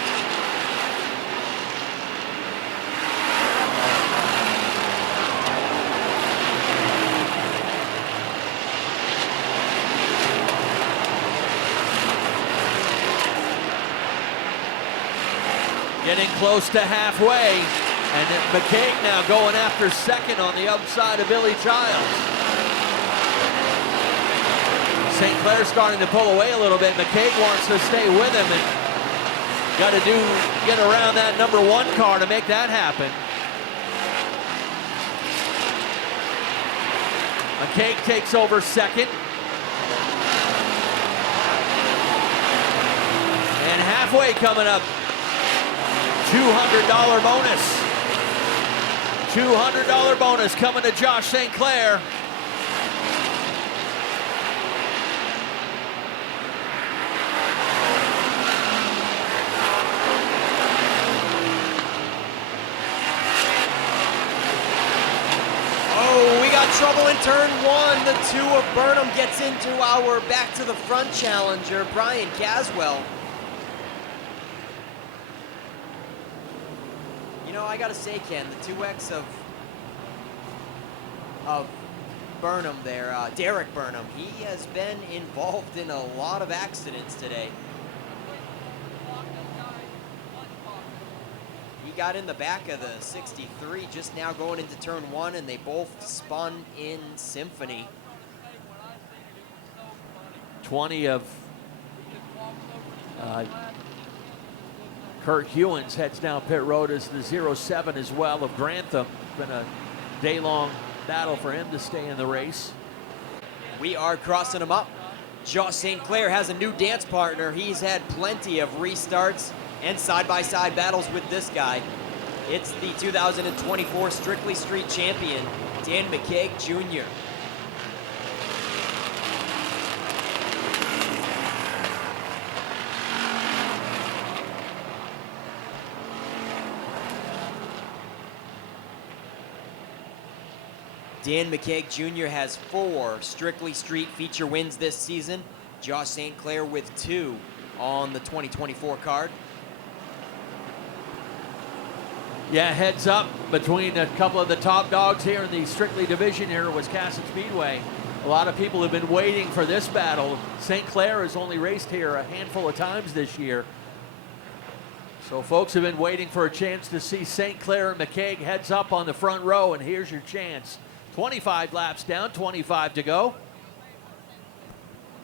Getting close to halfway, and McKeage now going after second on the outside of Billy Childs. St. Clair starting to pull away a little bit. McKeage wants to stay with him, and got to get around that number 1 car to make that happen. McKeage takes over second. And halfway coming up. $200 bonus. $200 bonus coming to Josh St. Clair. Oh, we got trouble in turn 1. The 2 of Burnham gets into our back to the front challenger, Brian Caswell. I gotta say, Ken, the 2X of Burnham there, Derrick Burnham, he has been involved in a lot of accidents today. He got in the back of the 63 just now going into turn 1, and they both spun in symphony. 20 of Kurt Hewins heads down pit road as the 07 as well of Grantham. Been a day-long battle for him to stay in the race. We are crossing him up. Josh St. Clair has a new dance partner. He's had plenty of restarts and side-by-side battles with this guy. It's the 2024 Strictly Street champion, Dan McKeage Jr. Dan McKeage Jr. has 4 Strictly Street feature wins this season. Josh St. Clair with 2 on the 2024 card. Yeah, heads up between a couple of the top dogs here in the Strictly division here at Wiscasset Speedway. A lot of people have been waiting for this battle. St. Clair has only raced here a handful of times this year. So folks have been waiting for a chance to see St. Clair and McKeage heads up on the front row, and here's your chance. 25 laps down, 25 to go.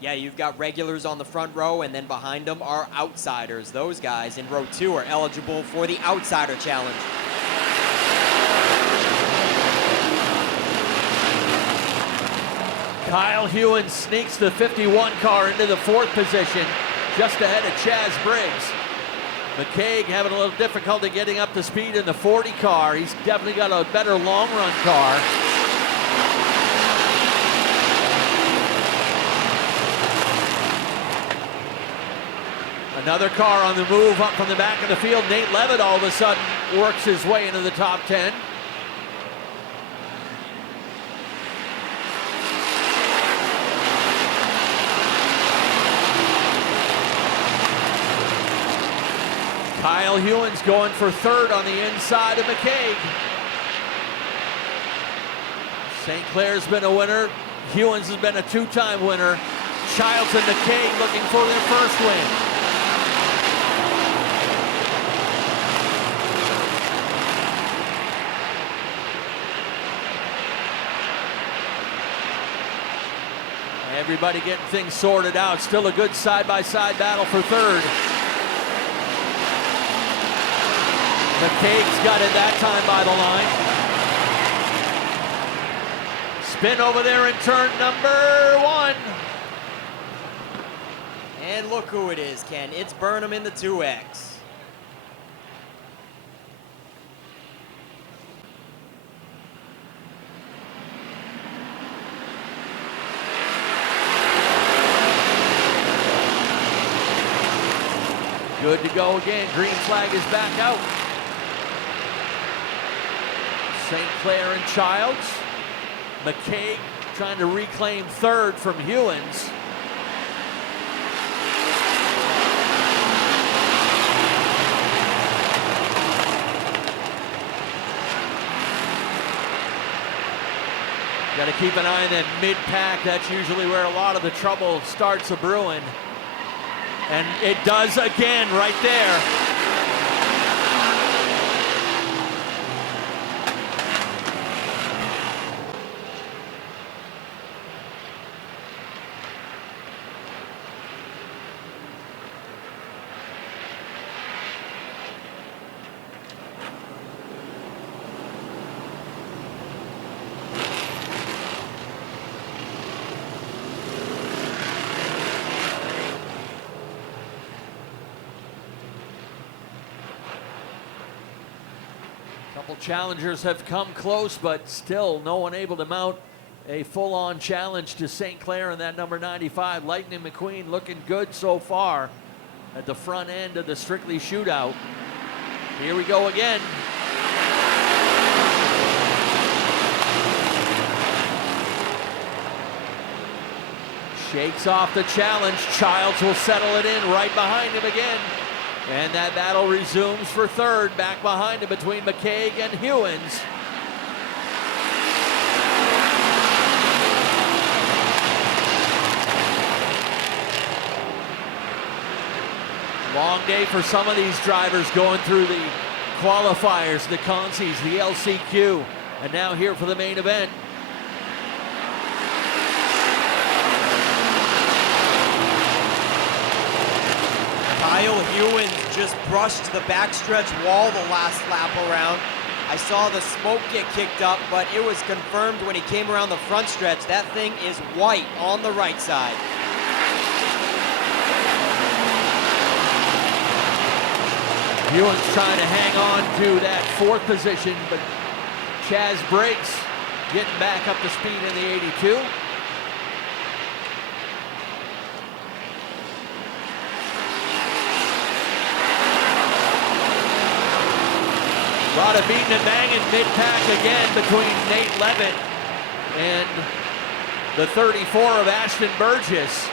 Yeah, you've got regulars on the front row, and then behind them are outsiders. Those guys in row 2 are eligible for the Outsider Challenge. Kyle Hewins sneaks the 51 car into the 4th position, just ahead of Chaz Briggs. McKeage having a little difficulty getting up to speed in the 40 car. He's definitely got a better long run car. Another car on the move up from the back of the field. Nate Leavitt all of a sudden works his way into the top 10. Kyle Hewins going for 3rd on the inside of McKeage. St. Clair's been a winner. Hewins has been a 2-time winner. Childs and McKeage looking for their first win. Everybody getting things sorted out. Still a good side-by-side battle for third. McKeage's got it that time by the line. Spin over there in turn number 1. And look who it is, Ken. It's Burnham in the 2X. Good to go again. Green flag is back out. St. Clair and Childs. McKeage trying to reclaim third from Hewins. Got to keep an eye on that mid-pack. That's usually where a lot of the trouble starts a brewing. And it does again right there. Couple challengers have come close, but still no one able to mount a full-on challenge to St. Clair in that number 95. Lightning McQueen looking good so far at the front end of the Strictly Shootout. Here we go again. Shakes off the challenge. Childs will settle it in right behind him again. And that battle resumes for third, back behind him between McKeage and Hewins. Long day for some of these drivers going through the qualifiers, the consies, the LCQ, and now here for the main event. Kyle Hewins just brushed the backstretch wall the last lap around. I saw the smoke get kicked up, but it was confirmed when he came around the front stretch. That thing is white on the right side. Hewins trying to hang on to that fourth position, but Chaz breaks, getting back up to speed in the 82. Lot of beating and banging mid-pack again between Nate Leavitt and the 34 of Ashton Burgess.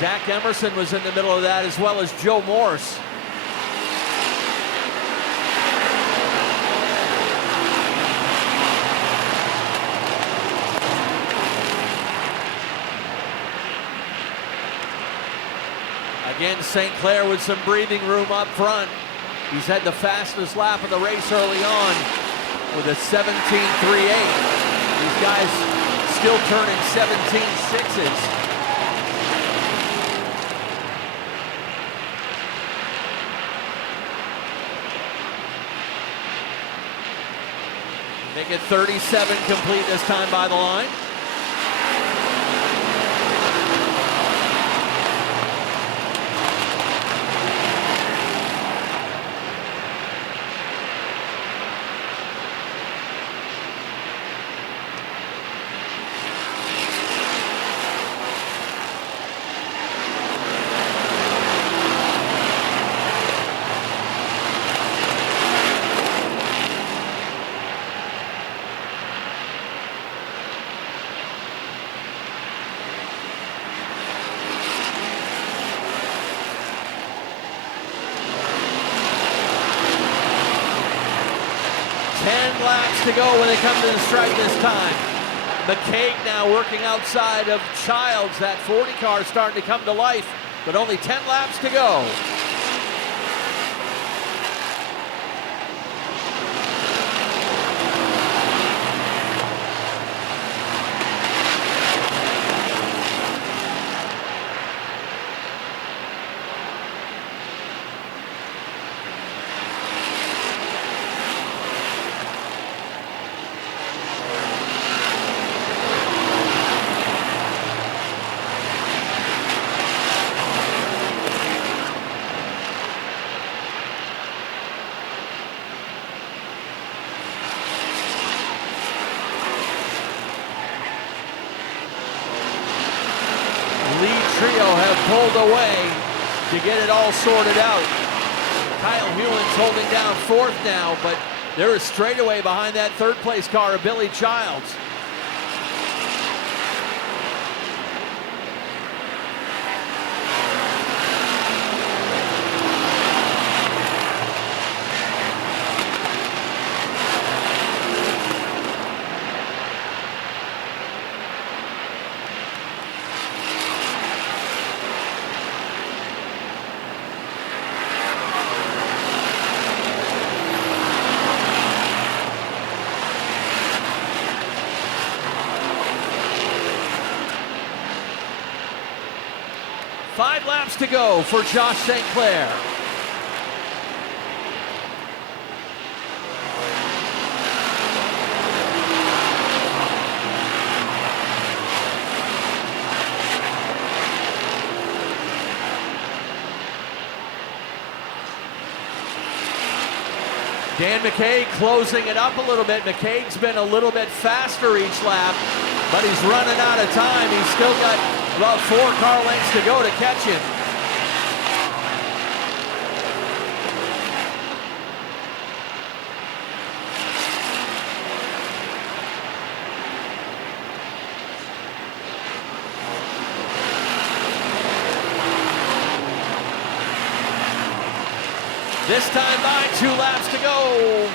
Zack Emerson was in the middle of that, as well as Joe Morse. Again, St. Clair with some breathing room up front. He's had the fastest lap of the race early on with a 17.38. These guys still turning 17.6s. Make it 37 complete this time by the line. Laps to go when they come to the stripe this time. McKeage now working outside of Childs. That 40 car starting to come to life, but only 10 laps to go. lead trio have pulled away to get it all sorted out. Kyle Hewins holding down fourth now, but they're a straightaway behind that third place car of Billy Childs. Five laps to go for Josh St. Clair. Dan McKeage closing it up a little bit. McKeage's been a little bit faster each lap, but he's running out of time. He's still got about 4 car lengths to go to catch him. This time by 2 laps to go.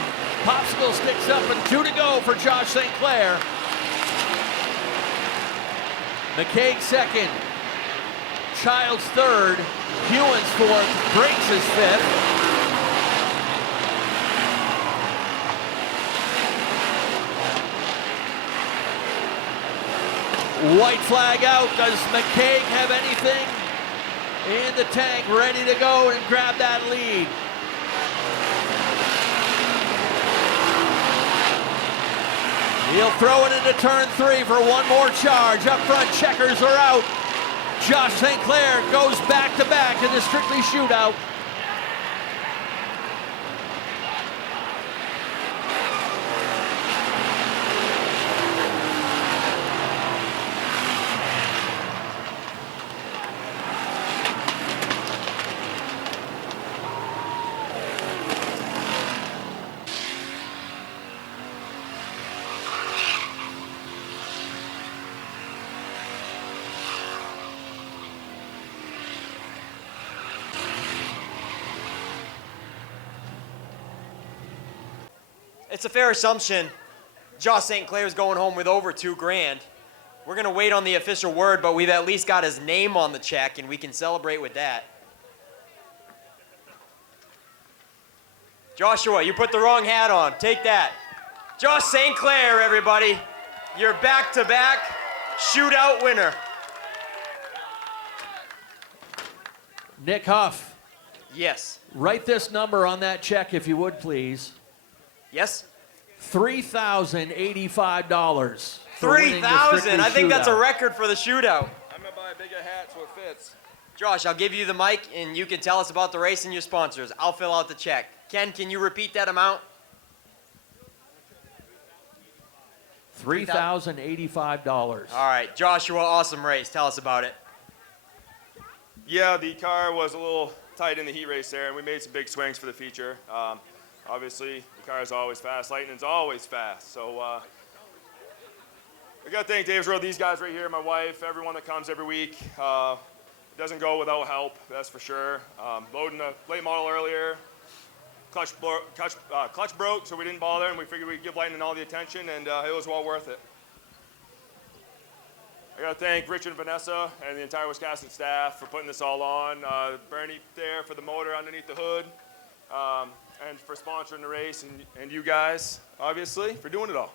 Popsicle sticks up and 2 to go for Josh St. Clair. McKeage second, Childs third, Hewins fourth, Briggs is fifth. White flag out. Does McKeage have anything in the tank ready to go and grab that lead? He'll throw it into turn 3 for one more charge. Up front, checkers are out. Josh St. Clair goes back-to-back in the Strictly Shootout. It's a fair assumption Josh St. Clair's going home with over $2 grand. We're gonna wait on the official word, but we've at least got his name on the check and we can celebrate with that. Joshua, you put the wrong hat on. Take that. Josh St. Clair, everybody. Your back-to-back shootout winner. Nick Huff. Yes. Write this number on that check if you would, please. Yes? $3,085. $3,000? I think that's a record for the shootout. I'm gonna buy a bigger hat so it fits. Josh, I'll give you the mic and you can tell us about the race and your sponsors. I'll fill out the check. Ken, can you repeat that amount? $3,085. All right, Joshua, awesome race. Tell us about it. Yeah, the car was a little tight in the heat race there, and we made some big swings for the feature. Obviously, the car is always fast. Lightning's always fast. So I got to thank Dave's Road, these guys right here, my wife, everyone that comes every week. It doesn't go without help, that's for sure. Loading a late model earlier, clutch broke, so we didn't bother, and we figured we'd give Lightning all the attention, and it was well worth it. I got to thank Richard and Vanessa and the entire Wiscasset staff for putting this all on. Bernie there for the motor underneath the hood. And for sponsoring the race, and you guys, obviously, for doing it all.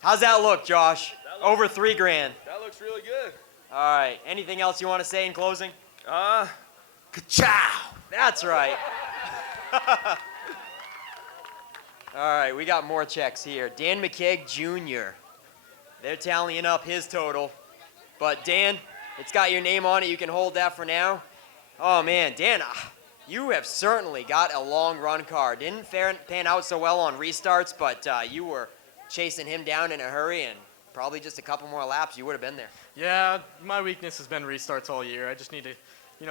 How's that look, Josh? Over $3 grand. That looks really good. All right. Anything else you want to say in closing? Ka-chow! That's right. All right, we got more checks here. Dan McKeage Jr. They're tallying up his total. But Dan, it's got your name on it. You can hold that for now. Oh, man, Dan, you have certainly got a long run car. Didn't pan out so well on restarts, but you were chasing him down in a hurry, and Probably just a couple more laps, you would have been there. Yeah, my weakness has been restarts all year. I just need to,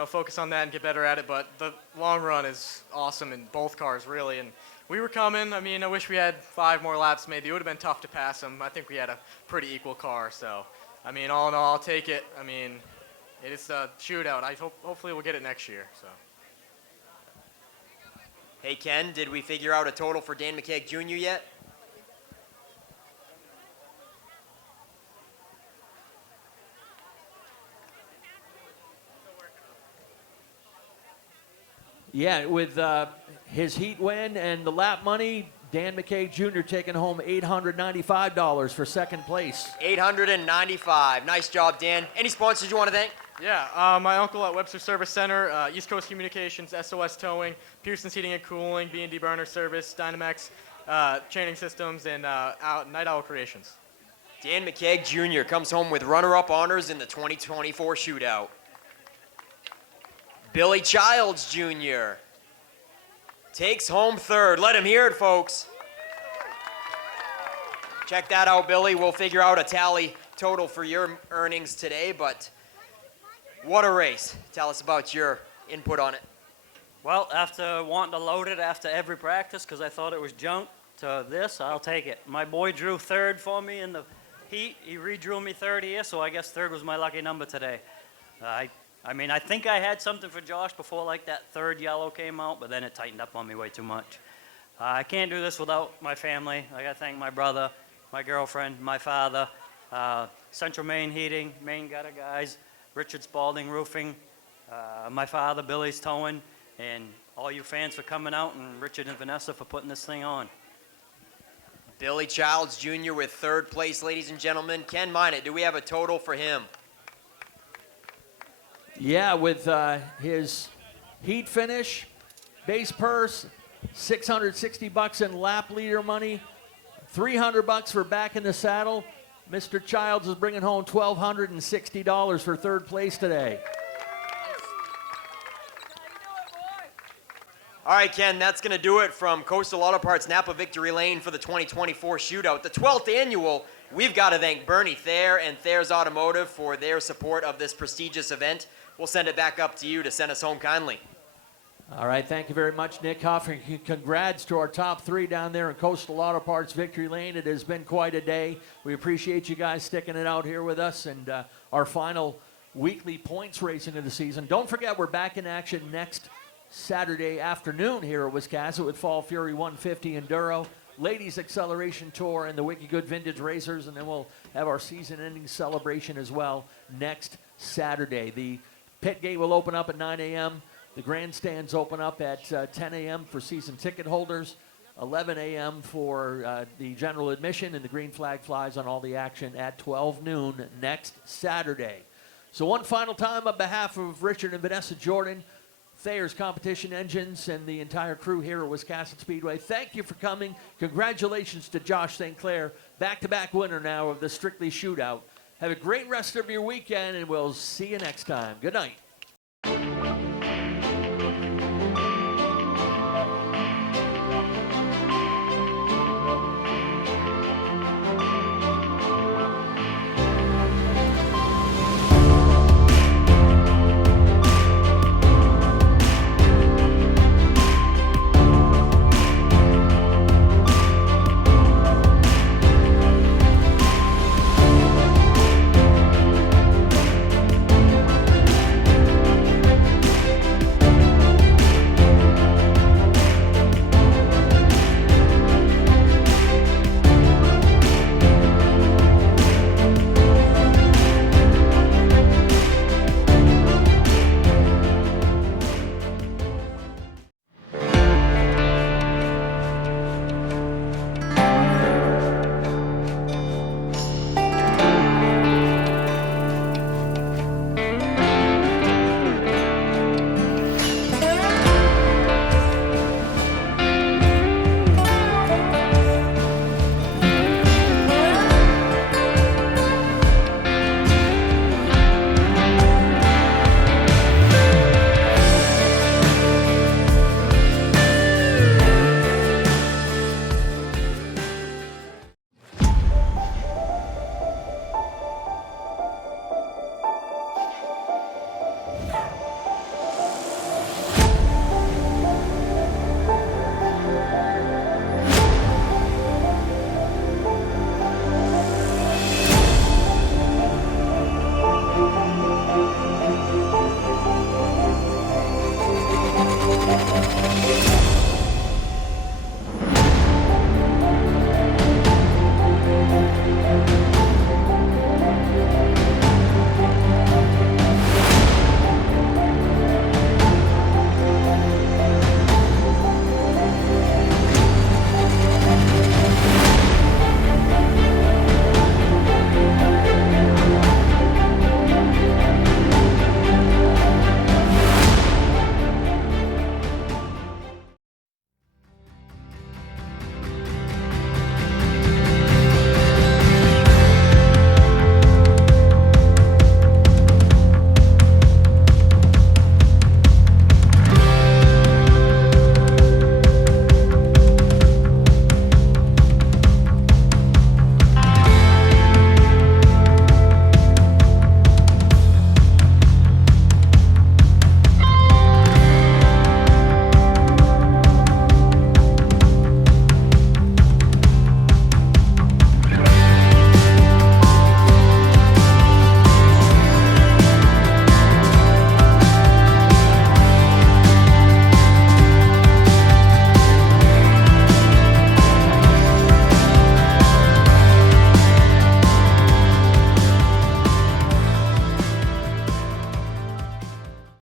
focus on that and get better at it. But the long run is awesome in both cars, really. And we were coming. I mean, I wish we had 5 more laps maybe. It would have been tough to pass them. I think we had a pretty equal car. So, I mean, all in all, I'll take it. I mean, it is a shootout. Hopefully we'll get it next year. So. Hey, Ken, did we figure out a total for Dan McKeage Jr. yet? Yeah, with his heat win and the lap money, Dan McKeage Jr. taking home $895 for second place. $895. Nice job, Dan. Any sponsors you want to thank? Yeah, my uncle at Webster Service Center, East Coast Communications, SOS Towing, Pearson's Heating and Cooling, B&D Burner Service, Dynamex Training Systems, and Night Owl Creations. Dan McKeage Jr. comes home with runner-up honors in the 2024 shootout. Billy Childs Jr. takes home third. Let him hear it, folks. Check that out, Billy. We'll figure out a tally total for your earnings today, but what a race. Tell us about your input on it. Well, after wanting to load it after every practice because I thought it was junk to this, I'll take it. My boy drew third for me in the heat. He redrew me third here, so I guess third was my lucky number today. I mean, I think I had something for Josh before, like that third yellow came out, but then it tightened up on me way too much. I can't do this without my family. I got to thank my brother, my girlfriend, my father, Central Maine Heating, Maine Gutter Guys, Richard Spalding Roofing, my father, Billy's Towing, and all you fans for coming out, and Richard and Vanessa for putting this thing on. Billy Childs Jr. with third place, ladies and gentlemen. Ken Minot, do we have a total for him? Yeah, with his heat finish, base purse, $660 in lap leader money, $300 for back in the saddle. Mr. Childs is bringing home $1,260 for third place today. All right, Ken, that's going to do it from Coastal Auto Parts Napa Victory Lane for the 2024 shootout. The 12th annual, we've got to thank Bernie Thayer and Thayer's Automotive for their support of this prestigious event. We'll send it back up to you to send us home kindly. All right, thank you very much, Nick Huff, and congrats to our top 3 down there in Coastal Auto Parts Victory Lane. It has been quite a day. We appreciate you guys sticking it out here with us and our final weekly points racing of the season. Don't forget, we're back in action next Saturday afternoon here at Wiscasset with Fall Fury 150 Enduro, Ladies Acceleration Tour, and the Wiki Good Vintage Racers, and then we'll have our season-ending celebration as well next Saturday. The pit gate will open up at 9 a.m. The grandstands open up at 10 a.m. for season ticket holders, 11 a.m. for the general admission, and the green flag flies on all the action at 12 noon next Saturday. So one final time on behalf of Richard and Vanessa Jordan, Thayer's Competition Engines, and the entire crew here at Wiscasset Speedway, thank you for coming. Congratulations to Josh St. Clair, back-to-back winner now of the Strictly Shootout. Have a great rest of your weekend, and we'll see you next time. Good night.